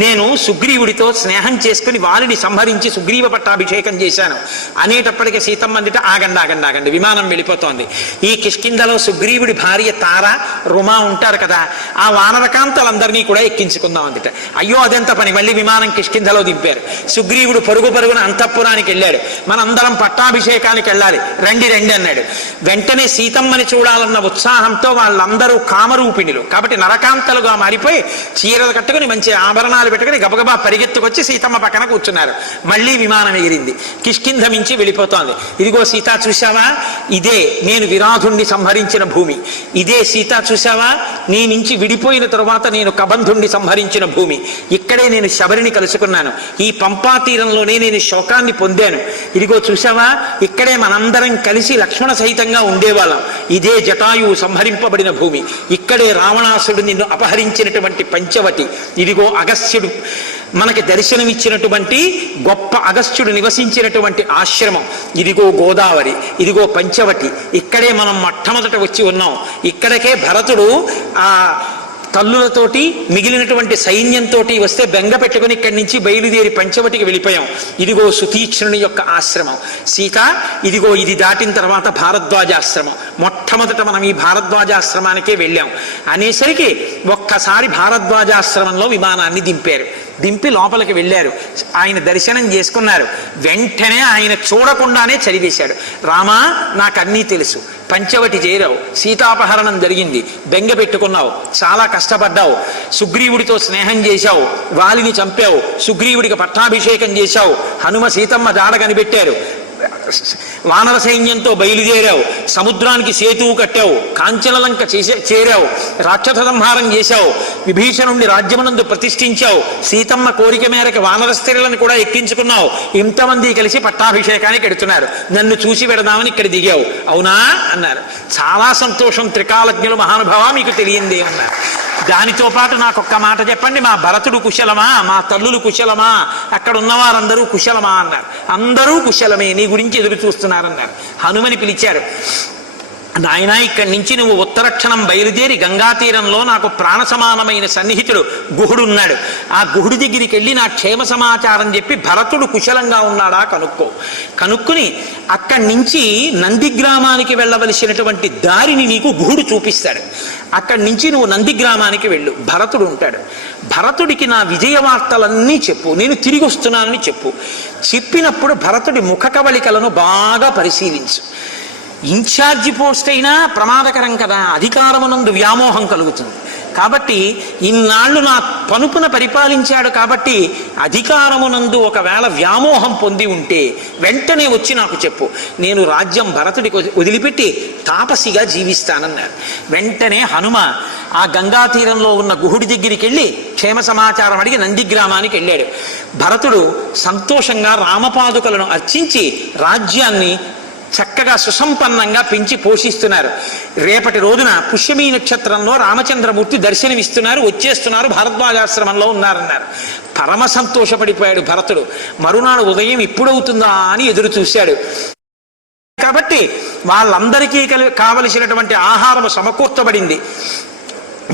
నేను సుగ్రీవుడితో స్నేహం చేసుకుని వారిని సంహరించి సుగ్రీవ పట్టాభిషేకం చేశాను అనేటప్పటికీ సీతమ్మ అందుట ఆగండి ఆగండి ఆగండి, విమానం వెళ్ళిపోతోంది. ఈ కిష్కింధలో సుగ్రీవుడి భార్య తార, రుమా ఉంటారు కదా, ఆ వానరకాంతలందరినీ కూడా ఎక్కించుకుందాం అందుట. అయ్యో అదెంత పని, మళ్ళీ విమానం కిష్కింధలో దింపారు. సుగ్రీవుడు పరుగు పరుగున అంతఃపురానికి వెళ్ళాడు. మనందరం పట్టాభిషేకానికి వెళ్ళాలి, రండి రండి అన్నాడు. వెంటనే సీతమ్మని చూడాలన్న ఉత్సాహంతో వాళ్ళందరూ కామరూపిణులు కాబట్టి నరకాంతలుగా మారిపోయి చీరలు కట్టుకుని మంచి ఆభరణాలు పెట్టుకుని గబగబా పరిగెత్తుకొచ్చి సీతమ్మ పక్కన కూర్చున్నారు. మళ్ళీ విమానం ఎగిరింది, కిష్కింధ మించి వెళ్ళిపోతోంది. ఇదిగో సీత, చూసావా, ఇదే నేను విరాధుణ్ణి సంహరించిన భూమి. ఇదే సీత, చూసావా, నీ నుంచి విడిపోయిన తరువాత నేను కబంధుణ్ణి సంహరించిన భూమి. ఇక్కడే నేను శబరిని కలుసుకున్నాను. ఈ పంపా తీరంలోనే నేను శోకాన్ని పొందాను. ఇదిగో చూసావా, ఇక్కడే మనందరం కలిసి లక్ష్మణ సహితంగా ఉండేవాళ్ళం. ఇదే జటాయువు సంహరింపబడిన భూమి. ఇక్కడే రావణాసుడు నిన్ను అపహరించినటువంటి పంచవటి. ఇదిగో అగస్త్యుడు మనకి దర్శనమిచ్చినటువంటి గొప్ప అగస్త్యుడు నివసించినటువంటి ఆశ్రమం. ఇదిగో గోదావరి, ఇదిగో పంచవటి. ఇక్కడే మనం మొట్టమొదట వచ్చి ఉన్నాం. ఇక్కడికే భరతుడు ఆ తల్లులతోటి మిగిలినటువంటి సైన్యంతో వస్తే బెంగ పెట్టుకుని ఇక్కడి నుంచి బయలుదేరి పంచవటికి వెళ్ళిపోయాం. ఇదిగో సుతీక్ష్ణుని యొక్క ఆశ్రమం. సీత, ఇదిగో ఇది దాటిన తర్వాత భారద్వాజాశ్రమం. మొట్టమొదట మనం ఈ భారద్వాజాశ్రమానికే వెళ్ళాం. అనేసరికి ఒక్కసారి భారద్వాజాశ్రమంలో విమానాన్ని దింపారు. దింపి లోపలికి వెళ్ళారు. ఆయన దర్శనం చేసుకున్నారు. వెంటనే ఆయన చూడకుండానే చదివేశాడు, రామా, నాకన్నీ తెలుసు. పంచవటి చేరావు, సీతాపహరణం జరిగింది, బెంగ పెట్టుకున్నావు, చాలా కష్టపడ్డావు, సుగ్రీవుడితో స్నేహం చేశావు, వాలిని చంపావు, సుగ్రీవుడికి పట్టాభిషేకం చేశావు, హనుమ సీతమ్మ జాడ కనిపెట్టారు, వానర సైన్యంతో బయలుదేరావు, సముద్రానికి సేతువు కట్టావు, కాంచనలంక చేరావు, రాక్షస సంహారం చేశావు, విభీషణుణ్ణి రాజ్యమునందు ప్రతిష్ఠించావు, సీతమ్మ కోరిక మేరకు వానర స్త్రీలను కూడా ఎక్కించుకున్నావు. ఇంతమంది కలిసి పట్టాభిషేకానికి ఎడుతున్నారు. నన్ను చూసి పెడదామని ఇక్కడ దిగావు, అవునా అన్నారు. చాలా సంతోషం త్రికాలజ్ఞులు మహానుభావ, మీకు తెలియంది అన్నారు. దానితో పాటు నాకు ఒక్క మాట చెప్పండి, మా భరతుడు కుశలమా, మా తల్లులు కుశలమా, అక్కడ ఉన్నవారందరూ కుశలమా అన్నారు. అందరూ కుశలమే, నీ గురించి ఎదురు చూస్తున్నారన్నారు. హనుమని పిలిచారు. నాయనా, ఇక్కడి నుంచి నువ్వు ఉత్తరక్షణం బయలుదేరి గంగా తీరంలో నాకు ప్రాణ సమానమైన సన్నిహితుడు గుహుడున్నాడు. ఆ గుహుడి దగ్గరికి వెళ్ళి నా క్షేమ సమాచారం చెప్పి భరతుడు కుశలంగా ఉన్నాడా కనుక్కుని అక్కడి నుంచి నందిగ్రామానికి వెళ్ళవలసినటువంటి దారిని నీకు గుహుడు చూపిస్తాడు. అక్కడి నుంచి నువ్వు నందిగ్రామానికి వెళ్ళు, భరతుడు ఉంటాడు. భరతుడికి నా విజయ వార్తలన్నీ చెప్పు, నేను తిరిగి వస్తున్నానని చెప్పు. చెప్పినప్పుడు భరతుడి ముఖ కవళికలను బాగా పరిశీలించు. ఇన్ఛార్జి పోస్ట్ అయినా ప్రమాదకరం కదా, అధికారమునందు వ్యామోహం కలుగుతుంది. కాబట్టి ఇన్నాళ్ళు నా పనుపున పరిపాలించాడు కాబట్టి అధికారమునందు ఒకవేళ వ్యామోహం పొంది ఉంటే వెంటనే వచ్చి నాకు చెప్పు, నేను రాజ్యం భరతుడికి వదిలిపెట్టి తాపసిగా జీవిస్తానన్నారు. వెంటనే హనుమ ఆ గంగా తీరంలో ఉన్న గుహుడి దగ్గరికి వెళ్ళి క్షేమ సమాచారం అడిగి నందిగ్రామానికి వెళ్ళాడు. భరతుడు సంతోషంగా రామపాదుకలను అర్చించి రాజ్యాన్ని చక్కగా సుసంపన్నంగా పెంచి పోషిస్తున్నారు. రేపటి రోజున పుష్యమీ నక్షత్రంలో రామచంద్రమూర్తి దర్శనమిస్తున్నారు, వచ్చేస్తున్నారు, భారద్వాజాశ్రమంలో ఉన్నారన్నారు. పరమ సంతోషపడిపోయాడు భరతుడు. మరునాడు ఉదయం ఇప్పుడవుతుందా అని ఎదురు చూశాడు. కాబట్టి వాళ్ళందరికీ కావలసినటువంటి ఆహారం సమకూర్చబడింది.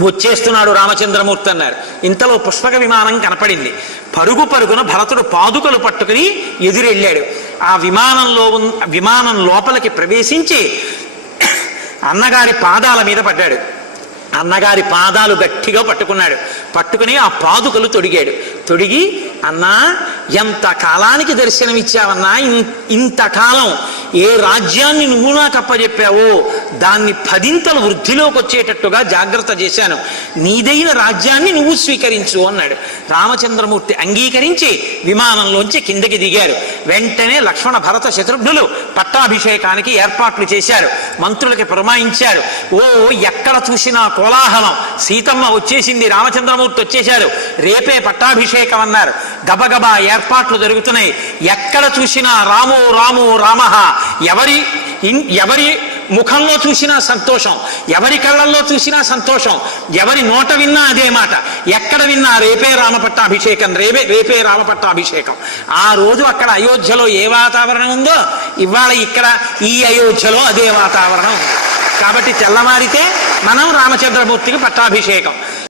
వచ్చేస్తున్నాడు రామచంద్రమూర్తి అన్నారు. ఇంతలో పుష్పక విమానం కనపడింది. పరుగు పరుగున భరతుడు పాదుకలు పట్టుకుని ఎదురెళ్ళాడు. ఆ విమానం లోపలికి ప్రవేశించి అన్నగారి పాదాల మీద పడ్డాడు. అన్నగారి పాదాలు గట్టిగా పట్టుకున్నాడు. పట్టుకుని ఆ పాదుకలు తొడిగాడు. తొడిగి, అన్నా ఎంత కాలానికి దర్శనమిచ్చావన్నా, ఇంతకాలం ఏ రాజ్యాన్ని నువ్వు నాకు అప్పచెప్పావో దాన్ని 10ంతలు వృద్ధిలోకి వచ్చేటట్టుగా జాగ్రత్త చేశాను, నీదైన రాజ్యాన్ని నువ్వు స్వీకరించు అన్నాడు. రామచంద్రమూర్తి అంగీకరించి విమానంలోంచి కిందకి దిగారు. వెంటనే లక్ష్మణ భరత శత్రుఘ్నులు పట్టాభిషేకానికి ఏర్పాట్లు చేశారు, మంత్రులకి పురమాయించారు. ఓ ఎక్కడ చూసినా కోలాహలం. సీతమ్మ వచ్చేసింది, రామచంద్రమూర్తి వచ్చేశారు, రేపే పట్టాభిషేకం అన్నారు. గబగబా ఏర్పాట్లు జరుగుతున్నాయి. ఎక్కడ చూసినా రామో రామో రామః, ఎవరి ముఖంలో చూసినా సంతోషం, ఎవరి కళ్ళల్లో చూసినా సంతోషం, ఎవరి నోట విన్నా అదే మాట, ఎక్కడ విన్నా రేపే రామ పట్టాభిషేకం, రేపే రామ పట్టాభిషేకం. ఆ రోజు అక్కడ అయోధ్యలో ఏ వాతావరణం ఉందో ఇవాళ ఇక్కడ ఈ అయోధ్యలో అదే వాతావరణం ఉంది. కాబట్టి తెల్లవారితే మనం రామచంద్రమూర్తికి పట్టాభిషేకం.